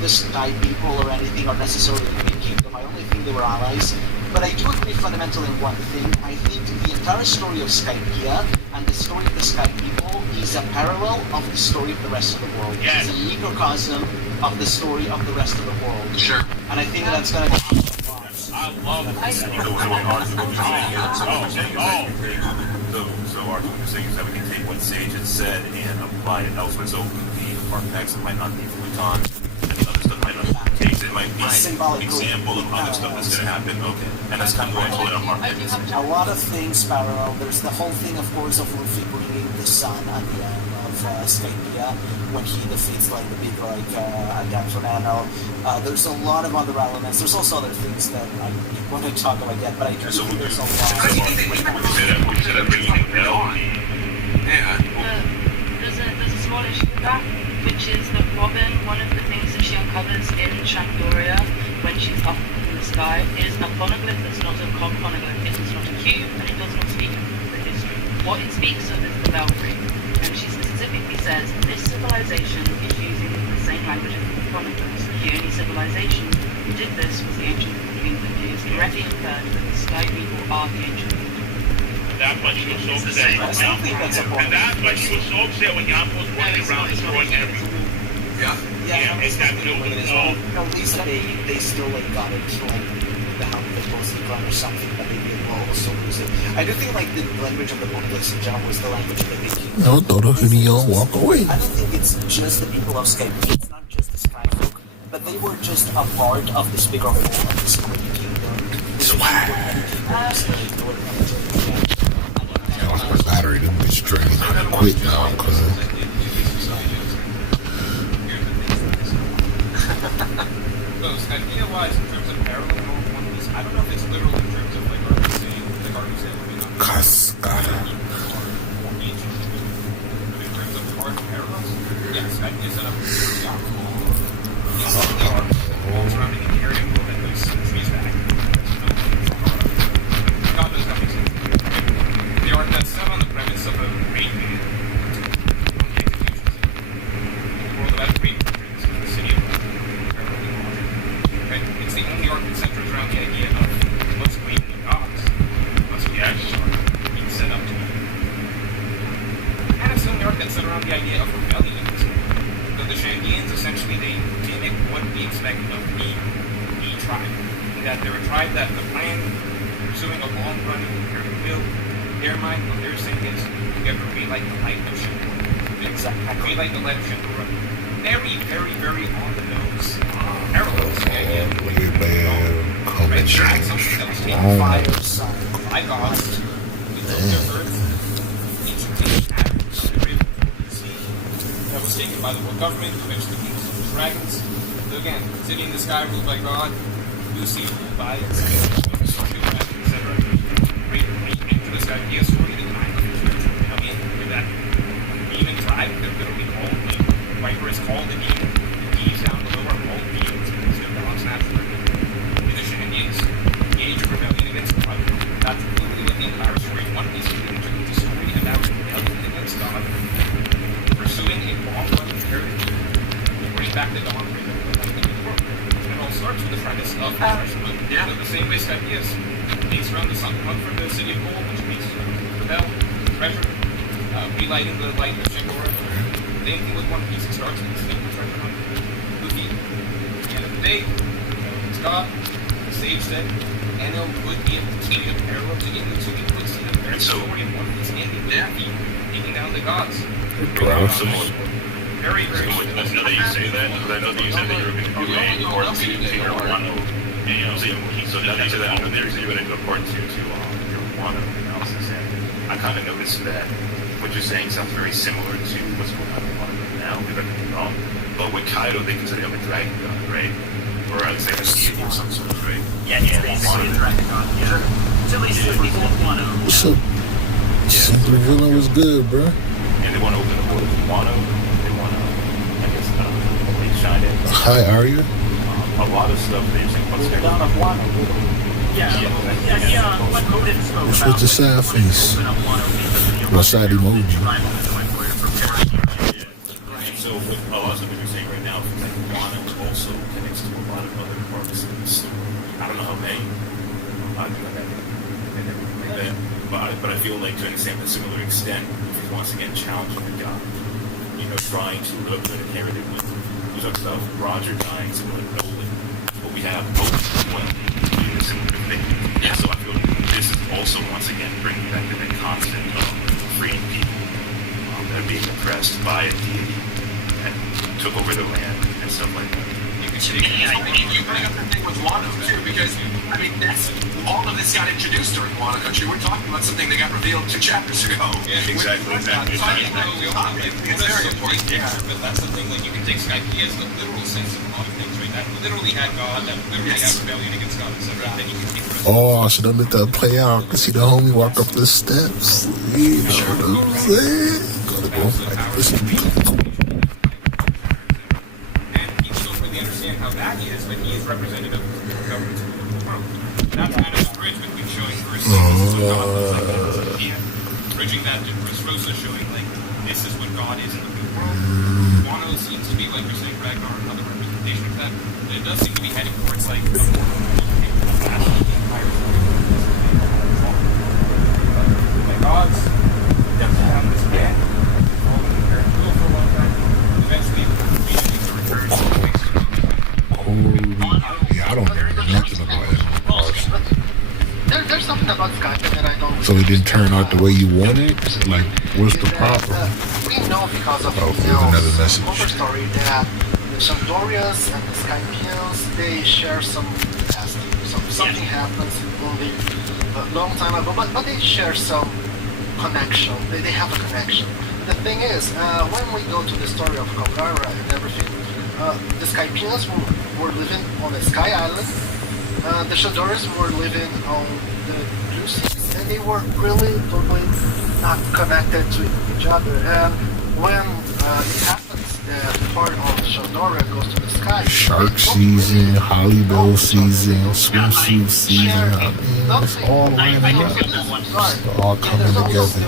the Sky people or anything are necessarily the Green Kingdom. I only think they were allies. But I do agree fundamentally in one thing. I think the entire story of Skypea and the story of the Sky people is a parallel of the story of the rest of the world. Yes. It's a microcosm of the story of the rest of the world. Sure. And I think that's going to be... I love it. So Arthur, what you're saying is that we can take what Sage has said and apply it elsewhere. So the artifacts that might not be fully gone, and the other stuff might not be the case. It might be an example of other stuff that's going to happen. Okay. And that's kind of what I told him. A lot of things parallel. There's the whole thing, of course, of Luffy bringing the sun at the end of Skypea when he defeats like the big Adaption Anno. There's a lot of other elements. There's also other things that I want to talk about yet, but I do think there's a lot. Yeah. There's a small issue with that, which is that Robin, one of the things that she uncovers in Shandoria when she's up in the sky is a poneglyph that's not a common poneglyph. It is not a cube, and it does not speak the history. What it speaks of is the Belfry, and she specifically says this civilization is using the same language as the poneglyphs. The only civilization who did this was the ancient kingdom. It is directly inferred that the sky people are the ancient kingdom. That's why she was so upset. And that's why she was so upset when Yamcha was running around destroying everything. Yeah, it's that at least they still like got it like the help of the Poseidon or something, but they did also lose it. I do think like the language of the poneglyphs in general was the language of the big kingdom. No, walk away. I don't think it's just the people of Skype. It's not just the Sky folk, but they were just a part of this bigger whole of this Green Kingdom. Yeah, what's my battery? Them bitch draining kind of quick now, cause. Idea-wise, in terms of parallel One Piece, I don't know if it's literal in terms of like Arthur saying, Cascada. In terms of hard parallels, yes, idea set up surrounding the area movement those trees back. God knows how makes sense. The art that's set on the premise of a great on the execution scene. In the world of that great the city of it's the only arc that centers around the idea of most great gods must be being set up to be. And it's the only arc that centers around the idea of rebellion in this world. So the Shandians essentially they mimic what we expect of the tribe. In that they're a tribe that the plan pursuing a long running imperial will, their mind, what they're saying is you ever relight the light of Shandora. Exactly. Relight the light of Shandora. Very, very, very on the nose. Parallels to the idea of drag something that was taken fire, by gods, we took their earth, ancient kingdom that was taken by the world government, eventually became some dragons. So again, city in the sky ruled by God, Lucy ruled by etc. Right into the sky, be a story that kind of come in with that demon tribe, they're literally called the Viper is called the demon. Down below are all beings, still balance naturally. In the Shandians, the age of rebellion against God. That's literally what the entire story is. One Piece is literally the story about rebellion against God, pursuing a long-running heritage, bring back the dawn of the world. And it all starts with the premise of the treasure hunt. Yeah, the same way Skype is. Takes around the sun, run from the city of gold, which means rebel, treasure, relighting the light of Shandora. The same thing with One Piece. It starts with the treasure hunt. Luffy, at the end of the day, it's God, the sage said, Enno would be able to keep a parallel to Enno, so he puts in a very story of One Piece ending with Luffy taking down the gods. Very, very now that you say that, because I know that you said that you were going to do a part 2 to Wano, and you know, so now that you said that over there, so you're going to do a part 2 to your Wano analysis, and I kind of noticed that what you're saying sounds very similar to what's going on in Wano right now, if I could be wrong. But with Kaido, they consider him a dragon god, right? Or I would say a deity of some sort, right? Yeah, he's basically a dragon god, yeah. So at least the people of Wano. What's up? Cinderella was good, bro. And they want to open the world of Wano. They want to, I guess, they shine it. Hi, Arya. A lot of stuff they're saying. What's down of Wano? Which was the sad face? Or sad emoji? So a lot of what you're saying right now, like Wano also connects to a lot of other parts of the story. I don't know how many. But I feel like to an extent, a similar extent, he's once again challenging the God. You know, trying to look at a narrative with who talks about Roger dying, similar to Nolan. But we have both one doing a similar thing. Yeah. So I feel like this is also once again bringing back to that constant of freeing people that are being oppressed by a deity that took over the land and stuff like that. You bring up the thing with Wano too, because I mean that's all of this got introduced during Wano Country. We're talking about something that got revealed 2 chapters ago. Yeah, exactly. It's very important. Yeah, but that's the thing. Like you can take Skype. He has the literal sense of a lot of things, right? That literally had God. That literally had rebellion against God, etc. Then you can take. Oh, I should have let that play out. See the homie walk up the steps. You know what I'm saying? Gotta go back. Listen. Understand how bad he is, but he is representative of the government of the world. That's kind of the bridge between showing Chris bridging that to Chris Rosa, showing like this is what God is in the real world. Wano seems to be, like you're saying, Ragnar, another representation of that. But it does seem to be heading towards like a more my gods definitely have this band. For a long time. Eventually, yeah, I don't know nothing about it. There's something about Skype that I don't. So it didn't turn out the way you wanted? Like, what's the problem? We know because of another message. Overstory that the Shandorians and the Skypians, they share some past. Something happens only a long time ago, but they share some connection. They have a connection. The thing is, when we go to the story of Kogara and everything, the Skypians were living on a sky island. The Shandorians were living on the blue seas, and they were really totally not connected to each other. And when it happens that part of Shandoria goes to the sky, shark season, Hollywood season, swimsuit season, I mean, it's all lining up. It's all coming together.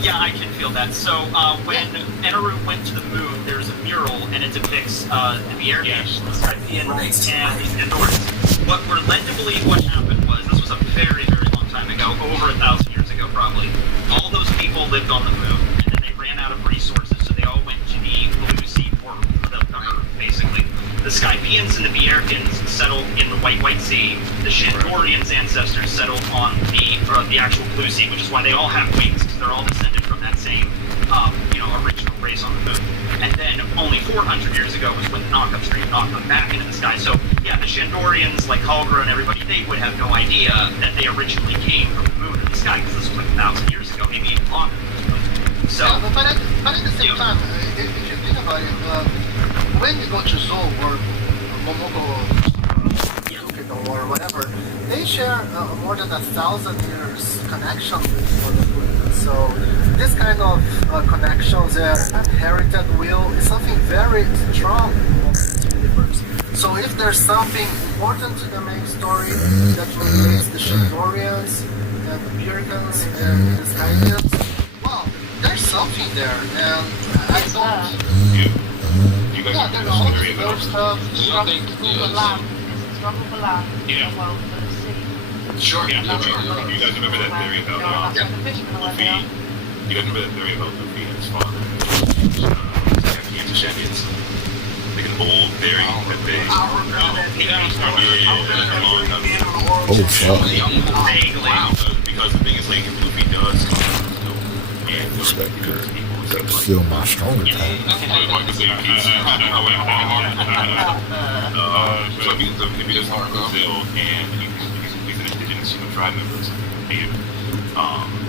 Yeah, I can feel that. So when Eneru went to the moon, there's a mural and it depicts the Vierge, the Skypian, and the Andorians. What we're led to believe what happened was, this was a very, very long time ago, over 1,000 years ago probably, all those people lived on the moon, and then they ran out of resources, so they all went to the blue sea world, the Earth, basically. The Skypians and the Viergens settled in the White Sea. The Shandorians' ancestors settled on the actual blue sea, which is why they all have wings, because they're all descended from that same, original race on the moon. And then only 400 years ago was when the knock-up stream knocked them back into the sky. So, yeah, the Shandorians, like Halgra and everybody, they would have no idea that they originally came from the moon to the sky, because this was like 1,000 years ago, maybe even longer. So, yeah, but at the same time, if you think about it, when you go to Zou or Momoko or whatever, they share more than 1,000 years connection with the moon. So this kind of connections and inherited will is something very strong in the universe. So if there's something important to the main story that relates the Shandorians and the Puricans and the Skypians, well, there's something there, and I don't. Yeah, there's struggle for land. Struggle for land. Yeah. Well, for the sea. Sure. Yeah. You guys remember that theory about Luffy? You guys remember that theory about Luffy and his father? Scythians and Shandians? Like an old theory that they. Oh, fuck. Because the thing is, like, if Luffy does come and Spectre, gotta feel my stronger time. So if he does harm Brazil and he's an indigenous tribe members,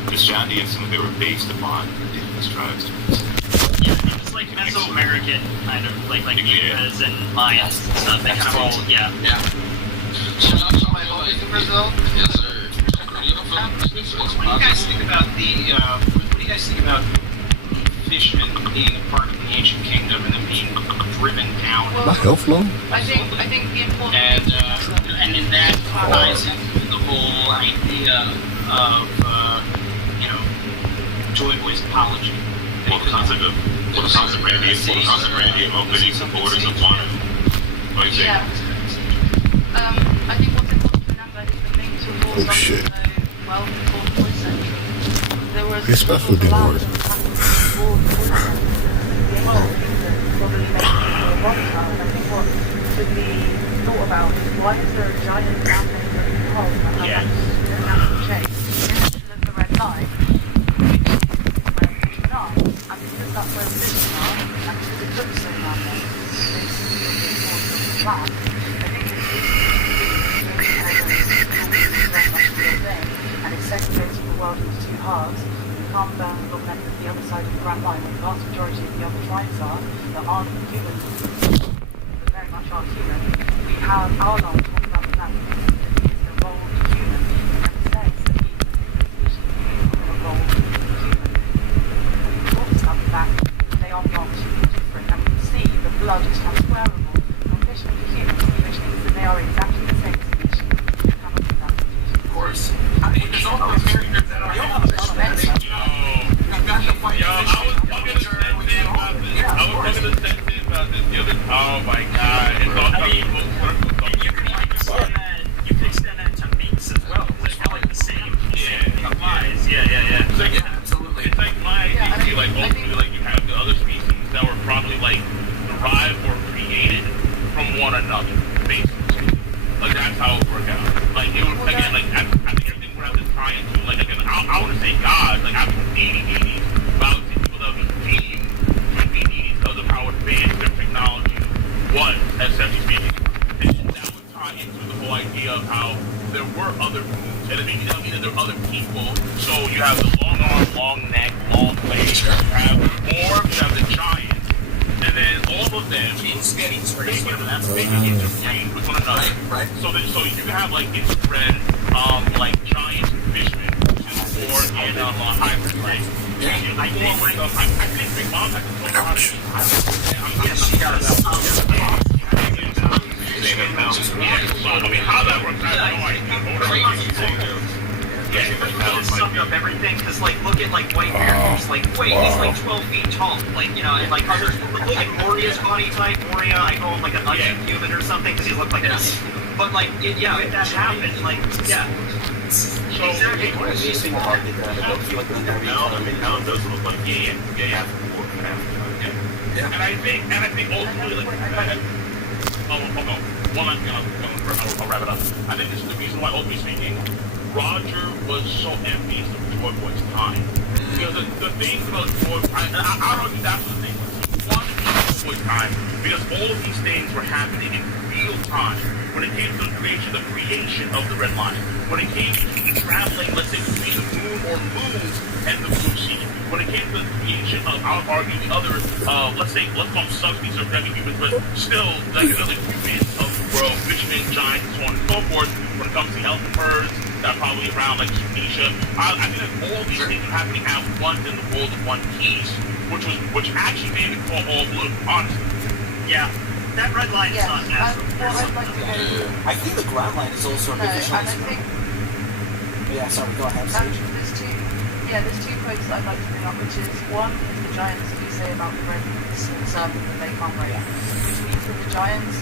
the Shandians, they were based upon indigenous tribes. Yeah, it's like Mesoamerican kind of, like Incas and Mayas and stuff. They kind of all, yeah. Brazil? Yes, sir. What do you guys think about fishmen being a part of the ancient kingdom and then being driven down? My health low? I think the important and in that ties into the whole idea of, Joy Boy's apology. Well, the concept of opening supporters of one. Yeah. I think what's important to remember is the things were all started well before the voice century. There was His special didn't work. I think what should be thought about is why is there a giant mountain in the hole that has a natural shape in the red line, which is where fish are, and because that's where the fish are, and because it looks so random, it's the flat. I think it's and it's segregating the world into two halves. You can't then look at the other side of the Grand Line, where the vast majority of the other tribes are, that aren't human, but very much are human. We have our long talk about the fact that it's an evolved human. It never says that each species is an evolved human. It talks about the fact that they are not different, and we can see the blood is transferable from fish into humans, which means that they are exactly the same species. You cannot do that. Of course. I mean, there's all those characters that are oh my god. It's all you can extend that to meats as well. It's like the same applies. Yeah. It's like, absolutely. It's like my idea, like ultimately, like you have the other species that were probably like derived or created from one another, basically. Like that's how it would work out. Like it would again, like I think everything would have to tie into like again, I want to say God, like after 80s, but I would say people that would be deemed to be needy because of how advanced their technology was, essentially speaking. And that would tie into the whole idea of how there were other moons, and it means that there were other people. So you have the long arm, long neck, long legs, you have the orbs, you have the giants, and then all of them basically interfering with one another. Right. So you can have like infrared, like giant fishmen, or in hybrid, right? I think Big Mom has to talk about it. Yes, she does. I mean, how that works, I have no idea. Suck up everything, because like look at like White Bear, he's like he's like 12 feet tall, like and like others look at Moria's body type. Moria, I call him like an onion human or something because he looked like this. But like if that happened, like So exactly. What is this thing about it? Now it does look like yeah. And I think ultimately like one last thing I'll wrap it up. I think this is the reason why ultimately speaking, Roger was so envious of Joy Boy's time. Because the thing about Joy, I don't argue that's the thing. He wanted Joy Boy's time because all of these things were happening in real time. When it came to the creation of the Red Line, when it came to traveling, let's say, between the moon or moons and the blue sea, when it came to the creation of, I would argue, the other, let's call them subspecies of demi-humans, but still, like another humans of the world, fishermen, giants, and so on and so forth, when it comes to elf birds, that probably around, like, Tunisia. I think that all these things are happening at once in the world of One Piece, which actually made it call all blue, honestly. Yeah. That red line is not natural. I think the ground line is also a big issue. Yeah, sorry, go ahead. There's two quotes that I'd like to bring up, which is one is the giants do say about the red serpent that they can't break, which means that the giants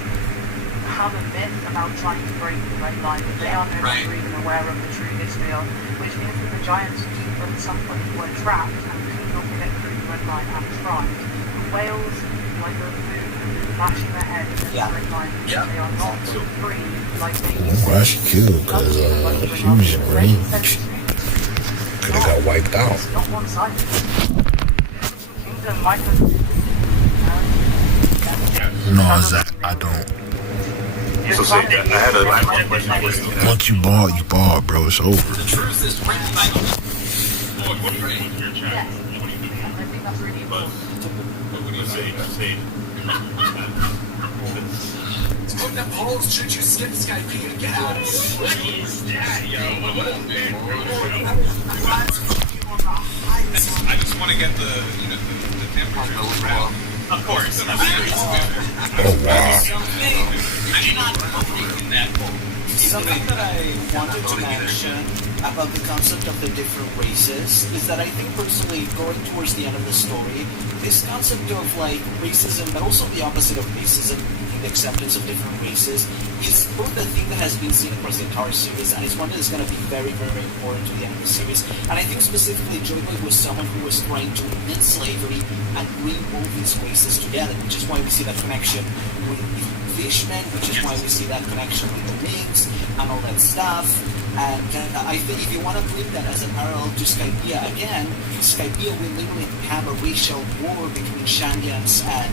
have a myth about trying to break the red line, but they are no longer even aware of the true history of, which means that the giants at some point were trapped and could not get through the red line and tried. The whales, like the food, bashing their head against the red line, they are not free like they used to. Why she killed? Because she was in range. Could have got wiped out. It's not one-sided. Kingdom, No, Zach, I don't. So say that. I had one question for you. Once you ball, bro. It's over. The truth is, yes. I think that's really important. What do you say? Put the poles, should you skip Skype and get out? What is that, yo? I just want to get the temperature around. Of course. Oh, wow. I'm not voting that vote. Something that I wanted to mention about the concept of the different races is that I think personally, going towards the end of the story, this concept of like racism, but also the opposite of racism, the acceptance of different races, is both a thing that has been seen across the entire series, and it's one that is going to be very, very important to the end of the series. And I think specifically Joy Boy was someone who was trying to end slavery and bring all these races together, which is why we see that connection with Fishmen, which is why we see that connection with the Mings and all that stuff. And I think if you want to bring that as a parallel to Skypiea again, Skypiea will literally have a racial war between Shangyans and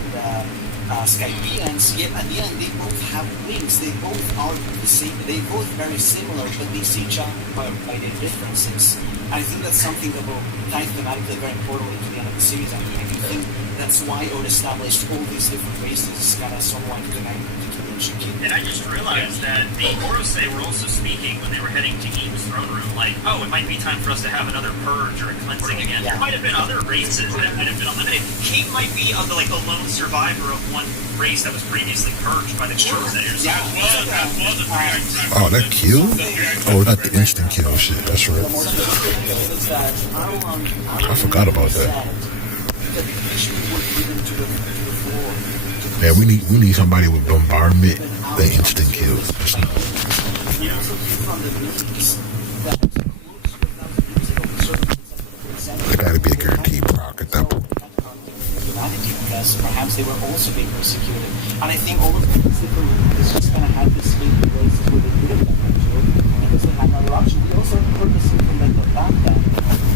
Skypieans, yet at the end they both have wings, they both are the same, they both very similar, but they see each other by their differences. I think that's something that will tie thematically very importantly to the end of the series. I think that's why Oda established all these different races kind of somewhat connected to the Shiki. And I just realized that the Orosei were also speaking when they were heading to Eve's throne room, like, oh, it might be time for us to have another purge or a cleansing again. There might have been other races that might have been eliminated. King might be the lone survivor of one race that was previously purged by the Orosei or something. Oh, that kill? Oh, not the instant kill shit. That's right. I forgot about that. Yeah, we need somebody with bombardment that instant kills. There gotta be a guaranteed proc at that point. Because perhaps they were also being persecuted. And I think all of these different is just gonna have this little places where they did that because they have another option. We also heard the scene from the Tata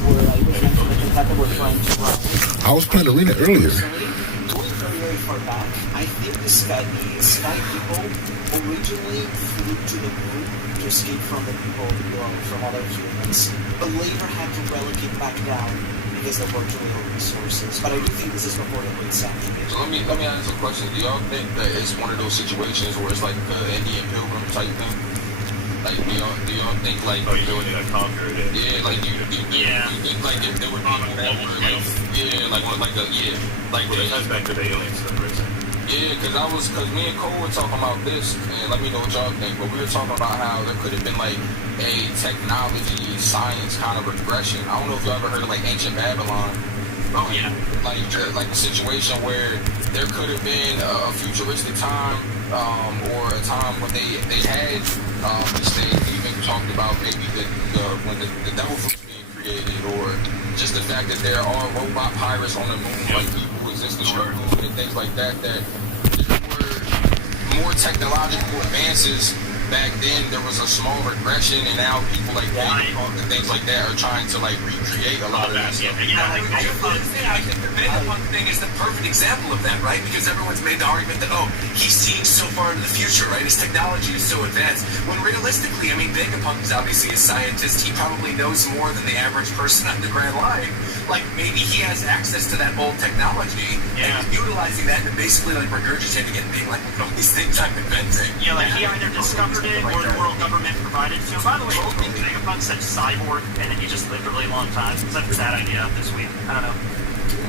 where I was mentioned that the Tata were trying to run. I was playing Arena earlier. Going very, very far back, I think the sky people originally flew to the moon to escape from the people below, from other humans, but later had to relocate back down because there were too little resources. But I do think this is before the late century. So let me ask a question. Do y'all think that it's one of those situations where it's like the Indian Pilgrim type thing? Like, do y'all think like you're doing that conquer it? Yeah, like you think like if there were people that were like it ties back to the alien stuff, right? Yeah, because me and Cole were talking about this, and let me know what y'all think, but we were talking about how there could have been like a technology, science kind of regression. I don't know if y'all ever heard of like ancient Babylon. Oh yeah. Like a situation where there could have been a futuristic time, or a time when they had this thing. Even talked about maybe when the devil fruit was being created, or just the fact that there are robot pirates on the moon, like people who exist in the moon and things like that. That there were more technological advances back then. There was a small regression, and now people like Vegapunk and things like that are trying to like recreate a lot of that stuff. I think the Vegapunk thing is the perfect example of that, right? Because everyone's made the argument that, oh, he's seeing so far into the future, right? His technology is so advanced. When realistically, I mean, Vegapunk is obviously a scientist. He probably knows more than the average person on the Grand Line. Like, maybe he has access to that old technology and utilizing that and basically like regurgitating it and being like, oh, these things I'm inventing. Yeah, like he either discovered it or the world government provided it to him. By the way, Vegapunk said cyborg and then he just lived a really long time. So that's that idea this week. I don't know.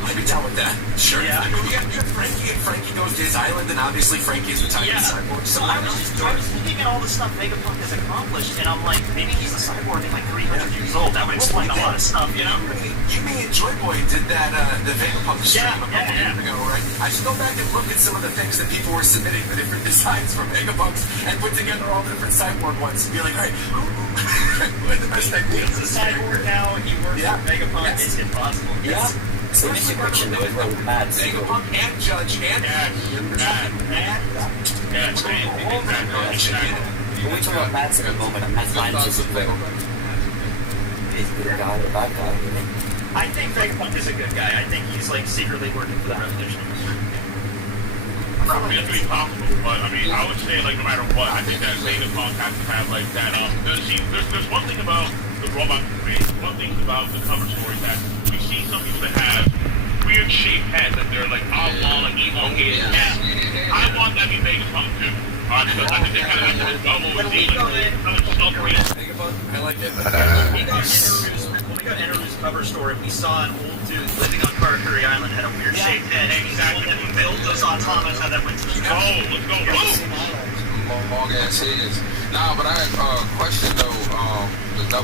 I could tell with that. Sure. Yeah. I mean, you have Frankie, and Frankie goes to his island, and obviously Frankie is retired cyborg. So I was looking at all the stuff Vegapunk has accomplished, and I'm like, maybe he's a cyborg at like 300 years old. That would explain a lot of stuff, you know? You mean Joy Boy did that, the Vegapunk stream a couple years ago, right? I should go back and look at some of the things that people were submitting, the different designs for Vegapunks, and put together all the different cyborg ones, and be like, all right, who had the best idea? He's a cyborg now, he works with Vegapunk, it's impossible. Yeah. So it's a question though as well with Mads. Vegapunk and Judge and When we talk about Mads at the moment, Mads Lantis is well. He's a good guy or a bad guy, really. I think Vegapunk is a good guy. I think he's like secretly working for the revolutionaries. I mean, it's really possible, but I mean, I would say like no matter what, I think that Vegapunk has to have like that. There's one thing about the robot movie, one thing about the cover stories that we see some people that have weird shaped heads that they're like oblong, like elongated heads. I want that to be Vegapunk too. Because I think they kind of have to double with the kind of self-rated. I like it. When we got Enderu's cover story, we saw an old dude living on Karakuri Island had a weird shaped head. Exactly. And built those automata that went to the let's go. long ass heads. Nah, but I had a question though.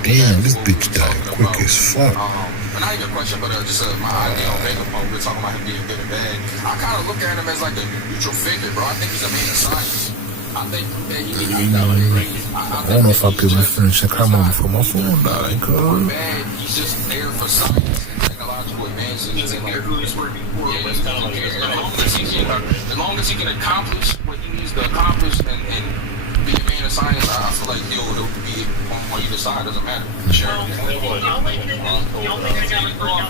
Damn, this bitch died quick as fuck. But not even a question, but just my idea on Vegapunk. We're talking about him being good and bad. I kind of look at him as like a neutral figure, bro. I think he's a man of science. I think that he needs I don't know if I could finish and come on before my phone died, cuz. He's just there for science and technological advances. He's a care who he's working for. Yeah, he's kind of as long as he can accomplish what he needs to accomplish and be a man of science, I feel like he'll be on either side. Doesn't matter. Sure. The only thing I got to bring up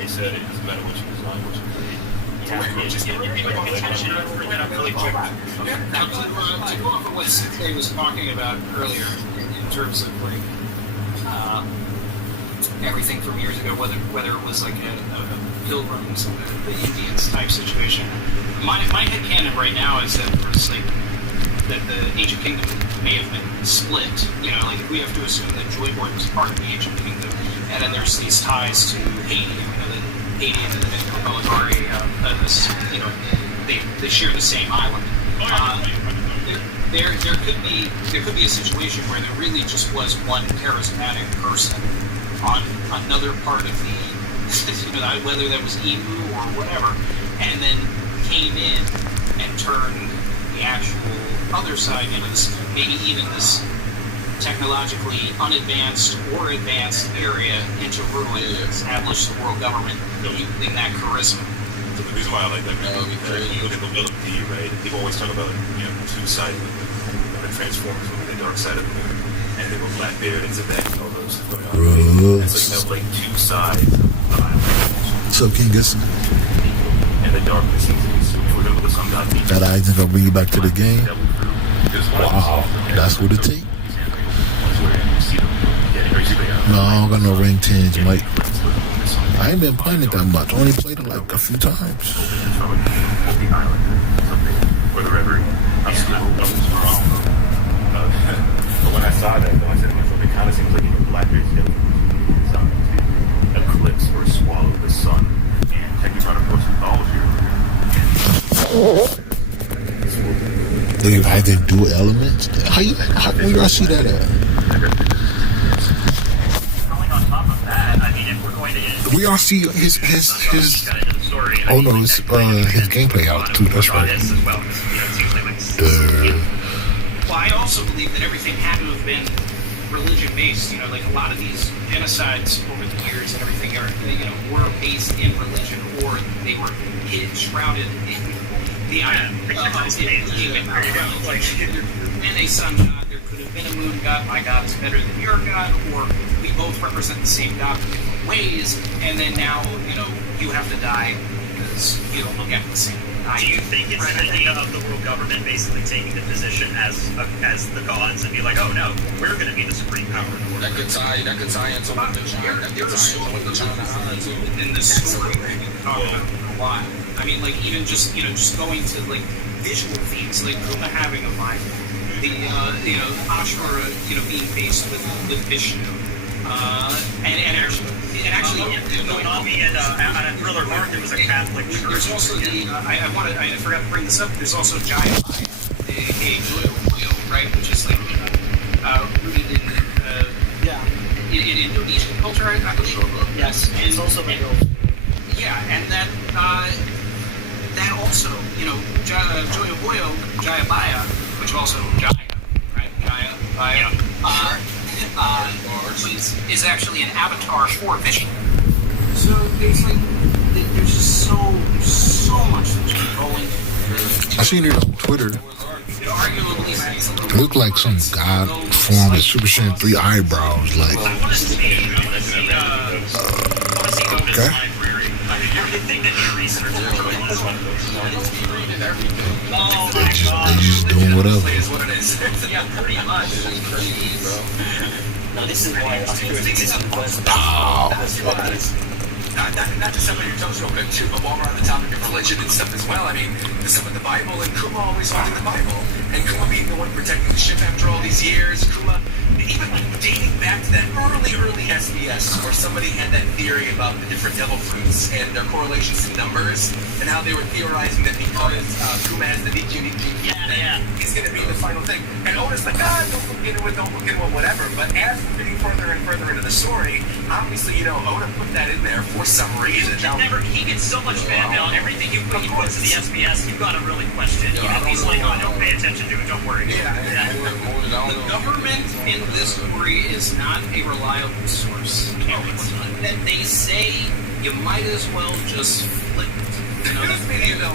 he said it doesn't matter what you design, what you create. just give me people attention and bring it up really quick. Now, to go off of what CK was talking about earlier, in terms of like everything from years ago, whether it was like a Pilgrims and the Indians type situation, my headcanon right now is that there's like that the Ancient Kingdom may have been split. You know, like we have to assume that Joyboy was part of the Ancient Kingdom, and then there's these ties to Haiti. You know, that Haiti and the Dominican Republic are you know, they share the same island. There could be a situation where there really just was one charismatic person on another part of the, you know, whether that was Emu or whatever, and then came in and turned the actual other side into this, maybe even this technologically unadvanced or advanced area into ruin, establish the world government using that charisma. So the reason why I like that, man, because you look at the Will of D, right? People always talk about, you know, two sides of the Transformers, the dark side of the moon, and they were Blackbeard and Zebek and all those. And so you have like two sides of the island. So King Gusson. And the darkness seems to be so. We're gonna put some god. That isn't gonna bring you back to the game. Wow, that's what it takes. No, I don't got no ring 10s, Mike. I ain't been playing it that much. Only played it like a few times. But when I saw that, though, I said, it kind of seems like Blackbeard's going to eclipse or swallow the sun and take you on approach mythology. They had them dual elements. Where do I see that at? We all see his oh no, it's his gameplay out too. That's right. Well, I also believe that everything had to have been religion based. You know, like a lot of these genocides over the years and everything are, you know, were based in religion, or they were shrouded in the and a sun god. There could have been a moon god. My god is better than your god, or we both represent the same god in different ways. And then now, you know, you have to die because you don't look at the same. Do you think it's an idea of the world government basically taking the position as the gods and be like, oh no, we're going to be the supreme power in the world? That could tie into what the China. There's a story with the China in the story that you can talk about for a while. I mean, like even just going to like visual themes, like Kuma having a Bible, the Ashura, being based with Vishnu, and actually Konami and Thriller Bark, there was a Catholic church. There's also I forgot to bring this up. There's also Jaya, a wheel, right, which is like rooted in Indonesian culture, I believe. Yes, and it's also made over. Yeah, and that also, Jayabaya, which also Jaya, right? Jayabaya, is actually an avatar for Vishnu. So it's like there's just so much that's rolling. I seen it on Twitter. It looked like some god form with Super Saiyan 3 eyebrows, like. Okay. They just doing whatever. Yeah, pretty much. Now this is why Not to step on your toes real quick too, but while we're on the topic of religion and stuff as well, I mean, the stuff with the Bible, and Kuma always wanted the Bible, and Kuma being the one protecting the ship after all these years, Kuma, even dating back to that early SBS, where somebody had that theory about the different devil fruits and their correlations to numbers, and how they were theorizing that because Kuma has the Niji, he's going to be the final thing. And Oda's like, don't look into it, whatever. But as we're getting further and further into the story, obviously, Oda put that in there for some reason. He gets so much fan mail. Everything he puts in the SBS, you've got to really question. He's like, don't pay attention to it, don't worry. The government in this story is not a reliable source. That they say you might as well just flip it.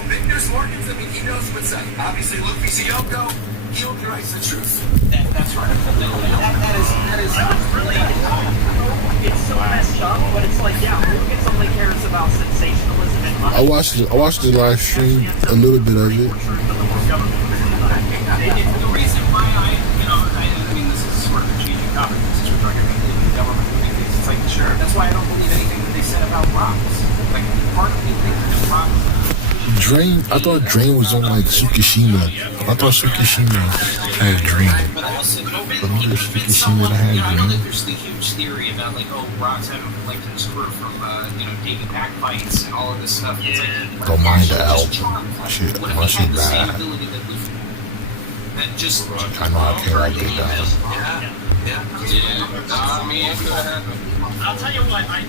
Victor's Morgans, he knows what's up. Obviously, Luffy's a Yoko. He writes the truth. That's right. That is really. It's so messed up, but it's like, who gets only cares about sensationalism and money? I watched the live stream, a little bit of it. The reason why I mean, this is sort of a changing topic. Since we're talking about the government, it's like, sure, that's why I don't believe anything that they said about rocks. Like, part of me thinks that rocks. I thought Drain was on like Tsukishima. I thought Tsukishima had Drain. But also, Remember Tsukishima that had I know that Drain? there's the huge theory about like, rocks having like this sort of from taking back fights and all of this stuff. It's like, Don't mind the album. Shit, my shit bad. That just I know I can't like it down. I'll tell you what, I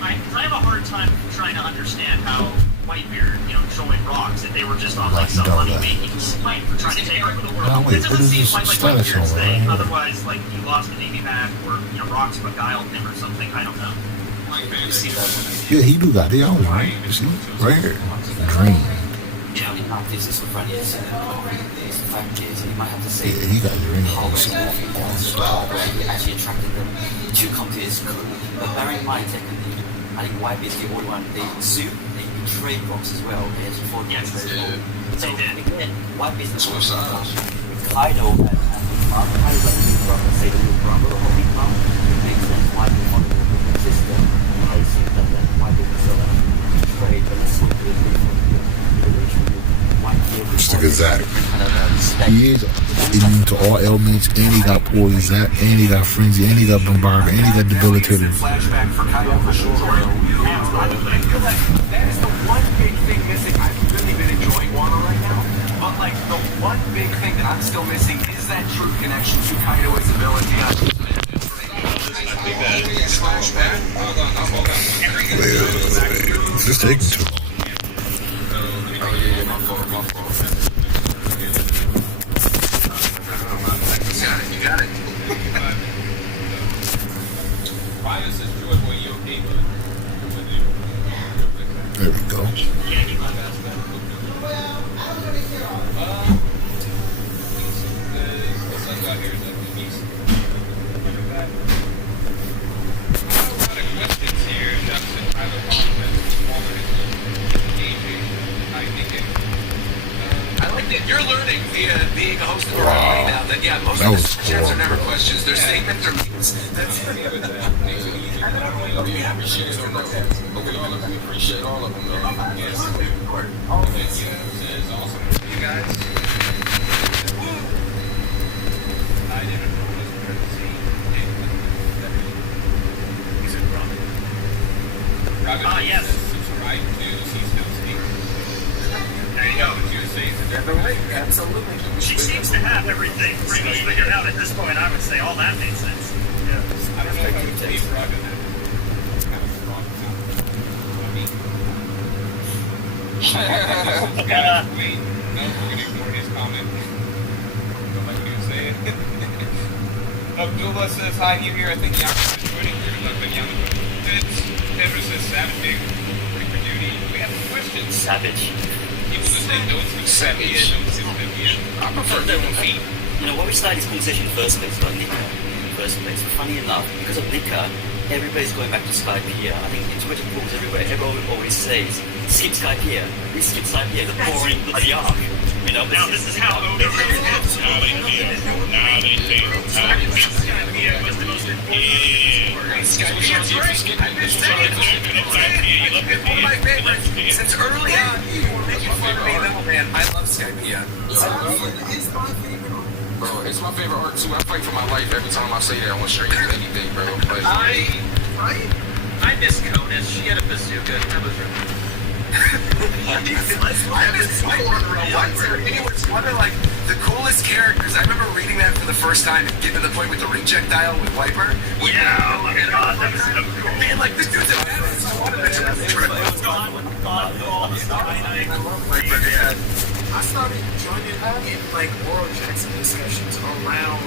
have a hard time trying to understand how Whitebeard, joined rocks, if they were just on like some money-making site for trying to take over the world. It doesn't seem like Whitebeard's thing. Otherwise, like, he lost the Navy back, or, rocks beguiled him or something, I don't know. Yeah, he do got the album, right? You see? Right here. Drain. Yeah, this is the fact is, you might have to say, Yeah, he got Drain. how he actually attracted them to come to his crew. But bear in mind, technically, I think White is the only one they sue, they betray Rocks as well, as before they betray Rocks. So, again, White is the Kaido and Mark, Kaido and say the little brother or big mom, it makes sense why they want to be consistent. I see that why they so betray, but let's see Stick a Zach. He is immune to all ailments, and he got poison, and he got frenzy, and he got bombardment, and he got debilitative. Flashback for Kaido for sure. That is the one big thing missing. I've really been enjoying Wano right now, but like the one big thing that I'm still missing is that true connection to Kaido's ability. Flashback. Wait. It's just taking too long. You got it. There we go. I like that you're learning via being a host of a reality now that most of the questions are never questions. They're statements or memes. That's We appreciate all of them, though. Yes. You guys. I didn't know it was courtesy. He said Robin. Yes. Subscribe to C-Still Speak. There you go. Absolutely. She seems to have everything pretty much figured out at this point. I would say all that made sense. I don't know how to believe Robin that kind of strong wait, no, we're gonna ignore his comment. Don't like what he was saying. Abdullah says hi, New Year. I think Yamato is joining. Good luck with Yamato. Pedro says Savage Big. Ready for duty. We have questions. Savage. People just say don't sleep Savage. I prefer feet. When we started this conversation in the first place about Nika, funny enough, because of Nika, everybody's going back to Skypiea. I think in Twitter forums everywhere, everyone always says, skip Skypiea. We skip Skypiea, the boring bloody arc. Now this is how Oda really is. Now they fail. Skypiea was the most important. Skypiea, one of my favorites. Since early on, you were making fun of me, little man. I love Skypiea. Bro, it's my favorite art too. I fight for my life every time I say that on stream or anything, bro. But I miss Conus. She had a bazooka. That was really It's one of like the coolest characters. I remember reading that for the first time and getting to the point with the rejectile with Viper. Yeah, oh my god, that was so cool. Man, like this dude's a badass. I wanted to I started joining in like Oral Jackson discussions around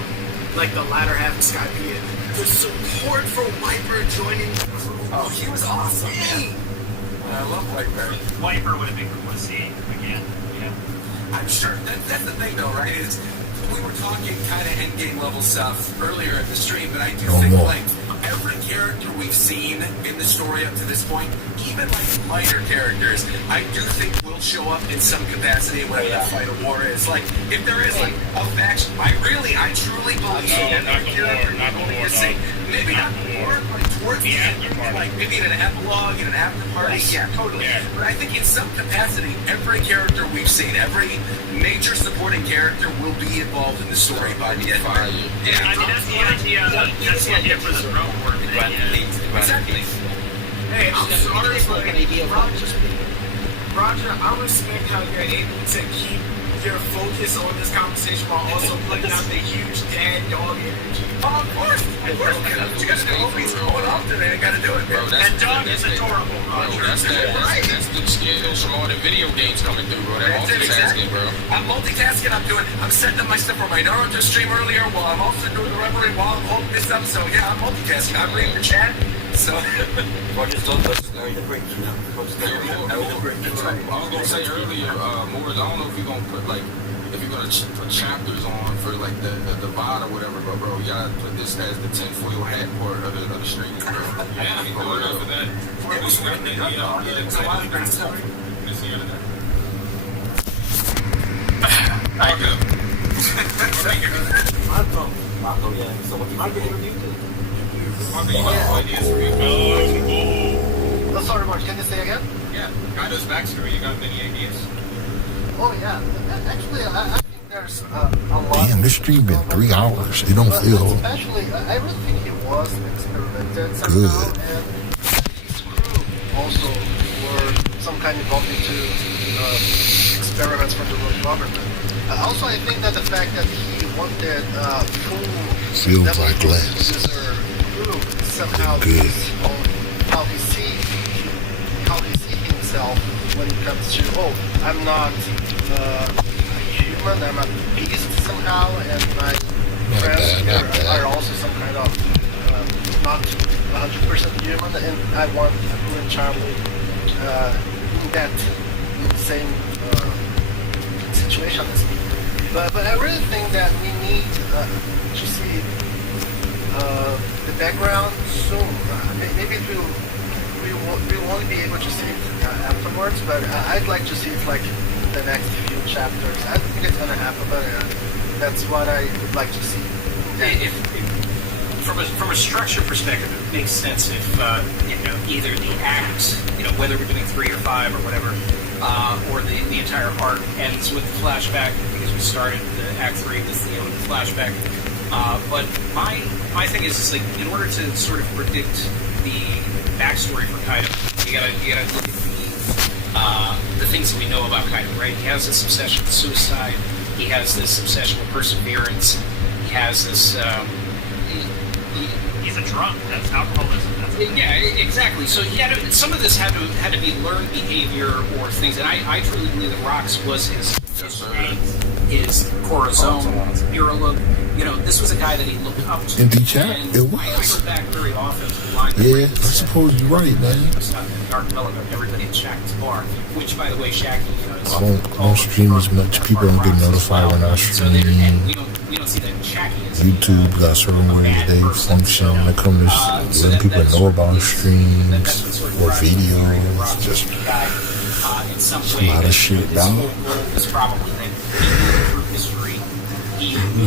like the latter half of Skypiea. The support for Viper joining the crew. Oh, he was awesome. Dang. I love Viper. Viper would have been cool to see again. Yeah. I'm sure that's the thing though, right? Is we were talking kind of endgame level stuff earlier in the stream, but I do think like every character we've seen in the story up to this point, even like minor characters, I do think will show up in some capacity when the fight of war is. Like if there is like a faction, I truly believe maybe not the war, but towards the end, like maybe in an epilogue, in an after party. Yeah, totally. Yeah. But I think in some capacity, every character we've seen, every major supporting character will be involved in the story by the end. Yeah, I mean that's the idea. That's the idea for the drone war thing. Exactly. Hey, I'm sorry for an idea of Roger, I respect how you're able to keep your focus on this conversation while also putting out the huge dad dog energy. Oh, of course. You gotta do movies going off today. I gotta do it, bro. That dog is adorable, Roger. That's the skills from all the video games coming through, bro. That multitasking, bro. I'm multitasking. I'm setting up my stuff for my Naruto stream earlier while I'm also doing the Reverie while I'm holding this up. So yeah, I'm multitasking. I'm reading the chat. So Roger's done versus Larry the Brick, you know. I was gonna say earlier, Morris, I don't know if you're gonna put like if you're gonna put chapters on for like the VOD or whatever, but bro, y'all put this as the tinfoil hat part of the stream, bro. Yeah, I'm going for that. It's a lot of great stuff. Marco, yeah. So what do you think of the review? Oh, sorry, Mark, can you say again? Yeah, Kaido's backstory, you got many ideas? Oh, yeah. Actually, I think there's a lot. Damn, this stream been 3 hours. It don't feel Especially, I really think he was experimented somehow, and his crew also were some kind involved into experiments from the world government. Also, I think that the fact that he wanted full feels like less. user crew somehow is on how he sees himself when it comes to, oh, I'm not human, I'm a beast somehow, and my friends here are also some kind of not 100% human, and I want Apu and Charlie in that same situation as me. But I really think that we need to see the background soon. Maybe we won't be able to see it afterwards, but I'd like to see it like the next few chapters. I don't think it's gonna happen, but that's what I would like to see. If from a structure perspective, it makes sense if either the act, whether we're doing 3 or 5 or whatever, or the entire arc ends with the flashback, because we started the Act 3 with the flashback. But my thing is like, in order to sort of predict the backstory for Kaido, you gotta look at the things that we know about Kaido, right? He has this obsession with suicide. He has this obsession with perseverance. He has this. He's a drunk. That's alcoholism. Yeah, exactly. So some of this had to be learned behavior or things, and I truly believe that Rocks was his Corazon, Hero. This was a guy that he looked up to. In the chat, it was. I heard back very often to the line. Yeah, I suppose you're right, man. Everybody at Shaq's bar, which, by the way, Shaq, I don't stream as much. People don't get notified when I stream. We don't see that Shaqy is. YouTube got certain ways they function when it comes to letting people know about streams or videos. Just a lot of shit, dog.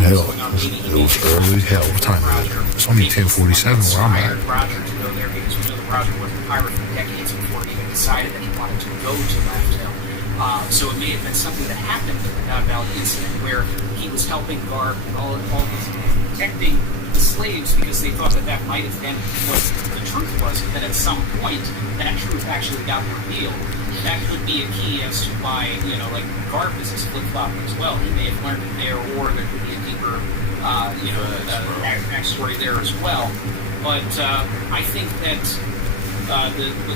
Hell, it was early. Hell, what time is it? It's only 10:47 where I'm at. Roger to go there because we know that Roger was a pirate for decades before he even decided that he wanted to go to Laugh Tale. So it may have been something that happened in the God Valley incident where he was helping Garp and all these protecting the slaves because they thought that might have been what the truth was. And then at some point, that truth actually got revealed. that could be a key as to why, like Garp is his flip-flop as well. He may have learned it there, or there could be a deeper, backstory there as well. But I think that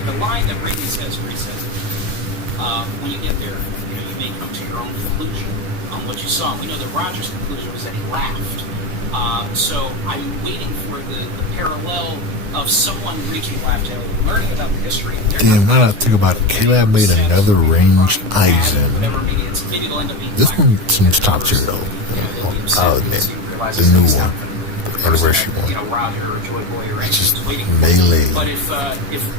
the line that Ridley says, where he says, when you get there, you may come to your own conclusion on what you saw. We know that Roger's conclusion was that he laughed. So I'm waiting for the parallel of someone reaching Laftel, learning about the history. Damn, now that I think about it, Caleb made another range Aizen. This one seems top tier though. I'll admit. The new one. The anniversary one. It's just melee. But if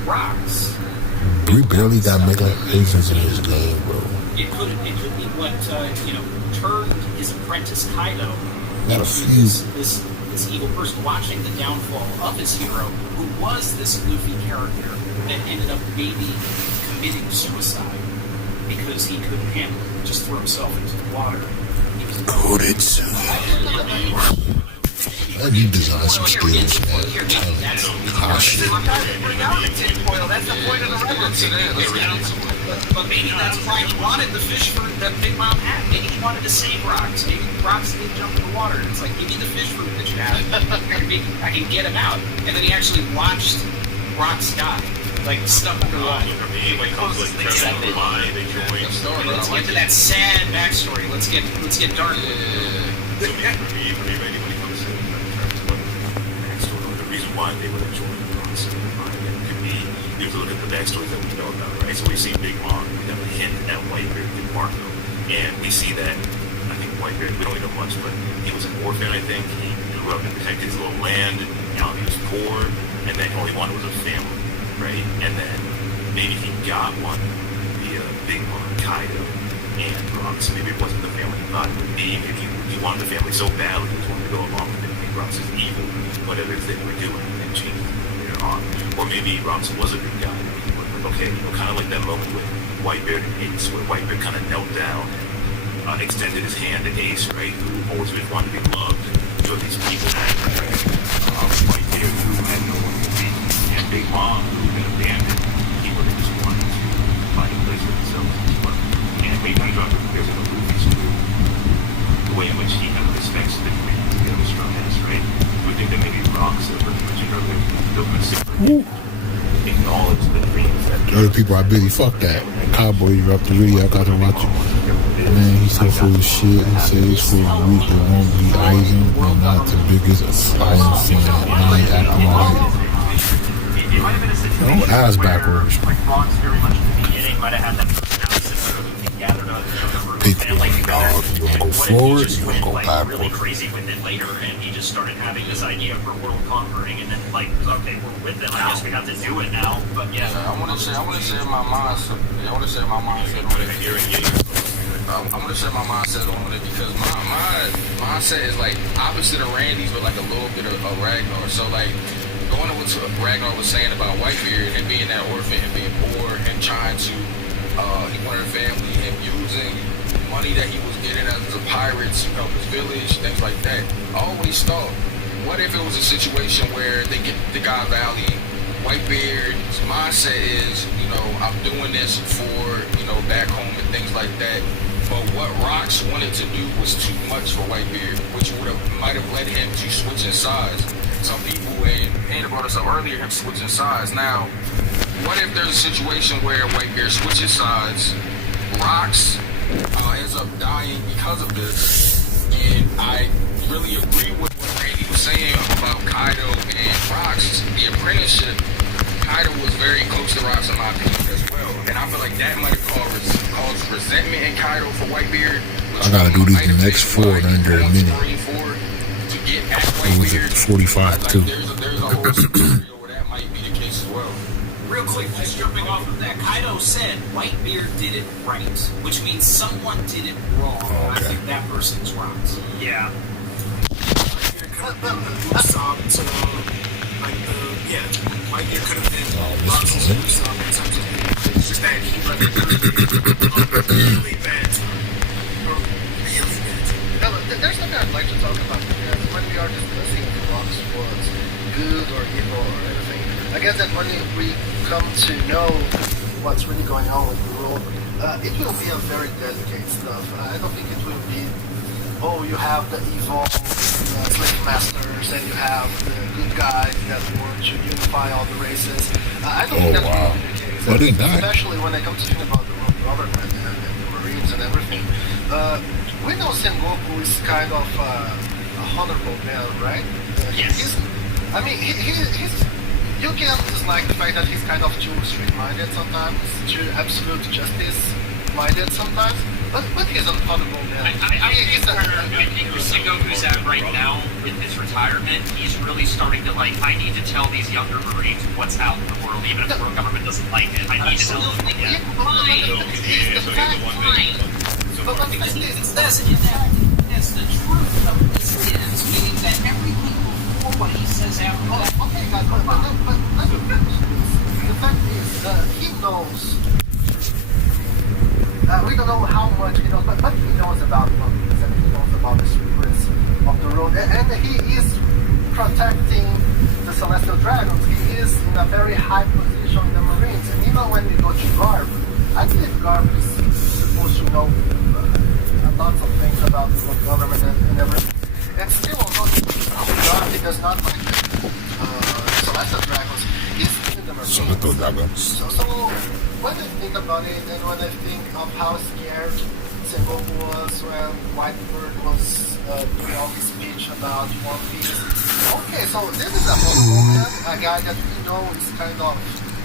Rocks... We barely got melee Aizens in this game, bro. It could be what, turned his apprentice Kaido Got a few. This evil person, watching the downfall of his hero, who was this Luffy character that ended up maybe committing suicide because he couldn't handle it, just throw himself into the water. Koditsu. I need to design some skills, man. Gosh. That's the point of the reference. But maybe that's why he wanted the fish fruit that Big Mom had. Maybe he wanted to save Rocks. Maybe Rocks did jump in the water. It's like, give me the fish fruit that you have. I can get him out. And then he actually watched Rocks die. Like, stuck underwater. Let's get to that sad backstory. Let's get dark. The reason why they would have joined Rocks could be, you look at the backstories that we know about, right? So we see Big Mom, we have a hint at Whitebeard and Marco. And we see that, I think Whitebeard, we don't really know much, but he was an orphan, I think. He grew up and protected his little land, and he was poor, and then all he wanted was a family, right? And then maybe he got one via Big Mom, Kaido, and Rocks. Maybe it wasn't the family he thought it would be. Maybe he wanted the family so badly, he just wanted to go along with it. Maybe Rocks is evil, whatever it is they were doing, and changed later on. Or maybe Rocks was a good guy. Okay, kind of like that moment with Whitebeard and Ace, where Whitebeard kind of knelt down, extended his hand to Ace, right, who always just wanted to be loved. So these people that Whitebeard, who had no one to be, and Big Mom, who had been abandoned, he would have just wanted to find a place for himself as well. And maybe I draw the comparison of Luffy's to the way in which he kind of respects the community of his strong ass, right? We think that maybe Rocks, as we mentioned earlier, built a similar acknowledge the dreams that Other people are busy. Fuck that. Cowboy dropped the video. I got to watch it. Man, he's so full of shit. He says for a week it won't be Aizen and not the biggest Aizen fan. And he acting like no ass backwards. Pick one, dog. You gonna go forward, you gonna go backward. Really crazy with it later, and he just started having this idea for world conquering, and then okay, we're with them. I guess we have to do it now. But yeah, I want to share my mindset. I want to share my mindset on it. I want to share my mindset on it because my mindset is like opposite of Randy's, but like a little bit of Ragnar. So like going to what Ragnar was saying about Whitebeard and being that orphan and being poor and trying to he wanted a family and using money that he was getting as a pirate to help his village, things like that. I always thought, what if it was a situation where they get the Guy Valley, Whitebeard's mindset is, I'm doing this for, back home and things like that. But what Rocks wanted to do was too much for Whitebeard, which might have led him to switching sides. Some people, and Anna brought us up earlier, him switching sides. Now, what if there's a situation where Whitebeard switches sides, Rocks ends up dying because of this? And I really agree with what Randy was saying about Kaido and Rocks, the apprenticeship. Kaido was very close to Rocks in my opinion as well. And I feel like that might have caused resentment in Kaido for Whitebeard. I gotta do these next 4 under a minute. It was at 45 too. There's a whole scenario where that might be the case as well. Real quick, just jumping off of that, Kaido said Whitebeard did it right, which means someone did it wrong. I think that person's Rocks. Yeah. Whitebeard could have been Rocks' Usopp in terms of just that he let it really bad. No, there's something I'd like to talk about because when we are discussing if Rocks was good or evil or anything, I guess that when we come to know what's really going on with Blue it will be a very delicate stuff. I don't think it will be, oh, you have the evil slave masters and you have the good guys that want to unify all the races. I don't think that will be the case. But especially when it comes to think about the world government and the Marines and everything. We know Sengoku is kind of a honorable man, right? Yes. He's you can dislike the fact that he's kind of too street-minded sometimes, too absolute justice-minded sometimes, but he's an honorable man. I think where Sengoku's at right now with his retirement, he's really starting to I need to tell these younger Marines what's out in the world, even if the world government doesn't like it. I need to tell them. Yeah. That's the truth of this is, meaning that everything before what he says after that. Okay, guys, but let me finish this. The fact is, he knows. We don't know how much he knows, but he knows about monkeys and he knows about the secrets of the road, and he is protecting the Celestial Dragons. He is in a very high position in the Marines, and even when we go to Garb, I believe Garb is supposed to know lots of things about the world government and everything. And still, although he does not like Celestial Dragons, he's in the Marines. So when I think about it, and when I think of how scared Sengoku was when Whitebird was doing all his speech about One Piece, okay, so this is a honorable man, a guy that we know is kind of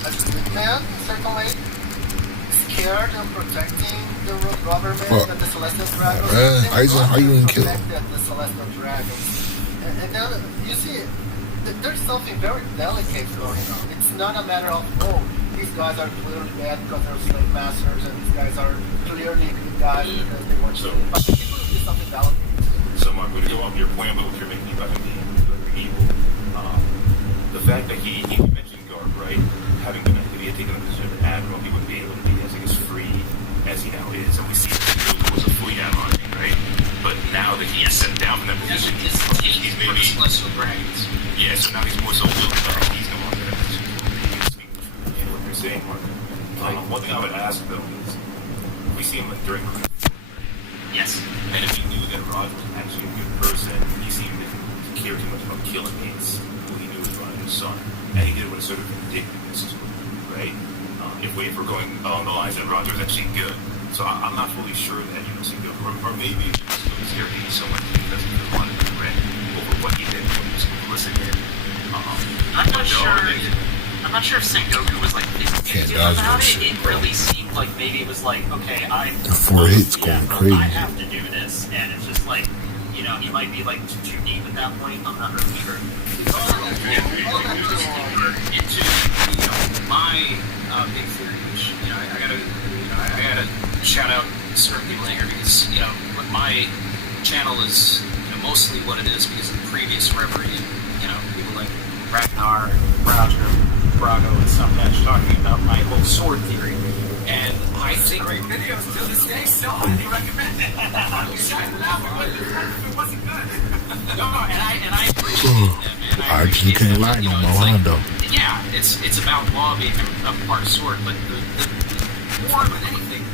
a good man in a certain way, scared and protecting the world government and the Celestial Dragons. How you gonna kill him? The Celestial Dragons. And then, you see, there's something very delicate going on. It's not a matter of, oh, these guys are clearly bad because they're slave masters, and these guys are clearly good guys because they want to. But it will be something delicate. So, Mark, when you go off your point about what you're making about him being good or evil, the fact that he mentioned Garb, right? If he had taken the position of an admiral, he wouldn't be able to be as free as he now is. And we see that he was a fleet admiral, right? But now that he has stepped down from that position, he's maybe Celestial Dragons. Yeah, so now he's more so willing to he's no longer in a position to you know what you're saying, Mark. One thing I would ask though is we see him during yes. And if he knew that Roger was actually a good person, he seemed to care too much about killing Ace, who he knew was Roger's son. And he did it with a sort of vindictiveness to it, right? If we're going along the lines that Roger was actually good. So I'm not fully sure that, or maybe it was scared me so much because he wanted to regret over what he did when he was complicit in. I'm not sure if Sengoku was vindictive about it. It really seemed like maybe it was okay, the 4 hits going crazy. I have to do this, and it's just he might be too deep at that point. I'm not really sure. Into my big theory, which I gotta shout out certain people in here because my channel is mostly what it is because of the previous referee, people like Ragnar, Roger, Brago, and Sunbatch talking about my whole sword theory. And I think great videos to this day, so I recommend it. It wasn't good. No, and I appreciate them. I just can't lie no more, though. Yeah, it's about law being a part of sword, but the more than anything,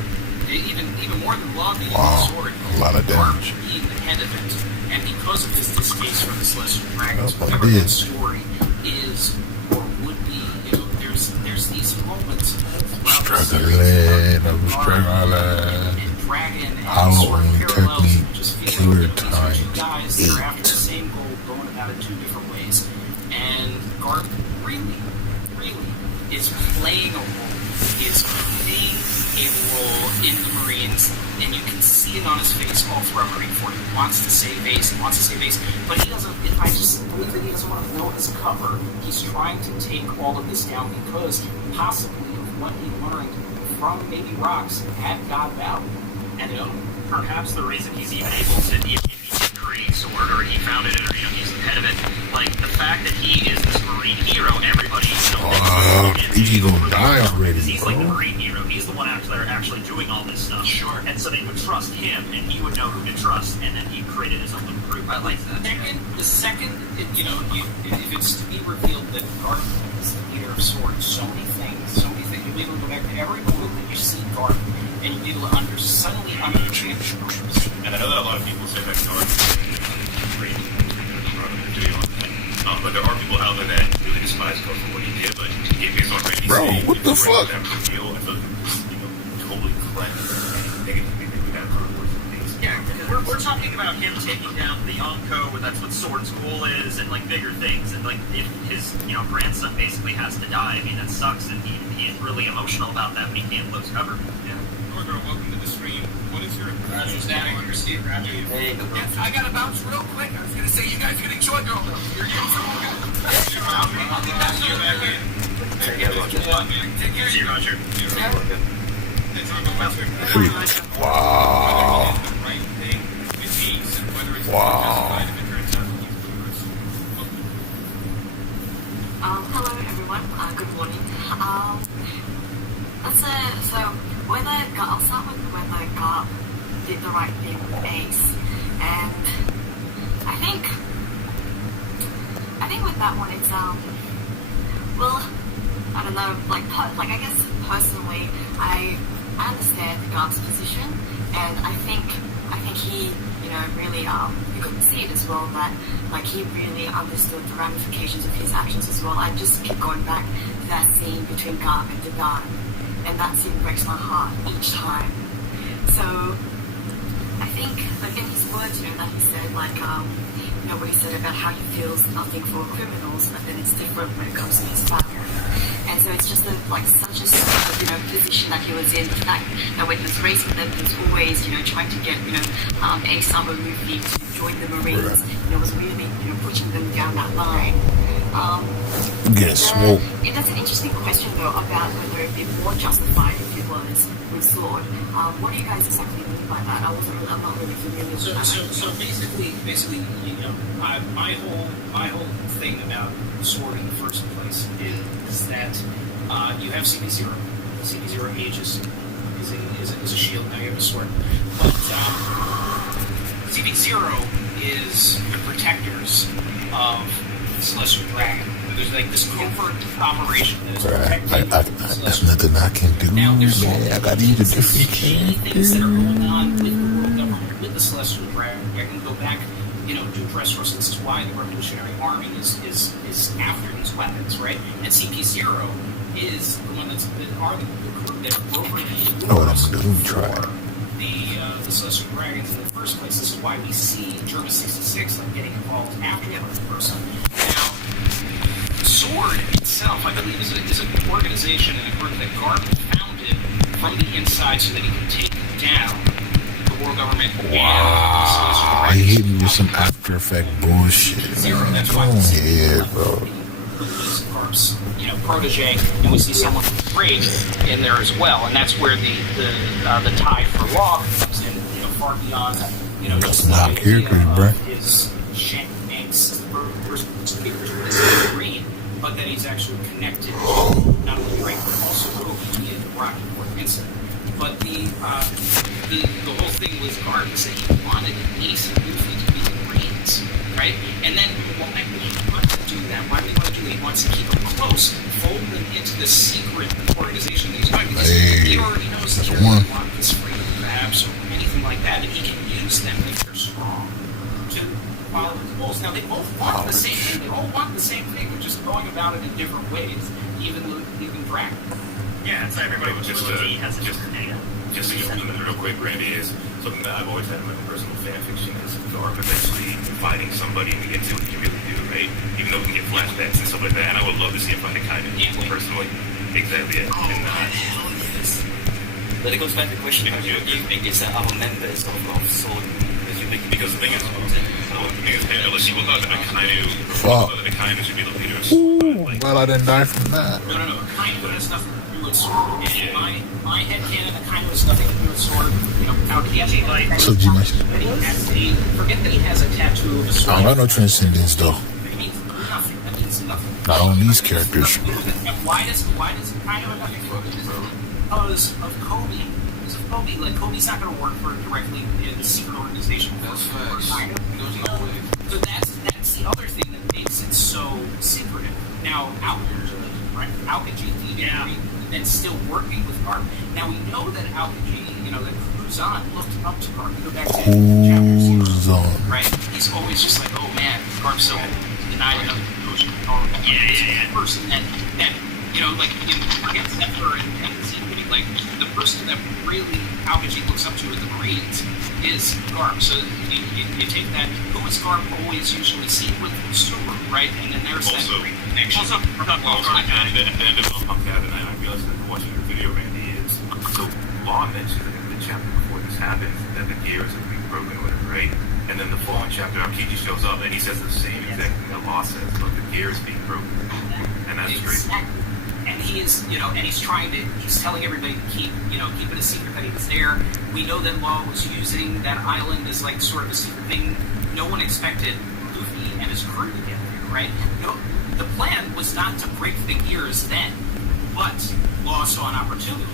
even more than law being a sword, a lot of damage. Being the head of it, and because of his distaste for the Celestial Dragons, whatever it that is. story is or would be, there's these moments Struggling, Hollow only technique, killer time, guys that are after the same goal, going about it two different ways. And Garp really is playing a role. He is playing a role in the Marines, and you can see it on his face all throughout Marine Corps. He wants to save Ace, but he doesn't. I just believe that he doesn't want to know his cover. He's trying to take all of this down because possibly of what he learned from maybe Rocks at God Valley. And perhaps the reason he's even able to, if he did create Sword or he founded it or he's the head of it, the fact that he is this Marine hero, everybody he's gonna die already. He's the Marine hero. He's the one actually doing all this stuff. Sure. And so they would trust him, and he would know who to trust, and then he created his own little group. I like that. The second, if it's to be revealed that Garp is the leader of Sword, so many things. You even go back to every moment that you see Garp and you're able to suddenly understand. And I know that a lot of people say that Garth is great, but there are people out there that really despise Garth for what he did, but he gave his already. Bro, what the fuck? Totally cleansed. Yeah, we're talking about him taking down the Yonko, and that's what Sword's goal is, and like bigger things, and like if his grandson basically has to die, I mean that sucks, and he is really emotional about that, but he can't lose cover. Yeah. Gorgo, welcome to the stream. What is your impression? Hey, Yes, I gotta bounce real quick. I was gonna say you guys can enjoy your Take care, Roger. See you, Roger. Wow. Wow. Hello everyone, good morning. So I'll start with whether Garp did the right thing with Ace, and I think with that one it's well, I don't know, like I guess personally I understand Garp's position, and I think he really you could see it as well that like he really understood the ramifications of his actions as well. I just keep going back to that scene between Garp and Dadan, and that scene breaks my heart each time. So I think like in his words, that he said like what he said about how he feels nothing for criminals, but then it's different when it comes to his family. And so it's just such a position that he was in. The fact that when he was raised with them, he was always trying to get a summer movie to join the Marines. Was really pushing them down that line. Yes. Well, That's an interesting question though about whether it'd be more justified if it was with Sword. What do you guys exactly mean by that? I'm not really familiar with that. So basically, my whole thing about Sword in the first place is that you have CP0. CP0 ages is a shield. Now you have a sword. But CP0 is the protectors of Celestial Dragon. There's like this covert operation that is protecting. There's nothing I can do. Now, there's I gotta use a different things that are going on with the world government, with the Celestial Dragon. I can go back, do press source. This is why the Revolutionary Army is after these weapons, right? And CP0 is the one that are the crew that are over the Celestial Dragons in the first place. This is why we see Germa 66 getting involved after the first person. Now, Sword itself, I believe, is an organization and a group that Garp founded from the inside so that he could take down the world government. Wow. He hit me with some After Effect bullshit. Go ahead, bro. Garp's, protege, and we see someone great in there as well, and that's where the tie for law comes in, far beyond, that's not characters, bro. His Shanks Green, but that he's actually connected to not only Drake but also Kobe in the Rocky Point incident. But the whole thing with Garp is that he wanted Ace and Luffy to be the Marines, right? And then why would he want to do that? Why would he want to do that? He wants to keep them close, fold them into the secret organization that he's doing, because he already knows that they don't want this freedom of abs or anything like that, and he can use them if they're strong to follow his goals. Now they both want the same thing. They all want the same thing. They're just going about it in different ways. Even Dragon. Yeah, it's everybody with just to get in real quick, Randy, is something that I've always had in my personal fan fiction is Garp eventually fighting somebody and we get to see what he can really do, right? Even though we can get flashbacks and stuff like that, and I would love to see him fight Akainu personally. Exactly, yeah. Oh, hell yes. But it goes back to the question, how do you think it's our members of Sword? Because the thing is, unless you thought that Akainu should be the leader of Sword. Well, I didn't die from that. No. Akainu has nothing to do with Sword. In my headcanon, Akainu has nothing to do with Sword. How did he like? So, forget that he has a tattoo of a sword. I don't got no transcendence, though. It means nothing. That means nothing. Not on these characters. And why does Akainu have nothing to do with it? Because of Kobe. Like Kobe's not going to work for directly in the secret organization. That's facts. So that's the other thing that makes it so secretive. Now, Aokiji, than still working with Garp. Now we know that Aokiji, that Kuzan looked up to Garp. You go back to chapters, right? He's always just like, oh man, Garp's so denied another promotion. The person that like forget Zephyr and Secret, like the person that really Aokiji looks up to in the Marines is Garp. So you take that. Who is Garp always usually seen with? Subaru, right? And then there's that great connection. And I realized that watching your video, Randy, is so Law mentioned in the chapter before this happens that the gears are being broken or whatever, right? And then the following chapter, Aokiji shows up and he says the same exact thing that Law says about the gears being broken. And that's crazy. And he is, and he's he's telling everybody to keep it a secret that he was there. We know that Law was using that island as like sort of a secret thing. No one expected Luffy and his crew to get there, right? No, the plan was not to break the gears then, but Law saw an opportunity.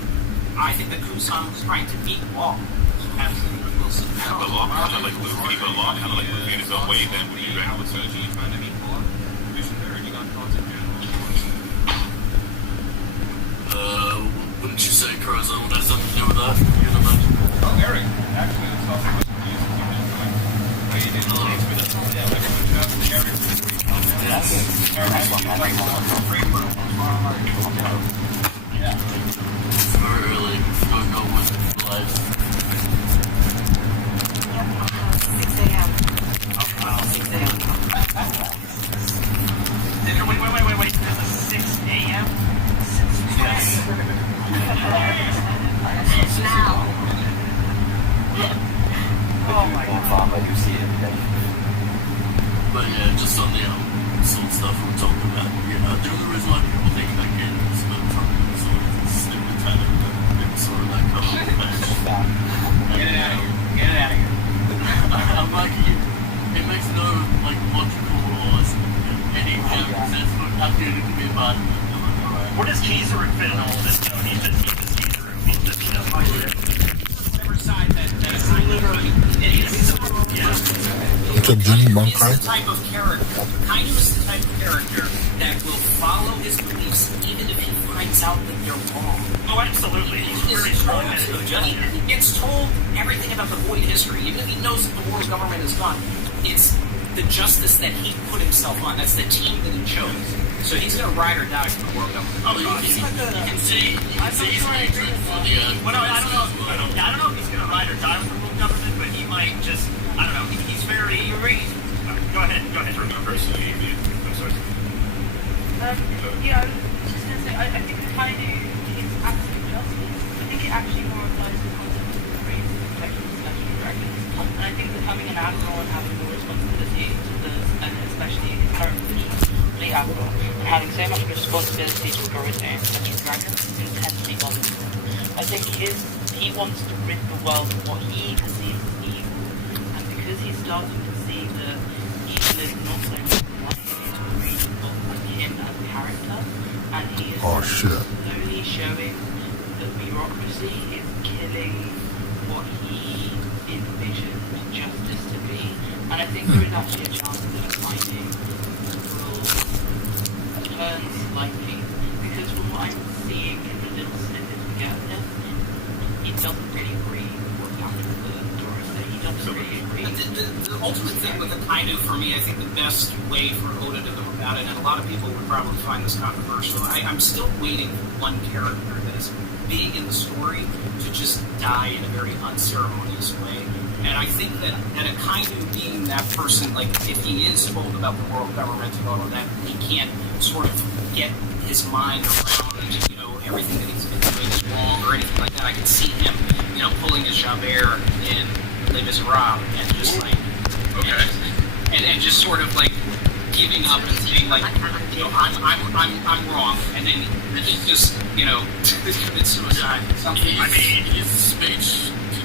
I think that Kuzan was trying to beat Law. Absolutely, we'll see. But Law kind of like Luffy, but Law kind of like Luffy in his own way. Then when you ran with trying to beat Law, wouldn't you say Crozone would have something to do with that? You'd imagine. Oh, Eric, actually, it's also what you It's very early. Don't know what life. 6 a.m. Oh, wow. 6 a.m. Wait. There's a 6 a.m.? Yes. Now. Oh my god. But yeah, just on the some stuff we're talking about, the only reason why people think that game is sort of stupid kind of sort of like Get it out of here. Get it out of here. I'm like, it makes no like logical or any sense, but how good it can be about it. Where does Kizaru fit in all of this, though? He's just Kizaru. He's just, whatever side that is literally What's up, Jenny? Mom cry? He's the type of character. Kainu is the type of character that will follow his beliefs even if he finds out that they're wrong. Oh, absolutely. He's very strong in suggestion. He gets told everything about the void history, even if he knows that the world government is gone. It's the justice that he put himself on. That's the team that he chose. So he's going to ride or die for the world government. Oh, he's like a... You can see he's hatred for the... Well, no, I don't know. I don't know if he's going to ride or die for the world government, but he might just... I don't know. He's very... Go ahead. For me personally, I'm sorry. Yeah, I was just going to say, I think the Kainu is absolute justice. I think it actually more applies to the concept of the race and protection of special dragons. And I think that having an admiral and having more responsibility to this, and especially his current position as fleet admiral, and having so much responsibility to Gorosei and special dragons is intensely bothersome. I think he wants to rid the world of what he perceives as evil, and because he's starting to see that evil is not so much like it is really like him as a character, and he is slowly showing that bureaucracy is killing what he envisioned justice to be. And I think there is actually a chance that Kainu will turn slightly, because from what I'm seeing in the little snippets we get of him, he doesn't really agree with what's happening with Gorosei. He doesn't really agree. The ultimate thing with the Kainu, for me, I think the best way for Oda to go about it, and a lot of people would probably find this controversial, I'm still waiting for one character that is big in the story to just die in a very unceremonious way. And I think that a Kainu being that person, like, if he is told about the world government and all of that, he can't sort of get his mind around, everything that he's been doing is wrong or anything like that. I can see him, pulling his Javert in Les Miserables and just like, and just sort of like giving up and saying like, I'm wrong, and then he just, commits suicide. Something. I mean, his speech to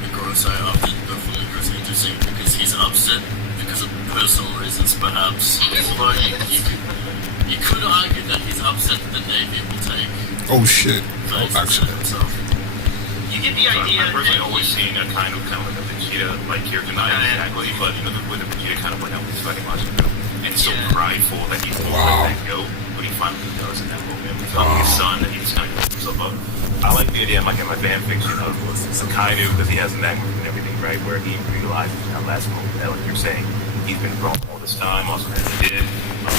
the Gorosei after the full is interesting because he's upset because of personal reasons, perhaps. Although you could argue that he's upset that the Navy will take. Oh shit! Accident. You get the idea. I've personally always seen a kind of like a Vegeta like character, not exactly, but the way the Vegeta kind of went out with fighting Majin Buu, and so prideful that he won't let that go. but he finally does in that moment. With his son, that he just kind of gives himself up. I like the idea, I'm like in my fan fiction of Akainu, because he has a magnet and everything, right, where he realizes in that last moment that, like you're saying, he's been grown all this time, also as he did.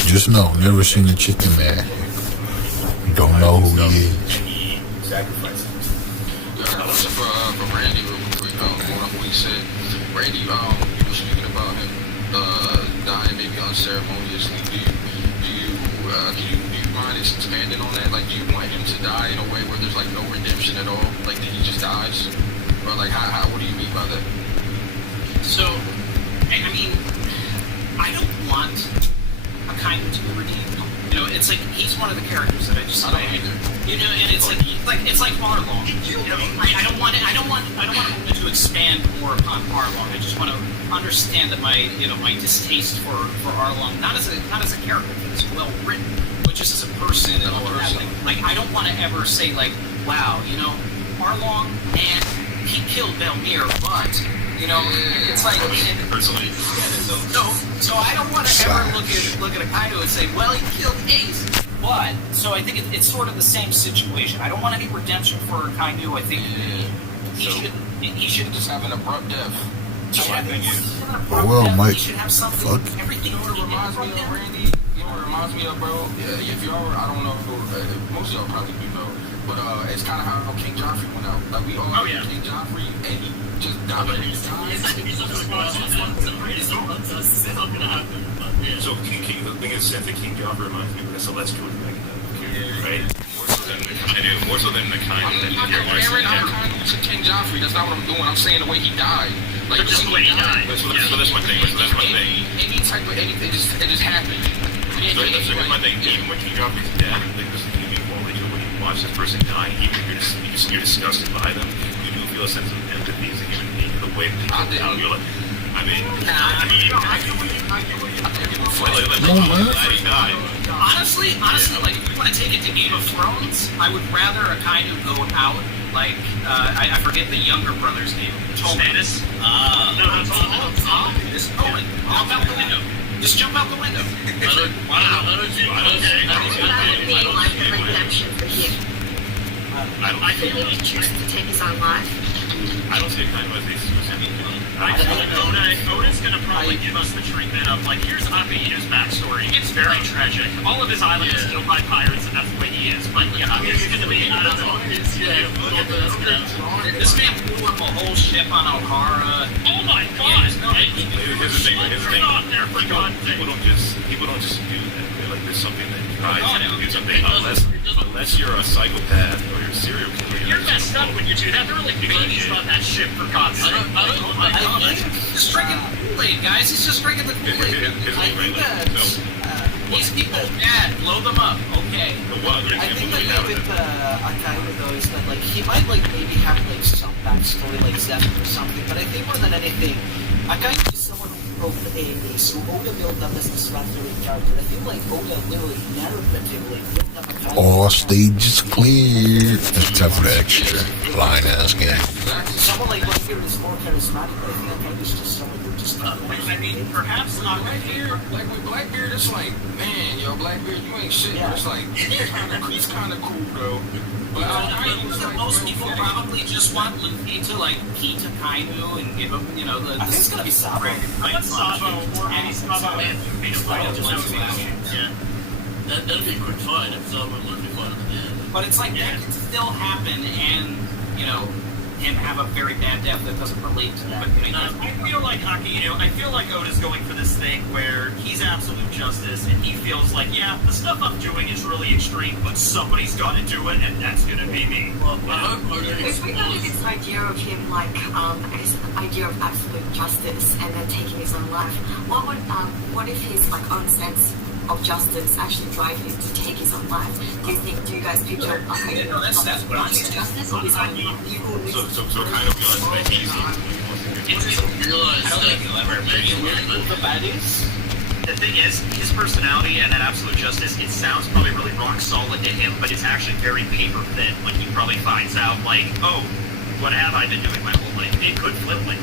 Just know, never seen the Chicken Man. Don't know who he is. And he sacrifices. I got a question for Randy real quick, going off what he said. Randy, you were speaking about him dying maybe unceremoniously. Do you mind expanding on that? Like, do you want him to die in a way where there's like no redemption at all? Like that he just dies? Or like how what do you mean by that? So, I mean, I don't want Akainu to be redeemed. You know, it's like he's one of the characters that I just you know, and it's like Arlong. You know, I don't want him to expand more upon Arlong. I just want to understand that my distaste for Arlong, not as a character, but as well written, but just as a person and all of that. Like I don't want to ever say like, wow, you know, Arlong, and he killed Belmir, but you know, it's like personally. So I don't want to ever look at Akainu and say, well, he killed Ace. But so I think it's sort of the same situation. I don't want any redemption for Akainu. I think he should just have an abrupt death. Well, Mike, fuck. Everything reminds me of Randy. You know what it reminds me of, bro? Yeah, if y'all, I don't know, most of y'all probably do know, but it's kind of how King Joffrey went out. Like we all know King Joffrey, and he just died. So King, the thing is, that King Joffrey reminds me of the Celestial Dragon, right? More so than the kind that you hear. I'm comparing to King Joffrey. That's not what I'm doing. I'm saying the way he died. Like just the way he died. So that's my thing. Any type of anything, it just happened. That's my thing. Even when King Joffrey's dead, like this is gonna be quality. When you watch this person die, even if you're disgusted by them, you do feel a sense of empathy as a human being. The way that you're like, Honestly, like if you want to take it to Game of Thrones, I would rather Akainu go out like I forget the younger brother's name. Stannis? No, that's all. Just Owen. Jump out the window. Just jump out the window. Wow. Be like a redemption for him. I feel like he chooses to take his own life. I don't see Akainu as a suicide. I feel like Oda's going to probably give us the treatment of, like, here's Akaino's backstory. It's very tragic. All of his island is killed by pirates, and that's the way he is. But, yeah, it's going to be, I don't know. This man blew up a whole ship on O'Hara. Oh, my God! Here's the thing. People don't just do that. Like, there's something that drives you to do something. Unless you're a psychopath or you're a serial killer. You're messed up when you do that. They're like babies on that ship, for God's sake. Oh my God. He's just drinking the Kool-Aid, guys. He's just drinking the Kool-Aid. These people bad. Blow them up. Okay. I think the thing with Akainu though is that like he might like maybe have like some backstory like Zephyr or something, but I think more than anything, Akainu is someone who wrote who Oda built up as this Rathlering character. I feel like Oda literally narratively built up Akainu. All stages clear. Except for the extra line ass game. Someone like Blackbeard is more charismatic, but I think Akainu is just someone who just I mean, perhaps not Blackbeard. Like with Blackbeard, it's like, man, yo, Blackbeard, you ain't shit. But it's like he's kind of cool though. But most people probably just want Luffy to like beat Akainu and give him, you know, the. I think it's gonna be Sabo. And he's probably beat him by Yeah. That'd be a quick fight if Sabo and Luffy fought at the end. But it's like that can still happen, and you know, him have a very bad death that doesn't relate to that. I feel like Akainu. I feel like Oda's going for this thing where he's absolute justice, and he feels like, yeah, the stuff I'm doing is really extreme, but somebody's got to do it, and that's going to be me. If we go to this idea of him, like, this idea of absolute justice and then taking his own life, what if his like own sense of justice actually drive him to take his own life? Do you guys picture okay, that's what I'm saying. Justice or his own life? So kind of realize that he's I don't think he'll ever the baddies. The thing is, his personality and that absolute justice, it sounds probably really rock solid to him, but it's actually very paper thin when he probably finds out, like, oh, what have I been doing my whole life? It could flip like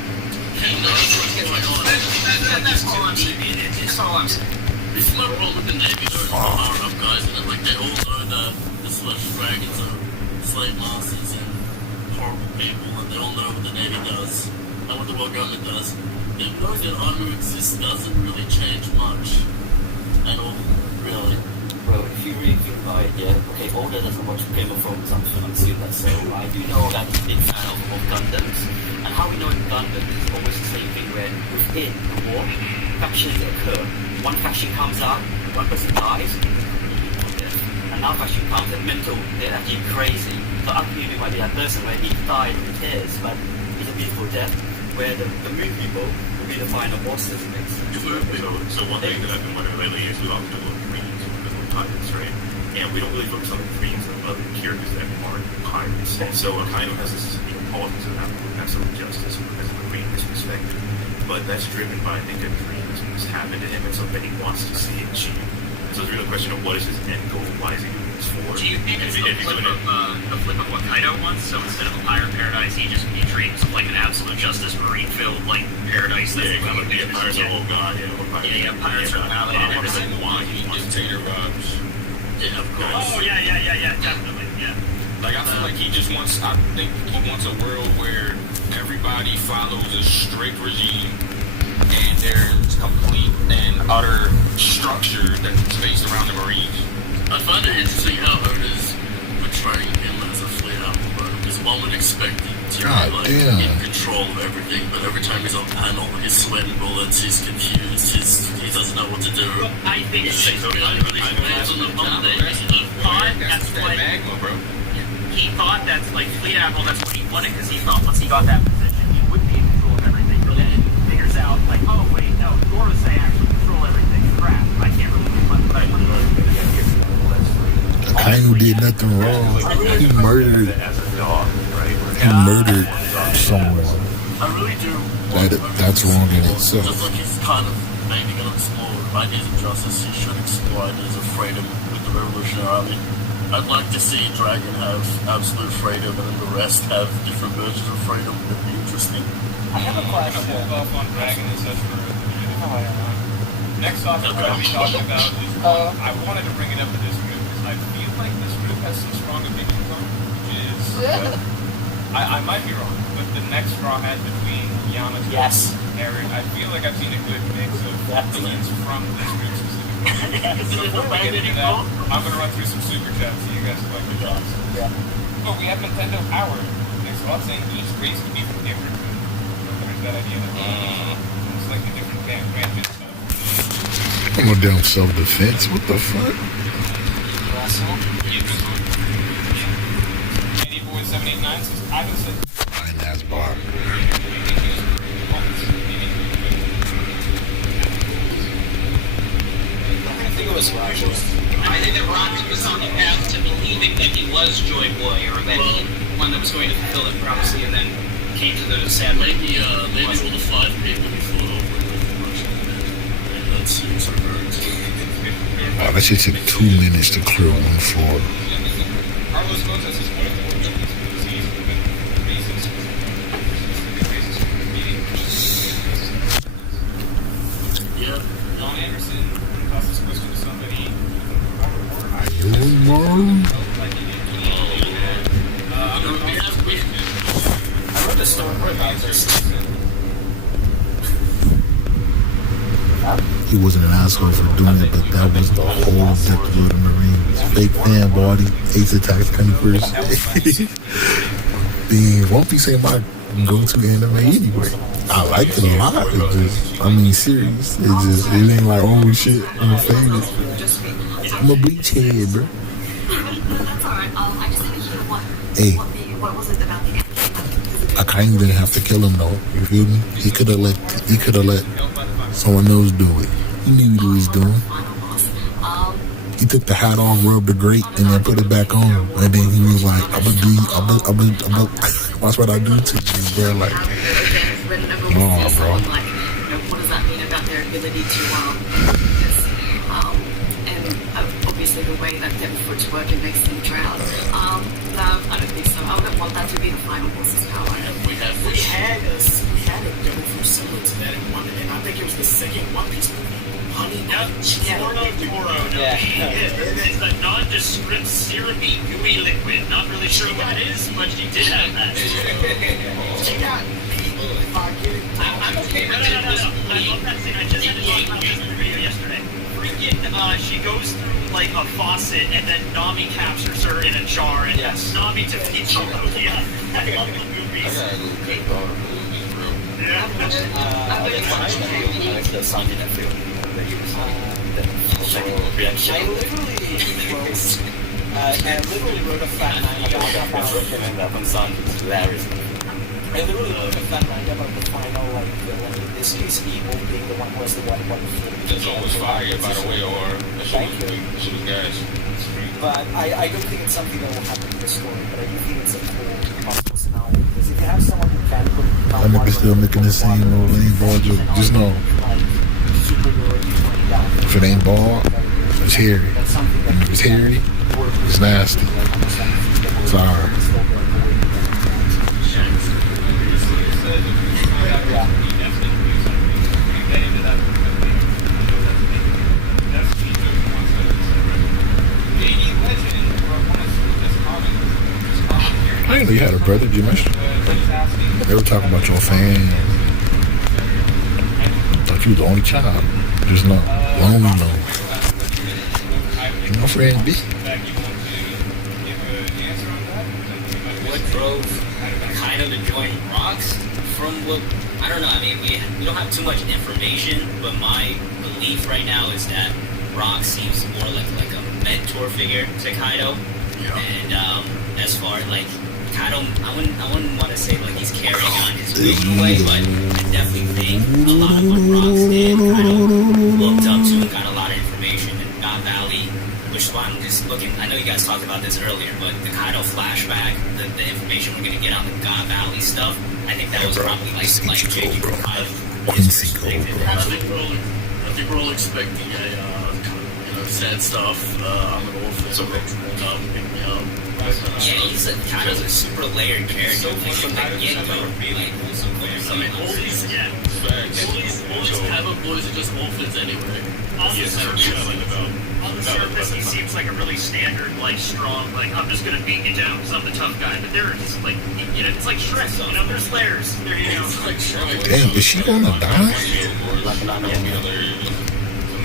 That's all I'm saying. That's all I'm saying. This is my role with the Navy. There's power up guys in it. Like, they all know that the Celestial Dragons are slave masters and horrible people, and they all know what the Navy does and what the world government does. They know that armor exists doesn't really change much at all, really. Well, if you really think about it, yeah, okay, Oda doesn't watch Game of Thrones, I'm assuming that, so I do know that he's a big fan of Gundams, and how we know in Gundams is always the same thing where within the war, factions occur. One faction comes out, one person dies, another faction comes and mental, they're actually crazy. So arguably might be that person where he died in tears, but it's a beautiful death, where the moon people will be the final bosses of it. So one thing that I've been wondering lately is we often look pirates, right? And we don't really focus on the Marines and other characters that aren't pirates. And so Akainu has this politics of have some justice as a Marine perspective. But that's driven by, I think, a dream that's happened to him and something he wants to see achieved. So it's really a question of what is his end goal, why is he doing this for? Do you think it's the flip of what Kaido wants? So instead of a pirate paradise, he dreams of like an absolute justice Marine-filled like paradise. Yeah, kind of like pirates are all god, pirates are valid and everything. Why he wants dictator vibes. Yeah, of course. Oh yeah, definitely, yeah. Like I feel like I think he wants a world where everybody follows a strict regime and there's complete and utter structure that's based around the Marines. I find it interesting how Oda's portraying him as a fleet admiral, because one would expect him to be in control of everything, but every time he's on panel, he's sweating bullets, he's confused, he doesn't know what to do. Well, I think he thought that's like fleet admiral, that's what he wanted, because he thought once he got that position, he would be in control of everything, but then he figures out, like, oh wait, no, Gorosei actually control everything. Crap, I can't really do much, but I want to Akainu did nothing wrong. He murdered someone. I really do. That's wrong in itself. Just like he's kind of maybe going to explore ideas of justice, he should explore ideas of freedom with the Revolutionary Army. I'd like to see Dragon have absolute freedom and then the rest have different versions of freedom. That'd be interesting. I have a question. I'm going to hold off on Dragon and such for next topic we're going to be talking about is I wanted to bring it up to this group because I feel like this group has some strong opinions on it, which is I might be wrong, but the next Straw Hat between Yamato and Eric, I feel like I've seen a good mix of opinions from this group specifically. So before we get into that, I'm going to run through some super chats so you guys collect your thoughts. Oh, we have Nintendo Power. Next lot saying each race could be from different. There's that idea that it's like a different grand stuff. I'm a damn self-defense. What the fuck? Candy Boy 789 says, I was a fine ass bar. I think that Rocky was on the path to believing that he was Joy Boy, or that he one that was going to fulfill that prophecy, and then came to the sad maybe all the 5 people he fought over with that seems so hurt. Wow, that shit took 2 minutes to clear one floor. Carlos Moses is one of the words of this disease with reasons, specific reasons for the meeting. Yeah. Don Anderson asked this question to somebody. I wrote a story about this. He wasn't an asshole for doing it, but that was the whole objective of the Marines. Fake fan body, Ace attacks 21st. The One Piece ain't my go-to anime anyway. I like it a lot. It just, I mean, serious. It ain't like, oh shit, I'm a favorite. I'm a Bleach head, bro. Hey, I kind of didn't have to kill him though. You feel me? He could have let someone else do it. He knew what he was doing. He took the hat off, rubbed the grate, and then put it back on. And then he was like, I'm gonna watch what I do to you, bro. Like, no, bro. What does that mean about their ability to, obviously the way that them foots work, it makes them drown. No, I don't think so. I wouldn't want that to be the final boss's power. We had it going through similar to that in one, and I think it was the second One Piece movie. Toro. It's a nondescript syrupy gooey liquid. Not really sure what it is, but she did have that. She got I'm okay with it. No. I love that scene. I just had to talk about this in the video yesterday. Freaking, she goes through like a faucet and then Nami captures her in a jar and that's Nami to feed Yeah. I love the movies. I gotta go check all the movies, bro. Yeah. I like the sound in that film. Reaction. I literally wrote a fan manga about I literally wrote a fan manga about the final villain. In this case, Evil being the one who has the white That's almost fire, by the way, or Thank you. Shoot guys. But I don't think it's something that will happen in the story, but I do think it's a cool possible scenario. Because if you have someone who can put That nigga still making the same old lame ball joke. Just know, if it ain't ball, it's hairy. And if it's hairy, it's nasty. Sorry. I didn't know you had a brother, Jimish. They were talking about your fan. Thought you was the only child. Just not lonely though. No friend B. What drove kind of to join Rocks? From what I don't know. I mean, we don't have too much information, but my belief right now is that Rocks seems more like a mentor figure to Kaido. Yeah. And as far like Kaido, I wouldn't want to say like he's carrying on his vision way, but I definitely think a lot of what Rocks did, Kaido looked up to and got a lot of information in God Valley, which is why I'm just looking. I know you guys talked about this earlier, but the Kaido flashback, the information we're gonna get on the God Valley stuff, I think that was probably like big for Kaido. I think we're all expecting a sad stuff. I'm an orphan. So pick me up. Yeah, Kaido's a super layered character. Like from the get-go, really. I mean, all these Kaido boys are just orphans anyway. On the surface, he seems like a really standard, like strong, like I'm just gonna beat you down because I'm the tough guy. But there is like, it's like Shrek. There's layers. There you go. It's like Shrek. Damn, is she gonna die?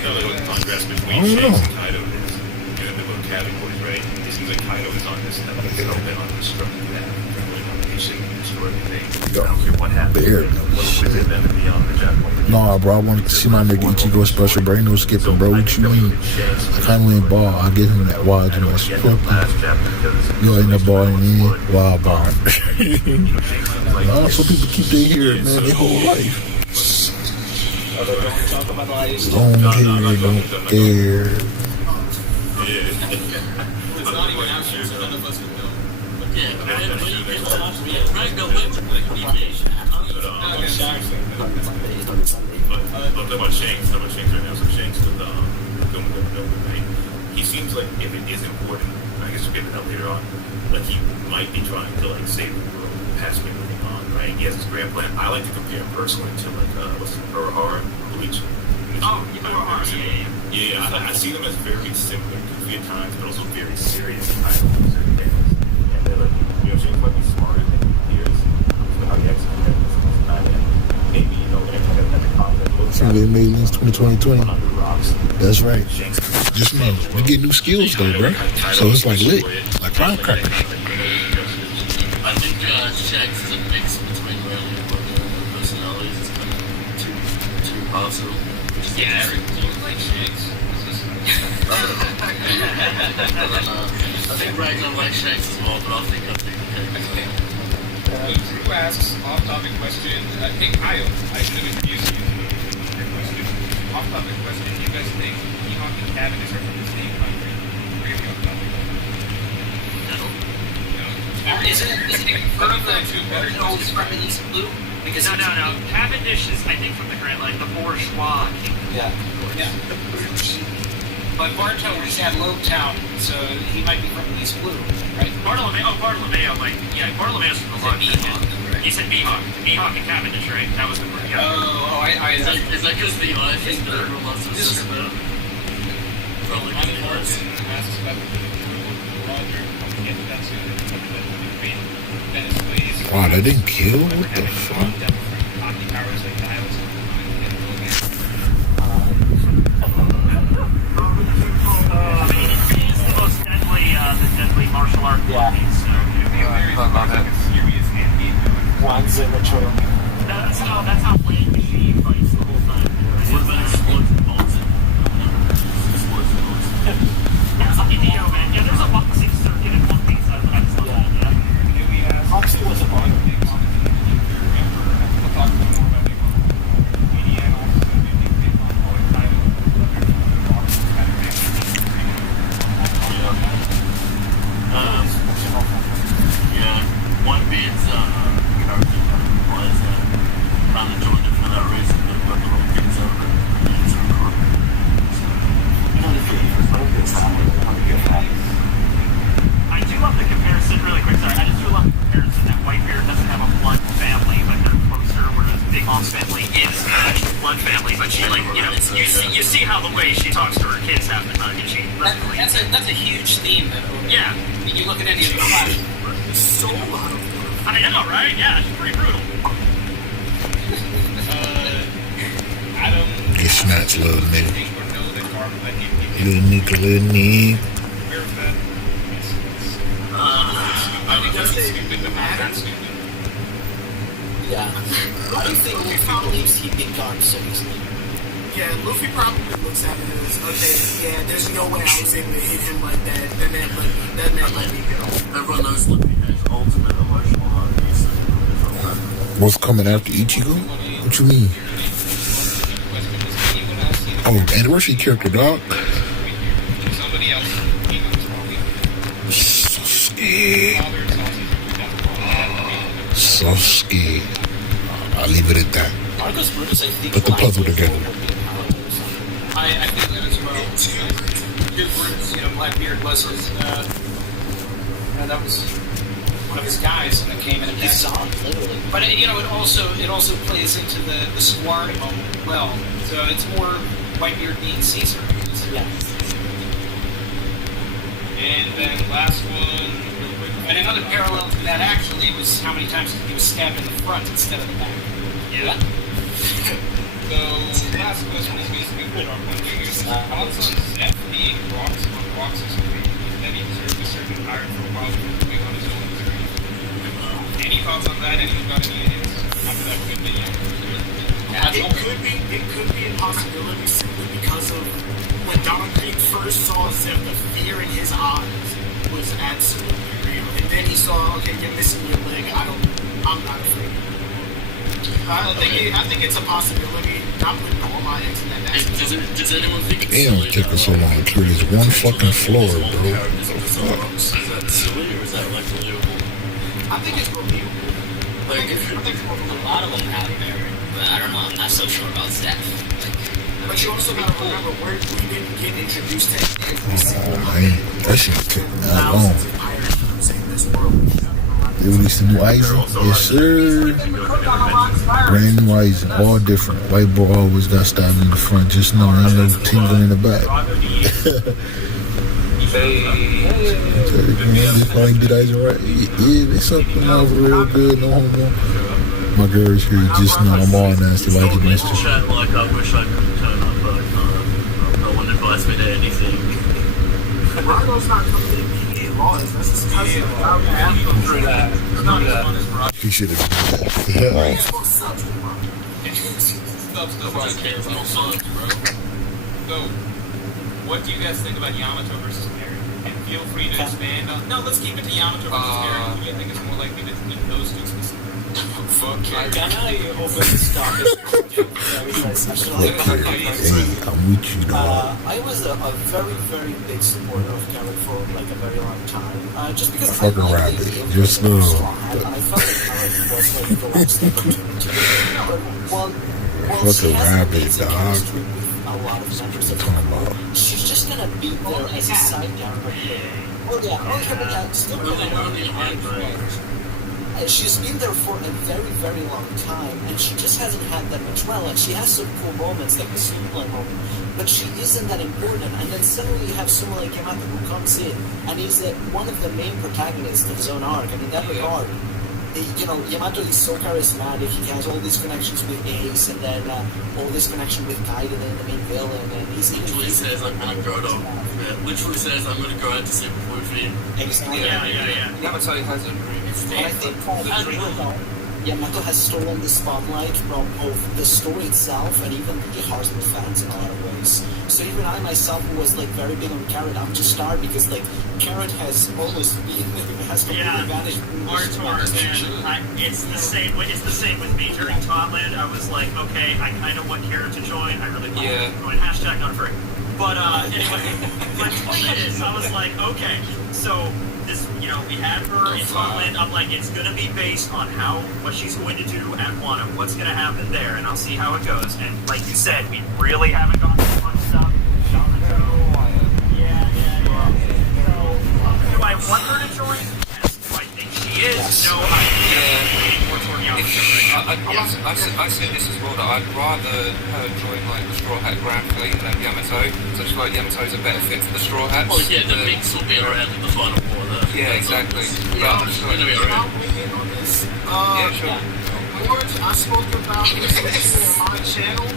Another contrast between I don't know. Shanks and Kaido is, the little categories, right? It seems like Kaido is on this level, he's hell bent on destructing that. He's shaking and destroy everything. I don't care what happens. What's within them and beyond the jackpot. Nah, bro, I want to see my nigga Ichigo special, bro. Ain't no skipping, bro. What you mean? I kind of ain't ball. I give him that wild joint. You ain't the ball in me. Wild bar. Nah, some people keep their hair, man, their whole life. Long hair, don't care. It's not even actually, so none of us would know. But yeah, Talk about Shanks right now. So Shanks with right? He seems like if it is important, I guess we'll get to that later on, like he might be trying to like save the world, pass everything on, right? He has his grand plan. I like to compare him personally to like Urahara, Bleach. Yeah, I see them as very similar, goofy at times, but also very serious at times. And they're like, Shanks might be smarter than he is. So how he executes it, maybe, at the conflict. So they made Links 2020. That's right. Just know, you get new skills though, bro. So it's like lit, like firecrackers. I think Shanks is a mix between Rayleigh and personalities. It's kind of too possible. Yeah, do you like Shanks? I think Ragnar likes Shanks as well, but I'll think Drew asks off-topic question. Hey Kyle, I should have introduced you to your question. Off-topic question. Do you guys think Mihawk and Cavendish are from the same country? Very off-topic. No. Isn't it from the Cardinals from East Blue? Because no. Cavendish is, I think, from the Grand, like the bourgeois kingdom. Yeah. But Bartow just had Lobetown, so he might be from East Blue, right? Bartolomeo, Bartolomeo's from the Lodge. He said Mihawk and Cavendish, right? That was the word. Yeah. I Right. Is that because the eye thing that everyone loves to obsess about? Probably because Wow, they didn't kill? What the fuck? The deadly martial art movies. One's immature. That's how Blade Machine fights the whole time. What about explosive bolts? Man. Yeah, there's a boxing circuit in One Piece. That's what I was looking at. Moxie was a bug. Yeah, One Piece character was around the Jordan for that reason, but the little things over it. I do love the comparison, really quick, sorry. I just do love the comparison that Whitebeard doesn't have a blood family, but they're closer, whereas Big Mom's family is actually a blood family, but she, like, you know, you see how the way she talks to her kids half the time, and she... That's a huge theme, though. Yeah. You look at any of the class. So loud. I know, right? Yeah, she's pretty brutal. Adam... Get snatched, little nigga. Little nigga. I think that's stupid, but not that stupid. Yeah. I think Luffy believes he beat Garp so easily. Yeah, Luffy probably looks at it as, okay, yeah, there's no way I was able to hit him like that. That man let me go. Everyone knows Luffy has ultimate emotional heartbeats. What's coming after Ichigo? What you mean? Oh, anniversary character, dog. Somebody else. Sasuke. I'll leave it at that. Marcus Brutus, I think, Put the puzzle together. I think that as well. His roots, Blackbeard was his, that was one of his guys that came in and he saw him, literally. But it also plays into the squad moment well. So it's more Whitebeard being Caesar. Yeah. And then last one, real quick. And another parallel to that actually was how many times he was stabbed in the front instead of the back. Yeah. So last question is basically what our point here. Thoughts on Seth being Rox's crew? That he deserved a certain hire for a while before going on his own journey. Any thoughts on that? Anyone got any ideas after that quick video? It could be a possibility simply because of when Don Creek first saw Zeph, the fear in his eyes was absolutely real. And then he saw, okay, you're missing your leg. I'm not afraid. I think it's a possibility. Not putting all my eggs in that basket. Does anyone think it's Damn, silly? taking so long to clear this one fucking floor, bro. Is that silly or is that like believable? I think it's believable. Like, a lot of them have merit, but I don't know. I'm not so sure about Zeph. But you also gotta remember, we didn't get introduced to every single That shit took that long. They released a new Aizen. Yes, sir. Brand new Aizen. All different. White boy always got stabbed in the front. Just know ain't no tingling in the back. This probably did Aizen right. Yeah, they sucked them off real good. No homo. My girl's here. Just know I'm all nasty like you missed it. Chat like I wish I could turn up, but no one invites me to anything. Rhino's not coming in PA laws. That's his cousin. He should have done that. So, what do you guys think about Yamato versus Perry? And feel free to expand on. No, let's keep it to Yamato versus Perry. Who do you think is more likely to win those two specifically? Fuck Carrie. Can I open this topic? I'm with you, dog. I was a very, very big supporter of Carrie for like a very long time. Just because Fucking rabbit. Just know. I felt like Carrie was like the last opportunity. Fucking rabbit, dog. A lot of members of she's just gonna be there as a side character. Oh yeah, but yeah, still really she's been there for a very, very long time, and she just hasn't had that much. Well, like she has some cool moments, like the Superman moment, but she isn't that important. And then suddenly you have someone like Yamato who comes in, and he's one of the main protagonists of his own arc. And in that regard, you know, Yamato is so charismatic. He has all these connections with Ace, and then all this connection with Kaiden and the main villain. And he's literally says, "I'm gonna go to." Literally says, "I'm gonna go out to see Luffy." Exactly. Yeah. Yamato has a dream. And I think Yamato has stolen the spotlight from both the story itself and even the hearts of the fans in a lot of ways. So even I myself, who was like very big on Carrot, I'm just starved because like Carrot has almost completely vanished. It's the same. It's the same with me during Totland. I was like, okay, I kind of want Carrot to join. I really want to join. Hashtag not free. But anyway, my point is, I was like, okay, so. This, you know, we had her in Scotland. I'm like, it's gonna be based on what she's going to do at Wano, what's gonna happen there, and I'll see how it goes. And like you said, we really haven't gotten too much stuff. Yeah. So, do I want her to join? Yes. Do I think she is? No, I think more toward Yamato. I say this as well, that I'd rather her join like the Straw Hat Grand Fleet than Yamato. So I feel like Yamato's a better fit for the Straw Hats. Oh yeah, the mix will be around in the final war. Yeah, exactly. Yeah, I'll weigh in on this. Yeah, sure. George, I spoke about this on my channel.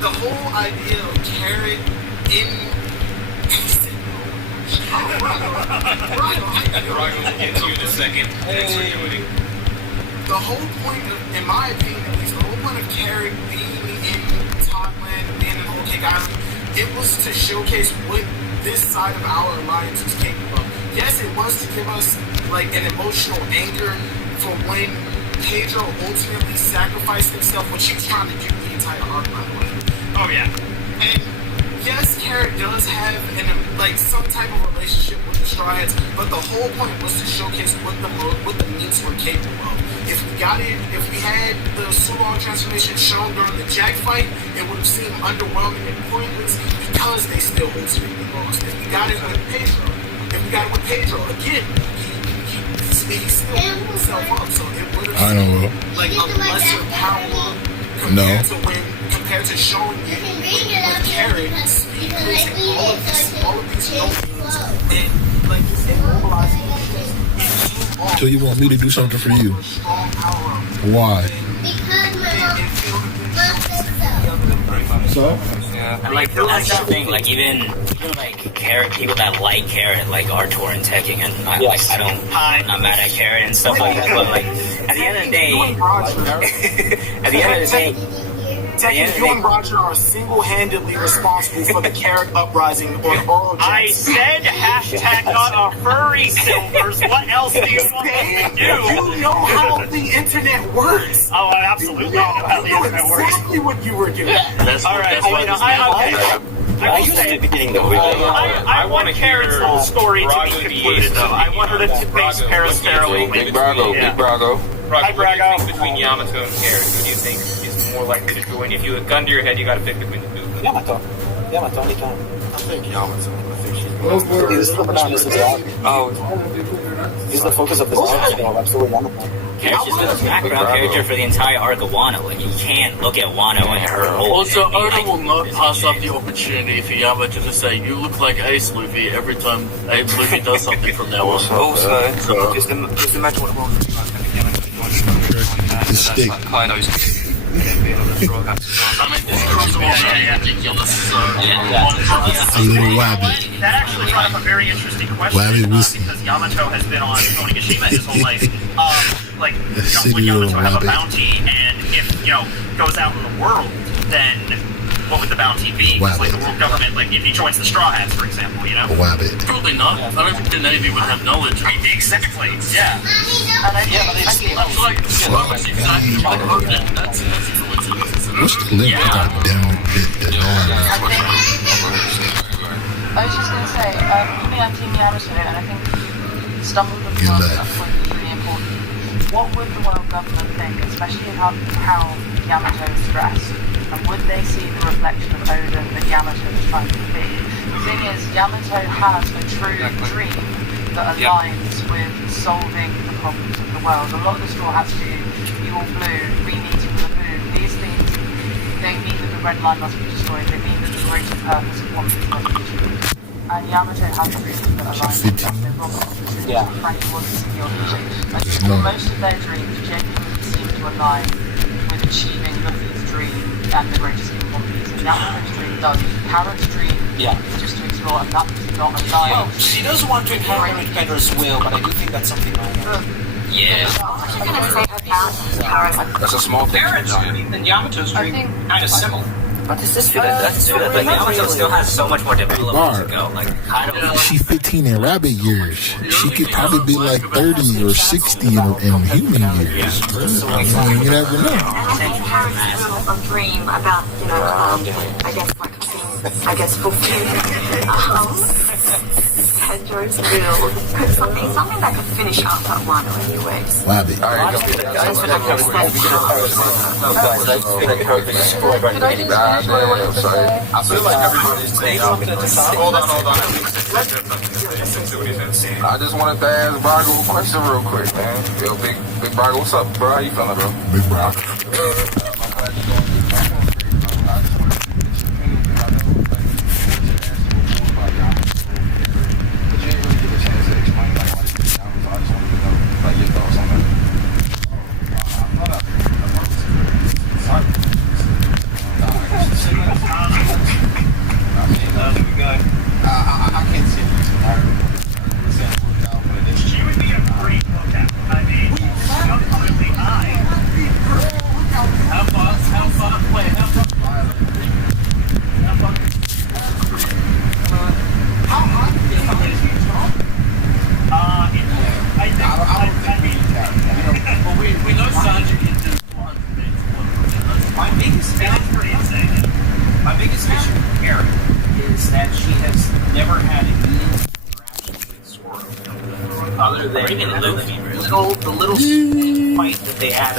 The whole idea of Carrot in... Rago will get to you in a second. Thanks for joining. The whole point of, in my opinion at least, the whole point of Carrot being in Thailand, being in Whole Cake Island, it was to showcase what this side of our alliance is capable of. Yes, it was to give us like an emotional anchor for when Pedro ultimately sacrificed himself, which he was trying to do the entire arc, by the way. Oh yeah. And yes, Carrot does have some type of relationship with the Straw Hats, but the whole point was to showcase what the means were capable of. If we had the Sulong transformation shown during the Jack fight, it would have seemed underwhelming and pointless because they still ultimately lost. If we got it with Pedro, again, he still blew himself up, so it would have seemed like a lesser power compared to showing you with Carrot using all of these notes and like just immobilizing So you want me to do something for you? Why? So? And like that's the thing. Like even like Carrot, people that like Carrot, like Artur and Tekken, and I'm not mad at Carrot and stuff like that. But like at the end of the day, Tekken, you and Roger are single-handedly responsible for the Carrot uprising on Oral Jackson. I said hashtag not a furry, Silvers. What else do you want me to do? You know how the internet works. Oh, I absolutely know how the internet works. Exactly what you were doing. Alright, I want Carrot's little story to be concluded, though. I want her to face Paris fairly. Big Brago. Hi, Brago. Between Yamato and Carrot, who do you think is more likely to join? If you had a gun to your head, you got to pick between the two. Yamato anytime. I think Yamato. He's the bananas of the arc. He's the focus of the arc, so absolutely Yamato. Carrot's just a background character for the entire arc of Wano, and you can't look at Wano and her whole. Also, Oda will not pass up the opportunity for Yamato to say, "You look like Ace Luffy" every time Ace Luffy does something from now on. Also, just imagine what Ron would be like The stick. A little wabbit. That actually brought up a very interesting question because Yamato has been on Onigashima his whole life. Would Yamato have a bounty, and if goes out in the world, then what would the bounty be? Because like the world government, like if he joins the Straw Hats, for example, Wabbit. Probably not. I don't think the Navy would have knowledge. Exactly. Yeah. That's exactly what What's the link with that down bit? I was just going to say, coming at Team Yamato, and I think stumbled upon that point is really important. What would the world government think, especially how Yamato is dressed? And would they see the reflection of Oda that Yamato is trying to be? The thing is, Yamato has a true dream that aligns with solving the problems of the world. A lot of the Straw Hats do, you all blue, we need to remove these things. They mean that the red line must be destroyed. They mean that the greater purpose of One Piece must be destroyed. And Yamato has dreams that align with that. So Robert Frankie wants to see the opportunity. Most of their dreams genuinely seem to align with achieving Luffy's dream and the greatest in One Piece. And Yamato's dream does. Carrot's dream is just to explore, and that's not aligned. Well, she does want to inherit Pedro's will, but I do think that's something minor. Yeah. That's a small thing. Carrot's dream and Yamato's dream kind of similar. I just feel that like Yamato still has so much more development to go. Like I don't know. She's 15 in rabbit years. She could probably be like 30 or 60 in human years. You never know. A dream about, I guess fulfilling Pedro's will. Something that could finish up that one anyways. Rabbit. Alright, I feel like everybody's saying hold on. I just wanted to ask Bargo a question real quick, man. Yo, Big Bargo, what's up, bro? How you feeling, bro? Big Bargo. I can't see it. She would be a great hookup. I mean, ultimately, we know Sanji can do 400 minutes. My biggest issue with Karen is that she has never had a meaningful interaction with Zoro, other than the little fight that they had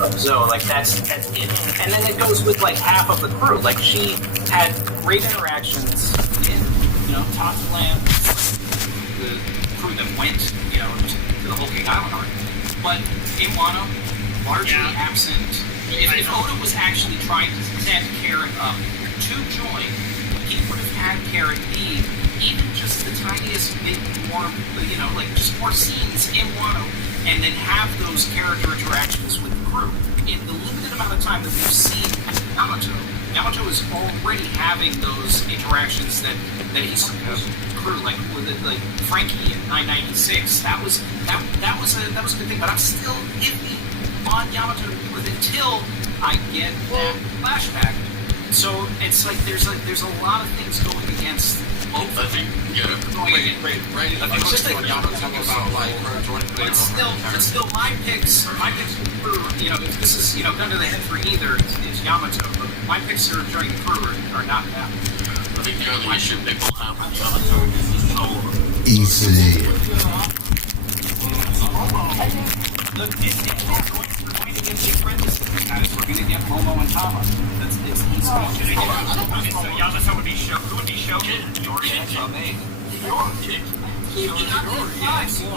of Zoe. Like that's it. And then it goes with like half of the crew. Like she had great interactions in Top Land, the crew that went to the whole King Island arc. But in Wano, largely absent. If Oda was actually trying to set Carrot up to join, he would have had Carrot be even just the tiniest bit more, like just more scenes in Wano, and then have those character interactions with the crew. In the limited amount of time that we've seen Yamato is already having those interactions that he's supposed to the crew, like with Frankie in 996. That was a good thing, but I'm still iffy on Yamato to do with it until I get that flashback. So it's like there's a lot of things going against both. I think right. It's just that Yamato talking about like her joining. But still my picks. If this is gun to the head for either, it's Yamato. But my picks are during the crew are not that. I think the only issue they will have with Yamato is Zoro. Easy. Look, it's going to get big friends, guys. We're going to get Momo and Tama. It's easy. So Yamato would be Shogun. Yori. He's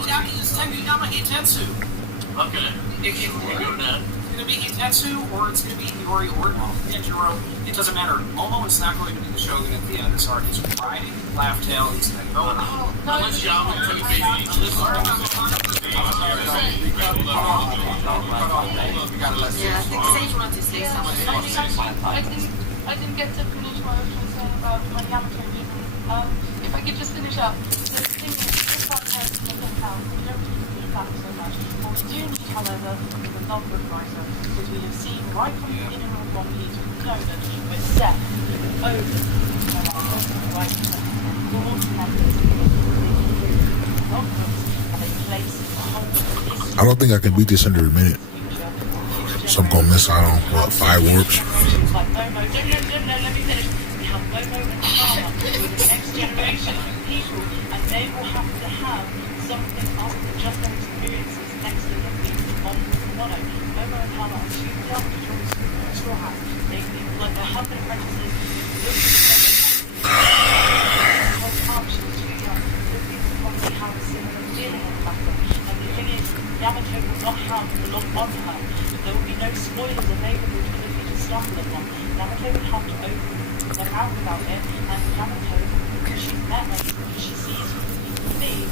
out his Yama Hitetsu. Okay. It's going to be Hitetsu, or it's going to be Yori or Denjiro. It doesn't matter. Momo is not going to be the Shogun at the end of this arc. He's riding Laugh Tail. He's going to go. Unless Yamato could be Yeah, I think Sage wanted to say something. I didn't get to finish what I was trying to say about my Yamato reason. If I could just finish up, the thing is, just like person in the town, we don't really need that so much. What we do need, however, is a non-book writer, because we have seen right from the beginning of One Piece with Koda, with Seth, with Odin, writing and Lord members, non-books, and they place the whole history. I don't think I can beat this under a minute. So I'm gonna miss out on 5 warps. Like Momo, no, let me finish. We have Momo and Tama with the next generation of people, and they will have to have something other than just their experiences next to them on Wano. Momo and Tama are too young to join Straw Hats. They're humping apprentices, looking at them, too young, looking to probably have a similar feeling. Yamato will not have the look on her. There will be no spoilers available for Luffy to stumble upon. Yamato would have to open their mouth about it, and Yamato, because she's met us, because she sees me,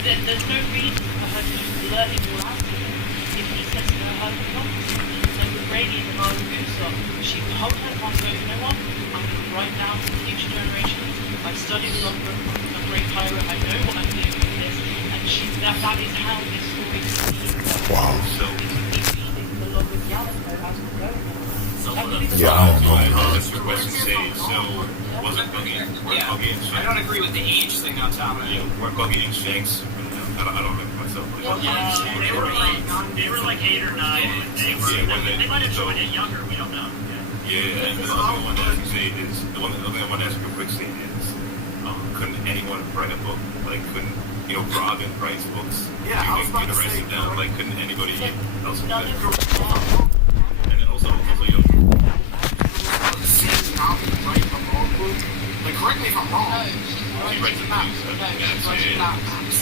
there's no reason for her to blurt it all out to him if he says to her, "I belong to you." And with Radiant and Arugusa, she would hold her hand and go, "You know what? I'm going to write down for future generations. I've studied Logbook, I'm a great pirate, I know what I'm doing with this," and that is how this story proceeds. Wow. So it's leading the log with Yamato as we go now. Yeah, I don't know. That's the question saved. So, wasn't Buggy and Shanks? I don't agree with the age thing on top of it. Weren't Buggy and Shanks? I don't remember myself. They were like 8 or 9. They might have joined it younger. We don't know. Yeah, and the other thing I want to ask you, Zay, is the other thing I want to ask you real quick, Zay, is couldn't anyone write a book? Like, couldn't Robin writes books? Yeah, I was about to the rest say, of them, like, couldn't anybody else do that? None And then also Like, correct me if I'm wrong. she writes the things.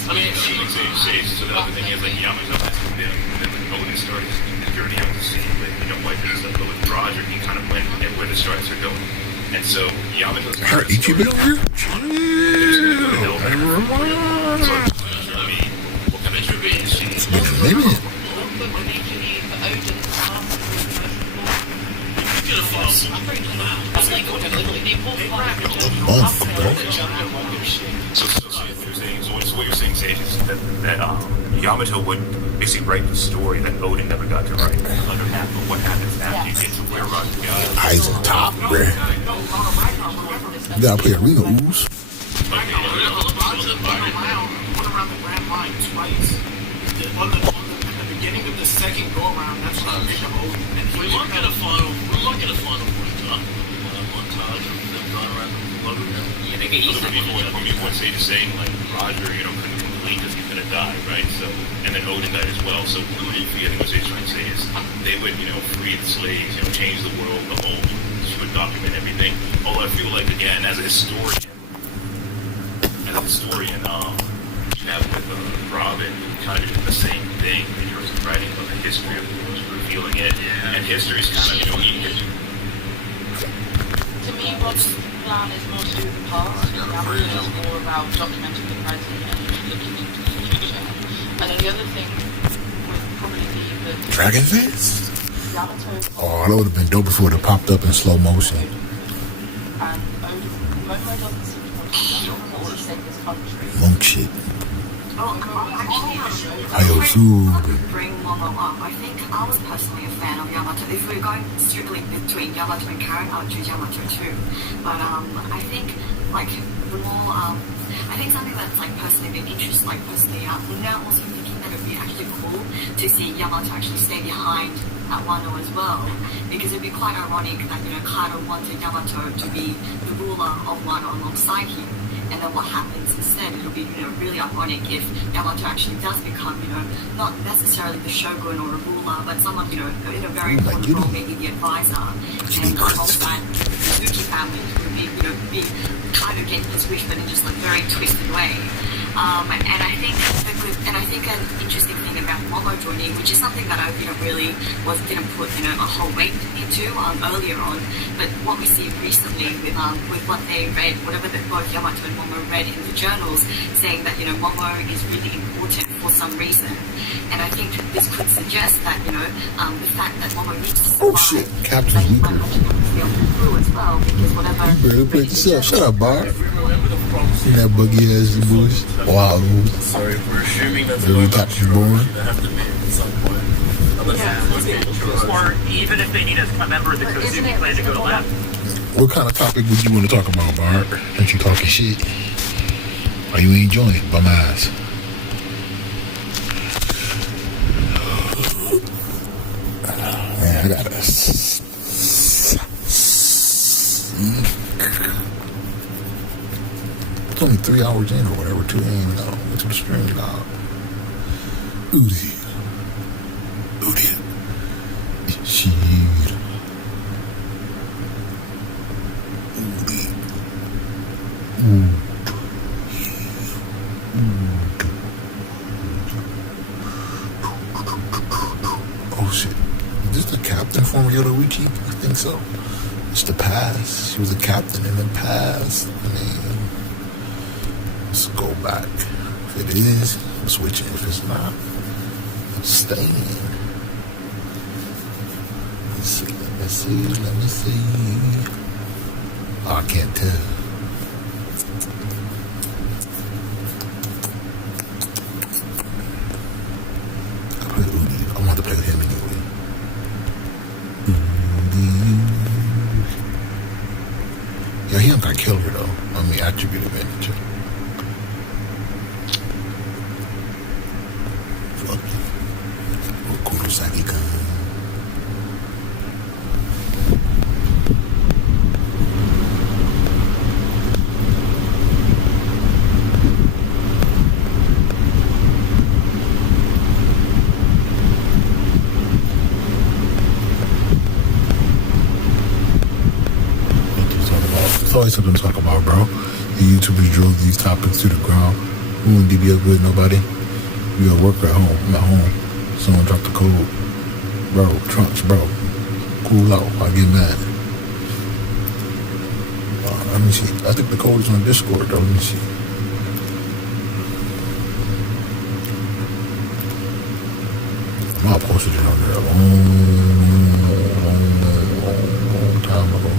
I mean, so the other thing is, like, Yamato has to be, and then the Golden starts the journey out to sea, like, wipe and stuff, but with Roger, he kind of went where the stripes are going. And so, Yamato's Her Ichiban here? It's been a minute. So what you're saying, Sage, is that Yamato would basically write the story that Odin never got to write. Other half of what happens after you get to where Roger got. Eyes on top, bruh. You gotta play arena ooze. At the beginning of the second go around, that's when I picked up Odin. We're looking at a final montage of them going around the globe. Yeah, they get used to it. What Sage is saying, like, Roger, couldn't complete because he's gonna die, right? So, and then Odin died as well. So, I think what Sage is trying to say is they would, free the slaves, change the world, the whole, she would document everything. Although I feel like, again, as a historian, you have with Robin kind of doing the same thing in terms of writing about the history of the world, revealing it, and history is kind of, To me, Rob's plan is more to do with the past. Yamato is more about documenting the present and looking into the future. And then the other thing would probably be that Dragon Fist? Yamato. Oh, that would have been dope if it would have popped up in slow motion. And Momo doesn't seem to want to save his country. Monk shit. Bring Momo up. I think I was personally a fan of Yamato. If we're going strictly between Yamato and Karen, I would choose Yamato too. But I think the more I think something that's personally been interesting, personally, now also thinking that it would be actually cool to see Yamato actually stay behind at Wano as well, because it'd be quite ironic that Kaido wanted Yamato to be the ruler of Wano alongside him. And then what happens instead, it'll be, really ironic if Yamato actually does become, not necessarily the shogun or a ruler, but someone, in a very important role, maybe the advisor. And alongside the Suzuki family would be kind of getting his wish, but in just a very twisted way. And I think an interesting thing about Momo joining, which is something that I really didn't put a whole weight into earlier on, but what we see recently with what they read, whatever both Yamato and Momo read in the journals, saying that Momo is really important for some reason, and I think this could suggest that the fact that Momo needs to survive, Oh shit, Captain Weaver. as well, because whatever. You better play yourself. Shut up, Bob. In that buggy ass bush. Wow. Sorry, we're assuming that's Really Captain Born. have to be at some point. Or even if they need a member of the Kozuki clan to go to lab. What kind of topic would you want to talk about, Bart? Ain't you talking shit? Are you enjoying bum ass? Man, I gotta see. It's only 3 hours in or whatever, 2 a.m. now. What's the stream now? Udi. Shit. Yoruichi? I think so. It's the past. She was a captain in the past. I mean, let's go back. If it is, I'm switching. If it's not, I'm staying. Let me see. Oh, I can't tell. I play Udi. I want to play with him anyway. Yeah, he don't got killer though. I mean, attribute advantage. Fuck you. Kurosaki-kun. It's always something to talk about, bro. The YouTubers drove these topics to the ground. We wouldn't DB up with nobody. We at work or at home. I'm at home. Someone dropped the code. Bro, Trunks, bro. Cool out. I get mad. Let me see. I think the code is on Discord, though. Let me see. I posted it on there a long time ago.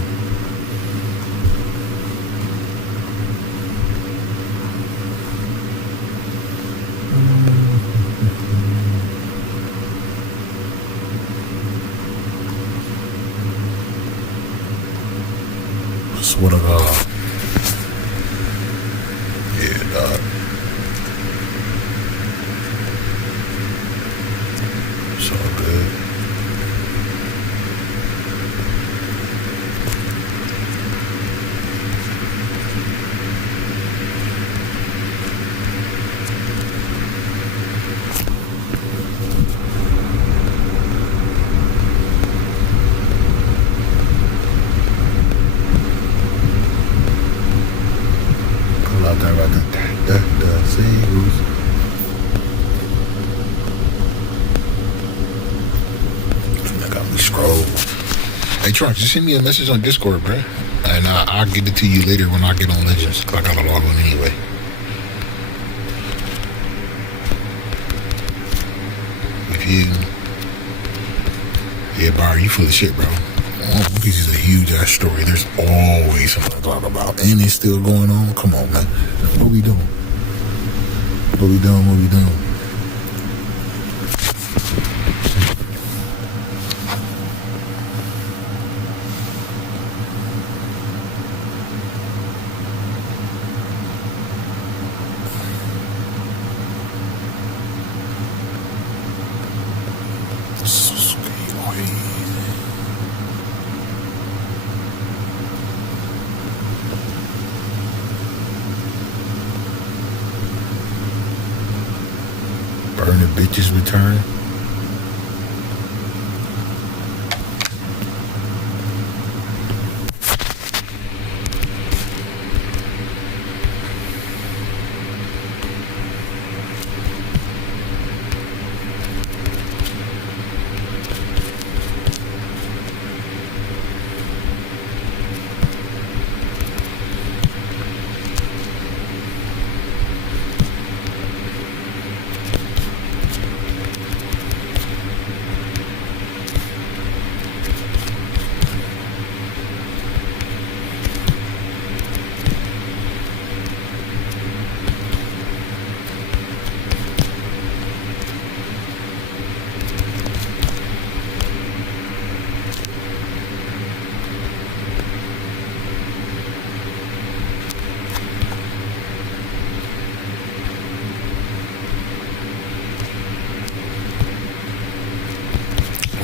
Swear to God. Yeah, dog. It's all good. Hey Trunks, just send me a message on Discord, bro, and I'll get it to you later when I get on Legends, cause I got a log on anyway. If you, yeah, Bar, you full of shit, bro. One Piece is a huge ass story. There's always something to talk about, and it's still going on. Come on, man. What we doing? What we doing? What we doing? Burn the bitches return.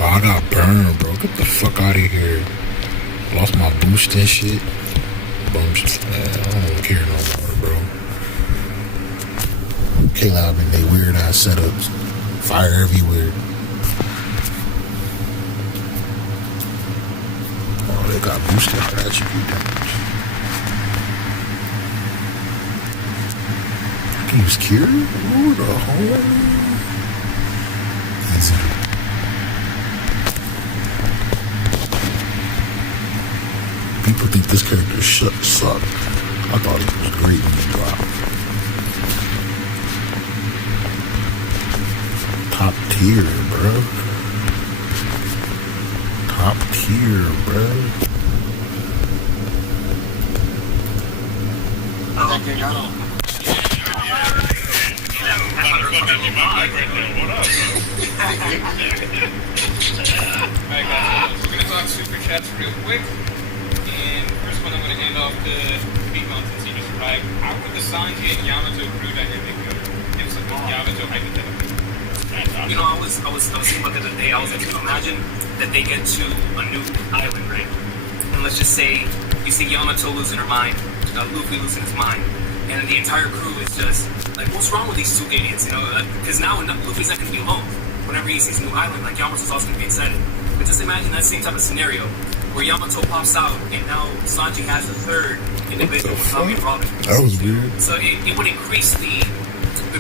Oh, I got burned, bro. Get the fuck out of here. Lost my boost and shit. Boost. I don't care no more, bro. K-Lab and they weird ass setups. Fire everywhere. Oh, they got boosted for attribute damage. I can use Cure? Ooh, the whole. Easy. think this character sucked. I thought he was great when he dropped. Top tier, bro. Top tier, bro. Alright guys, we're gonna talk super chats real quick. And first one I'm gonna hand off to Beatmon since he just arrived. How would the Sanji and Yamato crew dynamic go? Give some Yamato hypothetical. You know, I was thinking about that the other day. I was like, imagine that they get to a new island, right? And let's just say you see Yamato losing her mind, Luffy losing his mind, and the entire crew is just like, what's wrong with these two idiots? You know, because now Luffy's not going to be alone. Whenever he sees a new island, like Yamato's also going to be excited. But just imagine that same type of scenario where Yamato pops out and now Sanji has a third individual with Nami and Robin. That was weird. So it would increase the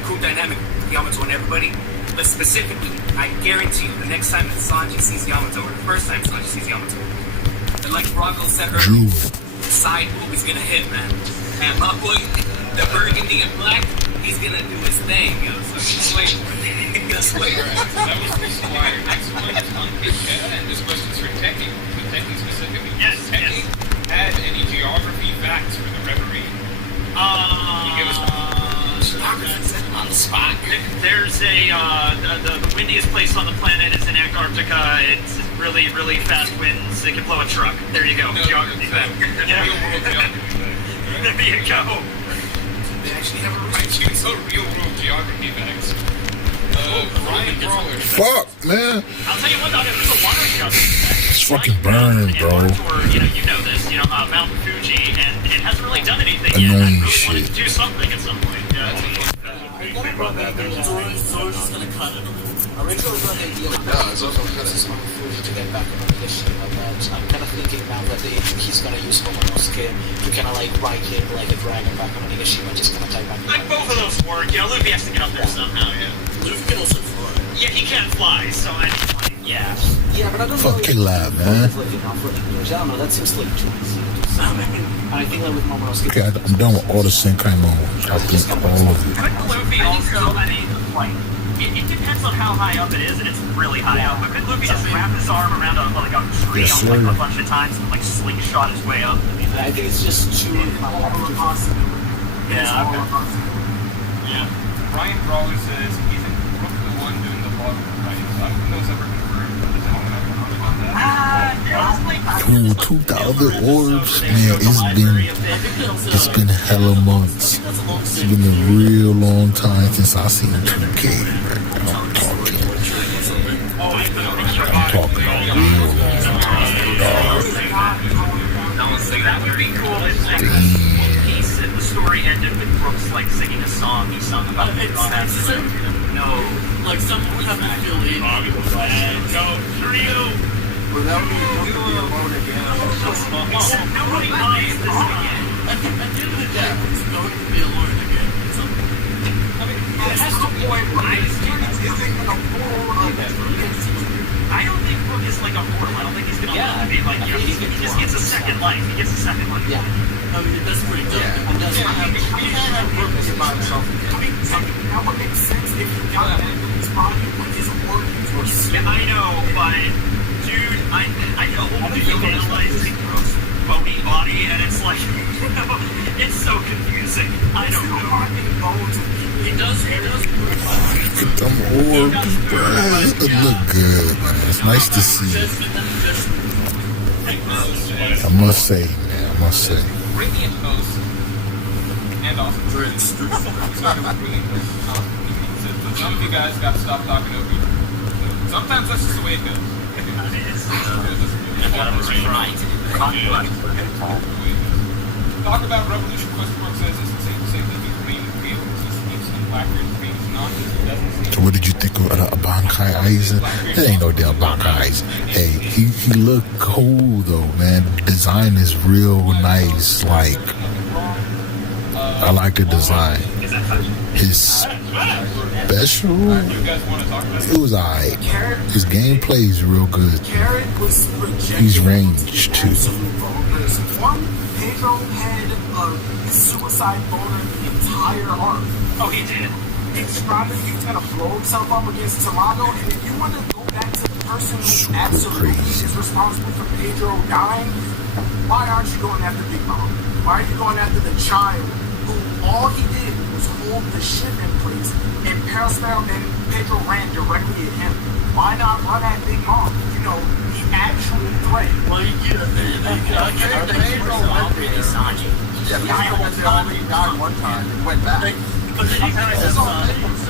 crew dynamic, Yamato and everybody. But specifically, I guarantee you, the next time that Sanji sees Yamato, or the first time Sanji sees Yamato, and like Rocco said earlier, side move is gonna hit, man. And my boy, the burgundy and black, he's gonna do his thing, yo. So just wait. Just wait. That was Chris Squire. Next one is on Kishka, and this question's for Tekken. So Tekken specifically. Yes, Tekken had any geography facts for the referee? Can you give us on the spot. There's the windiest place on the planet is in Antarctica. It's really, really fast winds. It can blow a truck. There you go. Geography fact. Yeah. There you go. They actually have a right to so real world geography facts. Ryan Brawler. Fuck, man. I'll tell you what, though, there's a water geography fact. It's fucking burned, bro. You know this. Mount Fuji, and it hasn't really done anything yet. I really wanted to do something at some point. Zoro's gonna cut it. Originally, when they deal with Fuji to get back on the issue, but I'm kind of thinking now that he's gonna use Momonosuke to kind of like ride him like a dragon back on the issue and just kind of tie back. Like both of those work. Luffy has to get up there somehow. Yeah. Luffy can also fly. Yeah, he can fly. So yeah. Yeah, but I don't fucking lab, man. I don't know. That seems like too easy. And I think that with Momonosuke. Okay, I'm done with all the Senkai moments. I think all of it. Could Luffy also, like, it depends on how high up it is, and it's really high up. But could Luffy just wrap his arm around a tree like a bunch of times and like slingshot his way up? I think it's just too possible. Yeah, okay. Yeah. Ryan Brawler says he's the one doing the vlog right. So I don't know if ever confirmed, but it's all about Ooh, 2,000 orbs, man. It's been hella months. It's been a real long time since I seen 2K. Right? I'm talking a real long time, dog. That would be cool if the story ended with Brooks like singing a song he sung about it on that. No, like someone would have to feel it. Go trio. Without me, you could be alone again. Except nobody buys this again. At the end of the day, it's going to be alone again. That's the point. I don't think Brooke is like a mortal. I don't think he's gonna be like, he just gets a second life. He gets a second life. Yeah. I mean, that's pretty good. And that's what happens. You can't have Brooke as by himself. I mean, that would make sense if he got that in his body with his organs or something. Yeah, I know, but dude, I know you analyzing Brooke's body, and it's like, it's so confusing. I don't know. He does. Look at them orbs, bro. It look good, man. It's nice to see. I must say, man. I must say. Radiant Host and also Prince. Some of you guys got to stop talking over you. Sometimes that's just the way it goes. Talk about Revolution question mark says it's the same thing as green field. What did you think of Bankai Aizen? That ain't no damn Bankai Aizen. Hey, he look cool though, man. The design is real nice. Like, I like the design. His special, it was alright. His gameplay is real good. He's ranged too. one, Pedro had a suicide boner the entire arc. Oh, he did. He described that he was going to blow himself up against Toronto, and if you want to go back to the person who absolutely is responsible for Pedro dying, why aren't you going after Big Mom? Why are you going after the child who all he did was hold the ship in place, and Perospero and Pedro ran directly at him? Why not run at Big Mom? You know, the actual threat. Well, Pedro went there. Sanji. Yeah, Pedro went there already died one time and went back. But then he kind of says, No, it's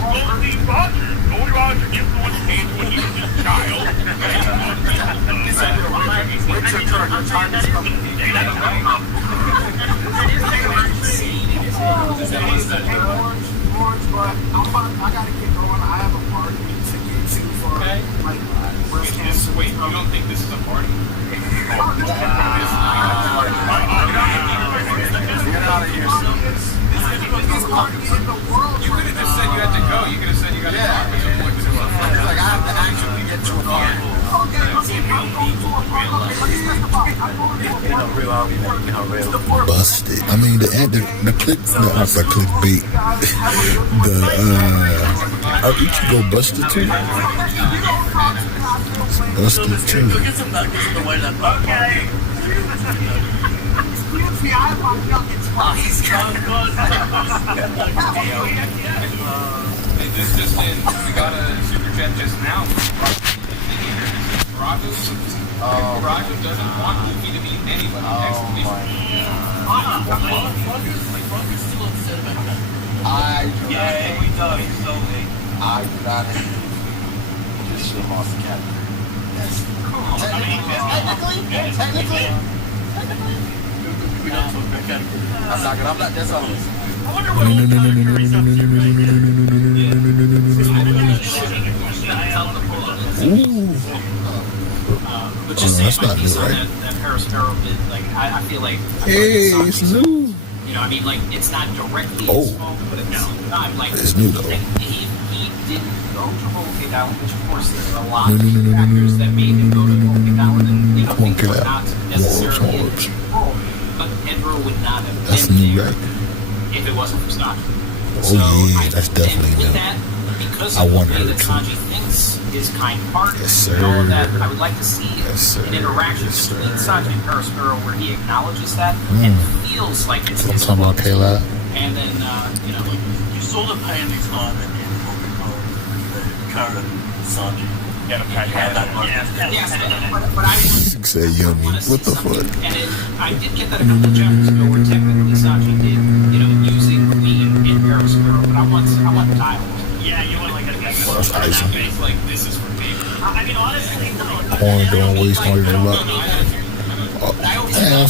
Goldie Roger. Goldie Roger influenced Pedro when he was a child. What's your turn? Your time is coming. But I gotta get going. I have a party to get to for like breast cancer. Wait, you don't think this is a party? Get out of here. You could have just said you had to go. You could have said you got to go. Like, I have to actually get to a party. Busted. I mean, the clickbait. Ichigo busted too. Busted too. Forget some nuggets in the way that This just in, we got a super chat just now. Ragu doesn't want Luffy to be anybody. I do not hate this shit lost the captain. Yes. Technically. I'm not, that's all. But just saying, that's not new, right? that Perospero did, like, I feel like. Hey, it's new. You know, I mean, like, it's not directly his fault, but I'm like, it's new though. He didn't go to Hokkaido Island, which of course there are a lot of factors that made him go to Hokkaido Island, and you know, things were not necessarily in his control. But Edro would not have been there if it wasn't for Sanji. Oh yeah, that's definitely new. Because I of the wonder. way that Sanji thinks is kind-hearted, Yes, sir. and all of that, I would like to see an interaction Yes, between Sanji and Perospero where he acknowledges that and feels like it's I'm his talking about Kayla. and then, you know, like, You saw the pain he's on at the end of the current Sanji. Yeah, but I Say yummy. What the fuck? And I did get that a couple chapters ago where technically Sanji did, you know, using me in Perospero, but I want dialogue. Yeah, you want like a That's icing. like this is for me. I mean, honestly, Corn don't waste all your luck.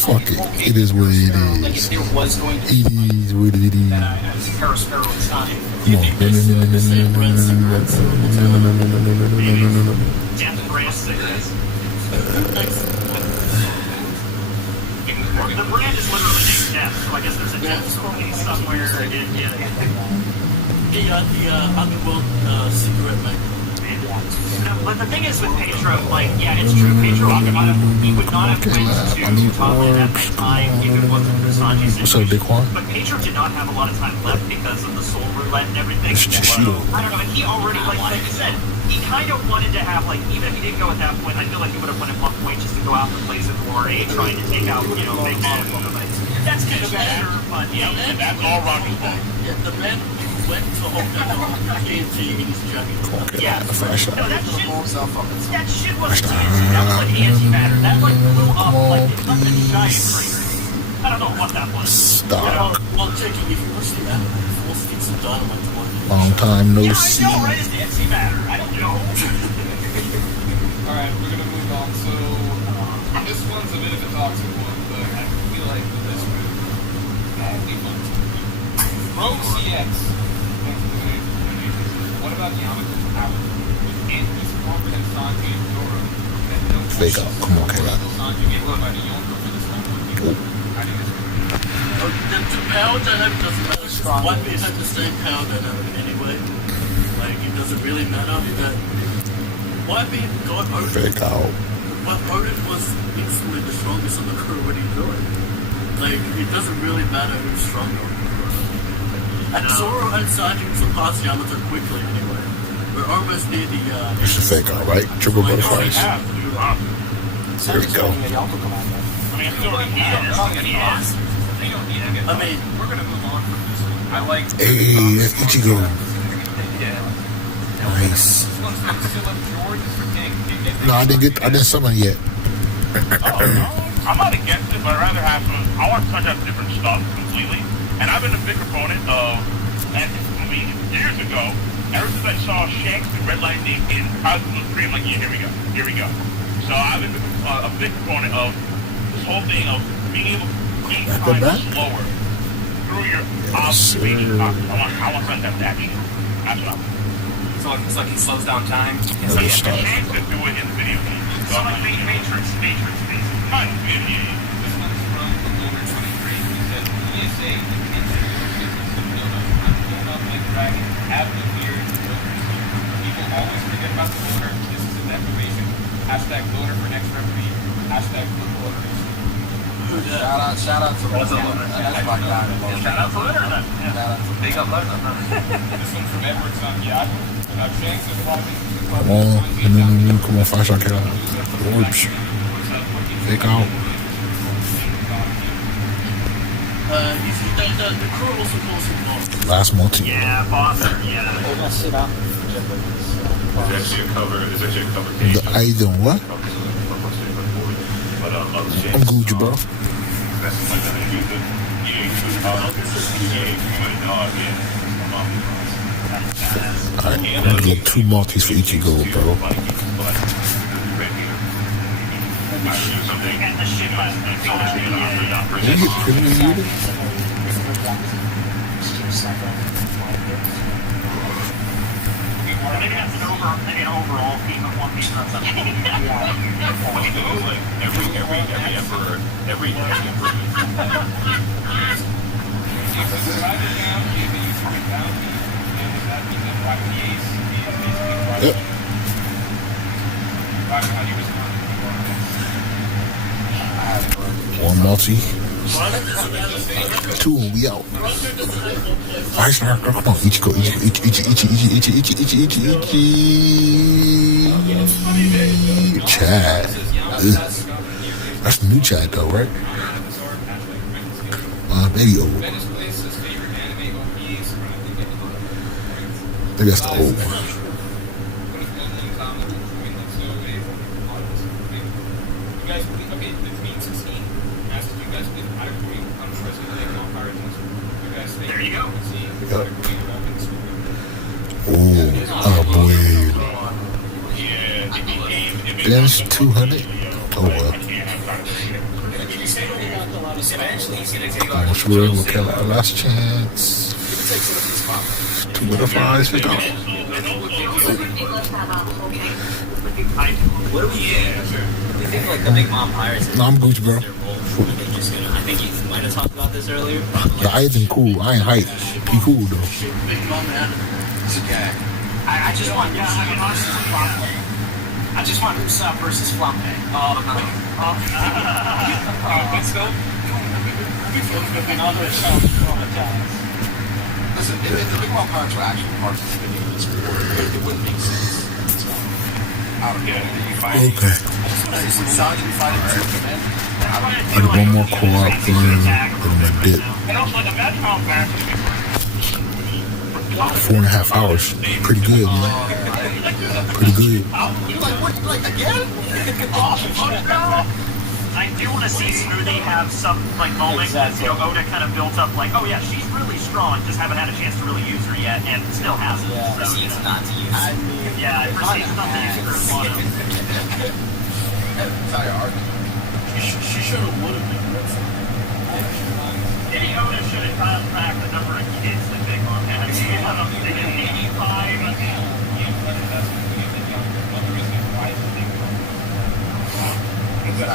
Fuck it. It is what it is. It is what it is. Perospero and Sanji. Come on. No. Death and Brand cigarettes. The brand is literally named Death, so I guess there's a Death company somewhere in The underworld cigarette maker. No, but the thing is with Pedro, like, yeah, it's true, Pedro, he would not have went to Tottenham at that time if it wasn't for Sanji's situation. But Pedro did not have a lot of time left because of the soul roulette and everything. I don't know, and he already, like you said, he kind of wanted to have, like, even if he didn't go at that point, I feel like he would have went at one point just to go out and blaze at Glory, trying to take out, you know, Big Man. That's kind of better, but, you know, that's all Roger's fault. Yeah, the man went to TNT in his jacket. Yeah. A flashlight. No, that shit was TNT. That was like antimatter. That like blew up like a giant crater. I don't know what that was. Stop. Well, checking if you watch the anime, full sticks of dynamite to one. Long time no Yeah, see. I know, right? It's antimatter. I don't know. Alright, we're gonna move on. So, this one's a bit of a toxic one, but I feel like this would be fun. Rogue CX. What about Yamato Power? And he's stronger than Sanji and Zoro. Fake up. Come on, Kayla. Sanji get hit by the Yonko for this one. I think it's The power dynamic doesn't matter. One is at the same power dynamic anyway. Like, it doesn't really matter that. Why be God over? Fake out. But Odin was instantly the strongest on the crew when he joined. Like, it doesn't really matter who's stronger on the crew. And Zoro and Sanji surpassed Yamato quickly anyway. We're almost near the, It's a fake out, right? Triple butterflies. There we go. I mean, we're gonna move on from this one. I like. Hey, that's Ichigo. Yeah. Nice. No, I didn't summon yet. I'm not against it, but I'd rather have some. I want to touch up different stuff completely. And I've been a big proponent of, and I mean, years ago, ever since I saw Shanks and Red Lightning in Cosmos 3, I'm like, yeah, here we go. So I've been a big proponent of this whole thing of being able to eat time slower through your observation. I want something that's action. That's what I'm. So it's like he slows down time. It's like Shanks could do it in the video game. So like Matrix, basically. Kind of, yeah. This one's from Lunar 23. He said, ESA like dragon, have no fear. People always forget about the loader. This is a declaration. Hashtag loader for next referee. Hashtag good loaders. Shout out to Loader. That's my guy. Shout out to Loader. Big up Loader. This one's from Edward Santiago. Shanks is Come on, 5-shot kill. Orbs. Fake out. The crew also calls him boss. Last multi. Yeah, boss. Yeah. There's actually a cover page. The item what? I'm Gucci, bro. Alright, I'm gonna get 2 multis for Ichigo, bro. Maybe that's maybe an overall theme of One Piece or something. Every Yep. One multi. 2 and we out. 5-star, come on. Ichigo. Chad. That's the new Chad though, right? Maybe old. Maybe that's the old one. There you go. Yep. Oh boy. That's 200. Oh well. Almost real. Look at our last chance. 2 butterflies. Pick up. What do we think like the Big Mom Pirates? No, I'm Gucci, bro. I think you might have talked about this earlier. The Ivan cool. I ain't hype. He cool though. Big Mom man. It's a guy. I just want I just want Usopp versus Flampe. Oh no. Let's go. Listen, if the Big Mom Pirates were actually participating in this war, it wouldn't make sense. Okay. Sanji fighting Superman. I did one more co-op thing and I did. And also, like, imagine how embarrassing it is. 4.5 hours. Pretty good, man. Pretty good. Like again? I do want to see Smoothie have some like moment because Oda kind of built up like, oh yeah, she's really strong, just haven't had a chance to really use her yet, and still hasn't. Yeah, so, proceeds not to use. Proceeds not to use her as one of them. She should have would have been. Maybe Oda should have kind of tracked the number of kids that Big Mom had. I don't know, they did 85. I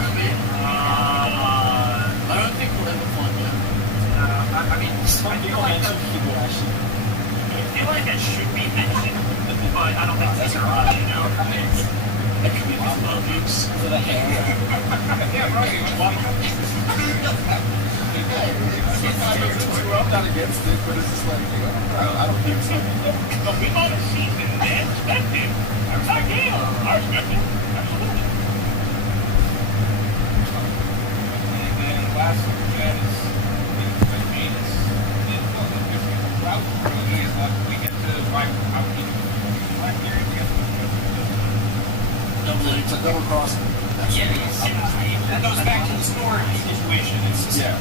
don't think we'll ever find out. I mean, I feel like that should be mentioned, but I don't think it's a you know. For the hair. Yeah, right. I'm not against it, but it's just like, I don't think so. But we bought a season and respect it. I respect it. I respect it. Absolutely. And then last gen is we get to fight out it's a double crossing. That goes back to the storage situation. It's just, yeah. I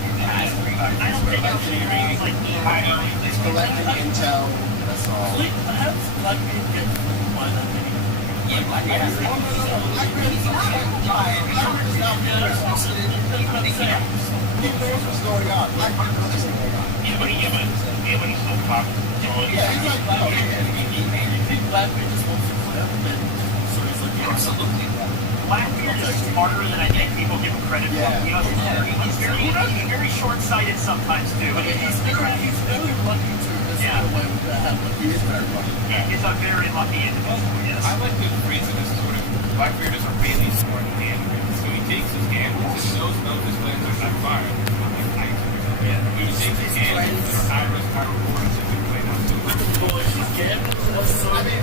don't think it's like it's collecting intel. That's all. Perhaps Blackbeard get why not many? Yeah, Blackbeard has He knows what's going on. Blackbeard knows what's going on. Yeah, but he's so popular. Yeah, he's like, oh, You think Blackbeard just wants to clip and so he's like, absolutely. Blackbeard is smarter than I think people give him credit for. You know, he's very short-sighted sometimes too. He's very lucky to get away with that. He is very lucky. He's a very lucky individual, yes. I like the phrase of this sort of Blackbeard is a really smart gambler. So he takes his gambles and knows both his plans are set fire. Yeah, he takes his gambles that are high risk, high reward, so he play out too. I mean,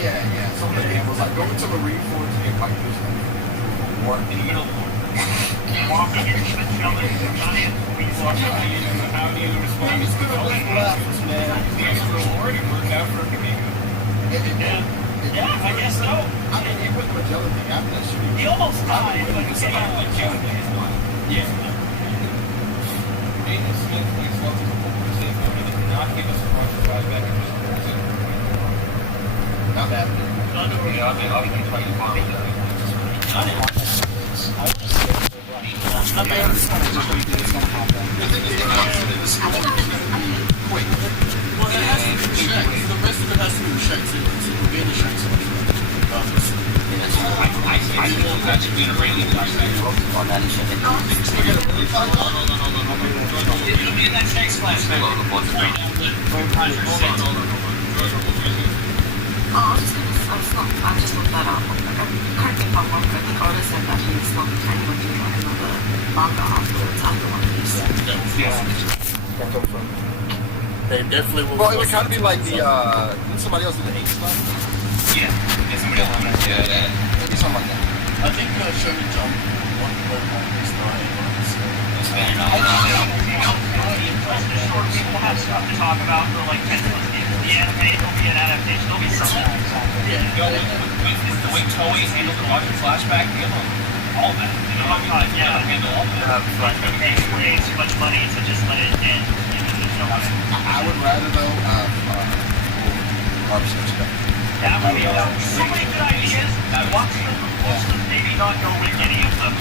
yeah. Some of the gambles, like going to Marineford to get Pipers or in the middle of Walking into the challenge, the giant, how do you respond? He's going to win left, man. The extra reward, it worked out for him. Yeah, I guess so. I mean, he went Magellan thing. I'm not sure. He almost died, but he came out with Magellan thing is one. Yeah. Nathan Smith makes lots of performance safe, but he did not give us a bunch of flashback in this person. Not bad. Yeah, I'll be trying to find that. I didn't want that. I want to see it. I mean, it's going to happen. wait. Well, it has to be checked. The rest of it has to be checked too. So we'll be in the check section. I feel that should be a really on that issue. It'll be in that next flashback. I just looked that up. Correct me if I'm wrong, but I think Oda said that he's not planning on doing like another manga afterwards after One Piece. They definitely will. Well, it would kind of be like the, didn't somebody else do the Ace stuff? Yeah, somebody else did that. Maybe something like that. I think Shonen Jump One Piece 9 was. Short people have stuff to talk about for like 10 months. The anime, there'll be an adaptation, there'll be something. With the way Toei handled the Roger flashback, they handled all that. Handle all that. They way too much money to just let it end. I would rather though Roger flashback. That would be so many good ideas. Watch them, maybe not go with any of them.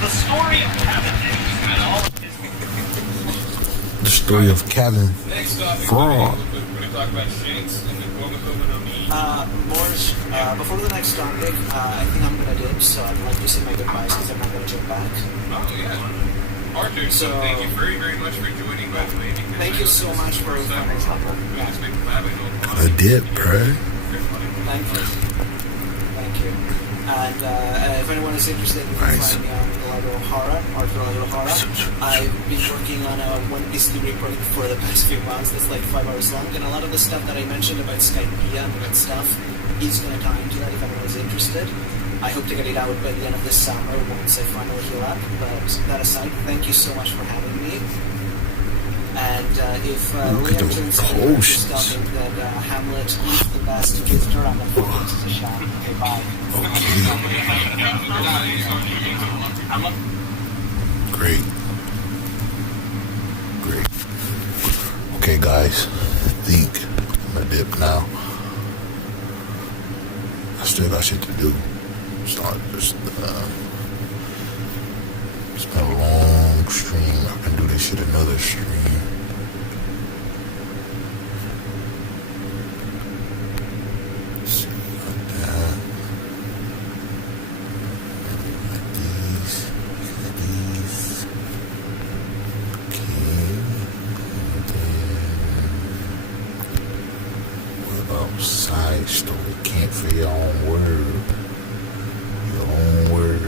The story of Cavendish and all of his. The story of Kevin Fraud. Morris, before the next topic, I think I'm going to dip, so I'd like to say my goodbyes because I'm not going to jump back. Oh, yeah. Arthur, so thank you very, very much for joining, by the way. Thank you so much for having me. A dip, bro. Thank you. Thank you. And if anyone is interested, you can find me on Arthur O'Hara. I've been working on a One Piece theory project for the past few months. That's like 5 hours long, and a lot of the stuff that I mentioned about Skypea and that stuff is going to tie into that if anyone is interested. I hope to get it out by the end of this summer once I finally heal up. But that aside, thank you so much for having me. And if Liam turns to stuff that Hamlet is the best visitor, I'm going to go to the shop. Okay, bye. Great. Okay, guys. I think I'm gonna dip now. I still got shit to do. It's been a long stream. I can do this shit another stream. about side story. Can't for your own word. Your own word.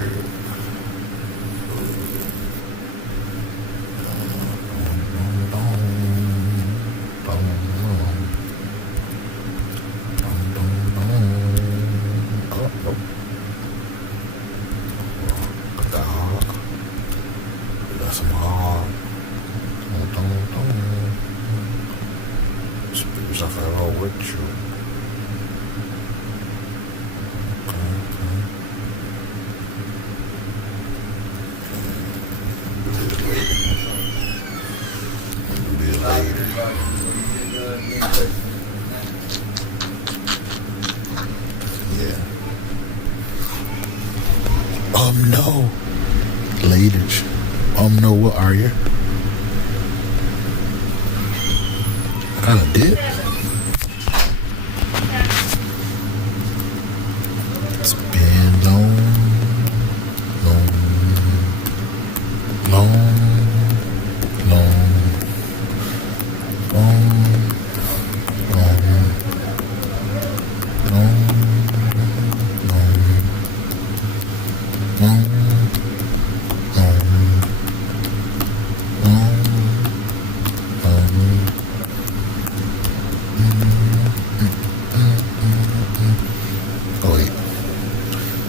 No. Later. No, what are you? I kind of did. It's been long, long, long, long, long, long, long, long, long.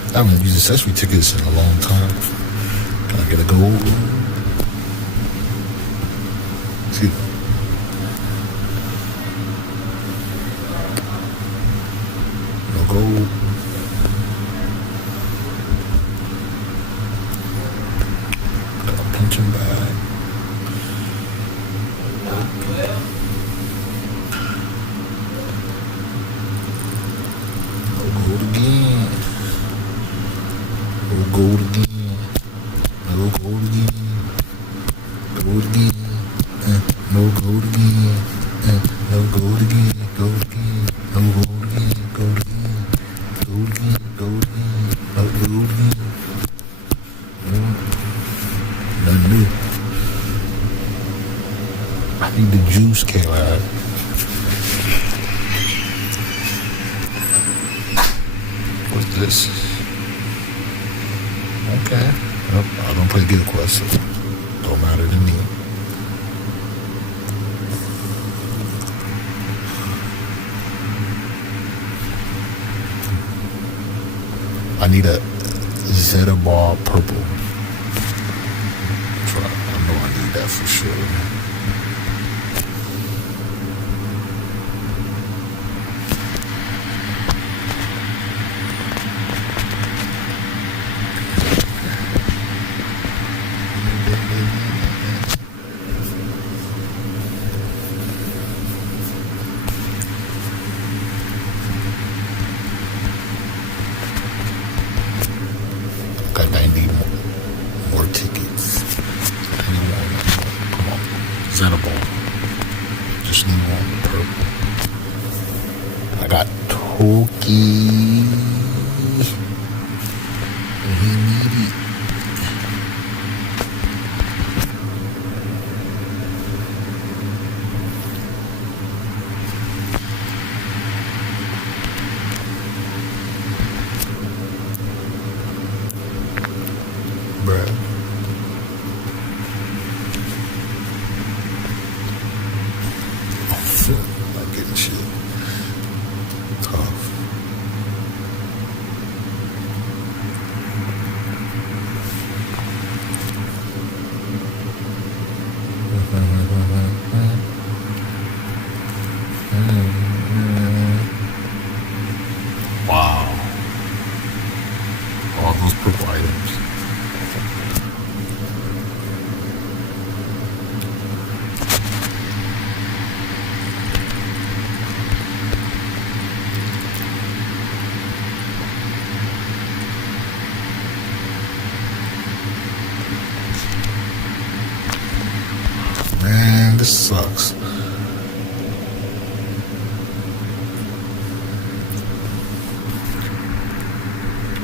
I haven't used accessory tickets in a long time. Can I get a gold? Excuse me. No gold. Got a punching bag. No gold again. No gold again. No gold again. Gold again. No gold again. No gold again. Gold again. No gold again. Gold again. Gold again. Gold again. No gold again. Nothing new. I think the juice came out. What's this? Okay. Nope, I don't play Guild Quest, so don't matter to me. I need a Zeta ball purple. I know I need that for sure. Got 90 more tickets. Come on. Zeta ball. Just need one purple. I got Toki. He need it. Bruh. I'm feeling like getting shit. Tough. Wow. All those purple items. Man, this sucks.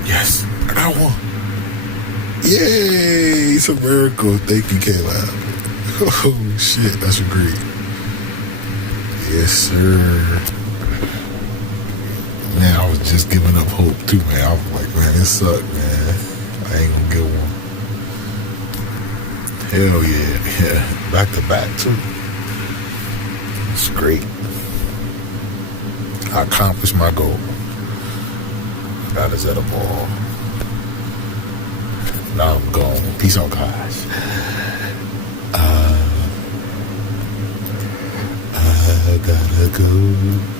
Yes, I got one. Yay, it's a miracle. Thank you, K-Lab. Oh, shit, that's great. Yes, sir. man, I was just giving up hope too, man. I was like, man, it sucked, man. I ain't gonna get one. Hell yeah. Back to back too. It's great. I accomplished my goal. Got us at a ball. Now I'm gone. Peace out, guys. I gotta go.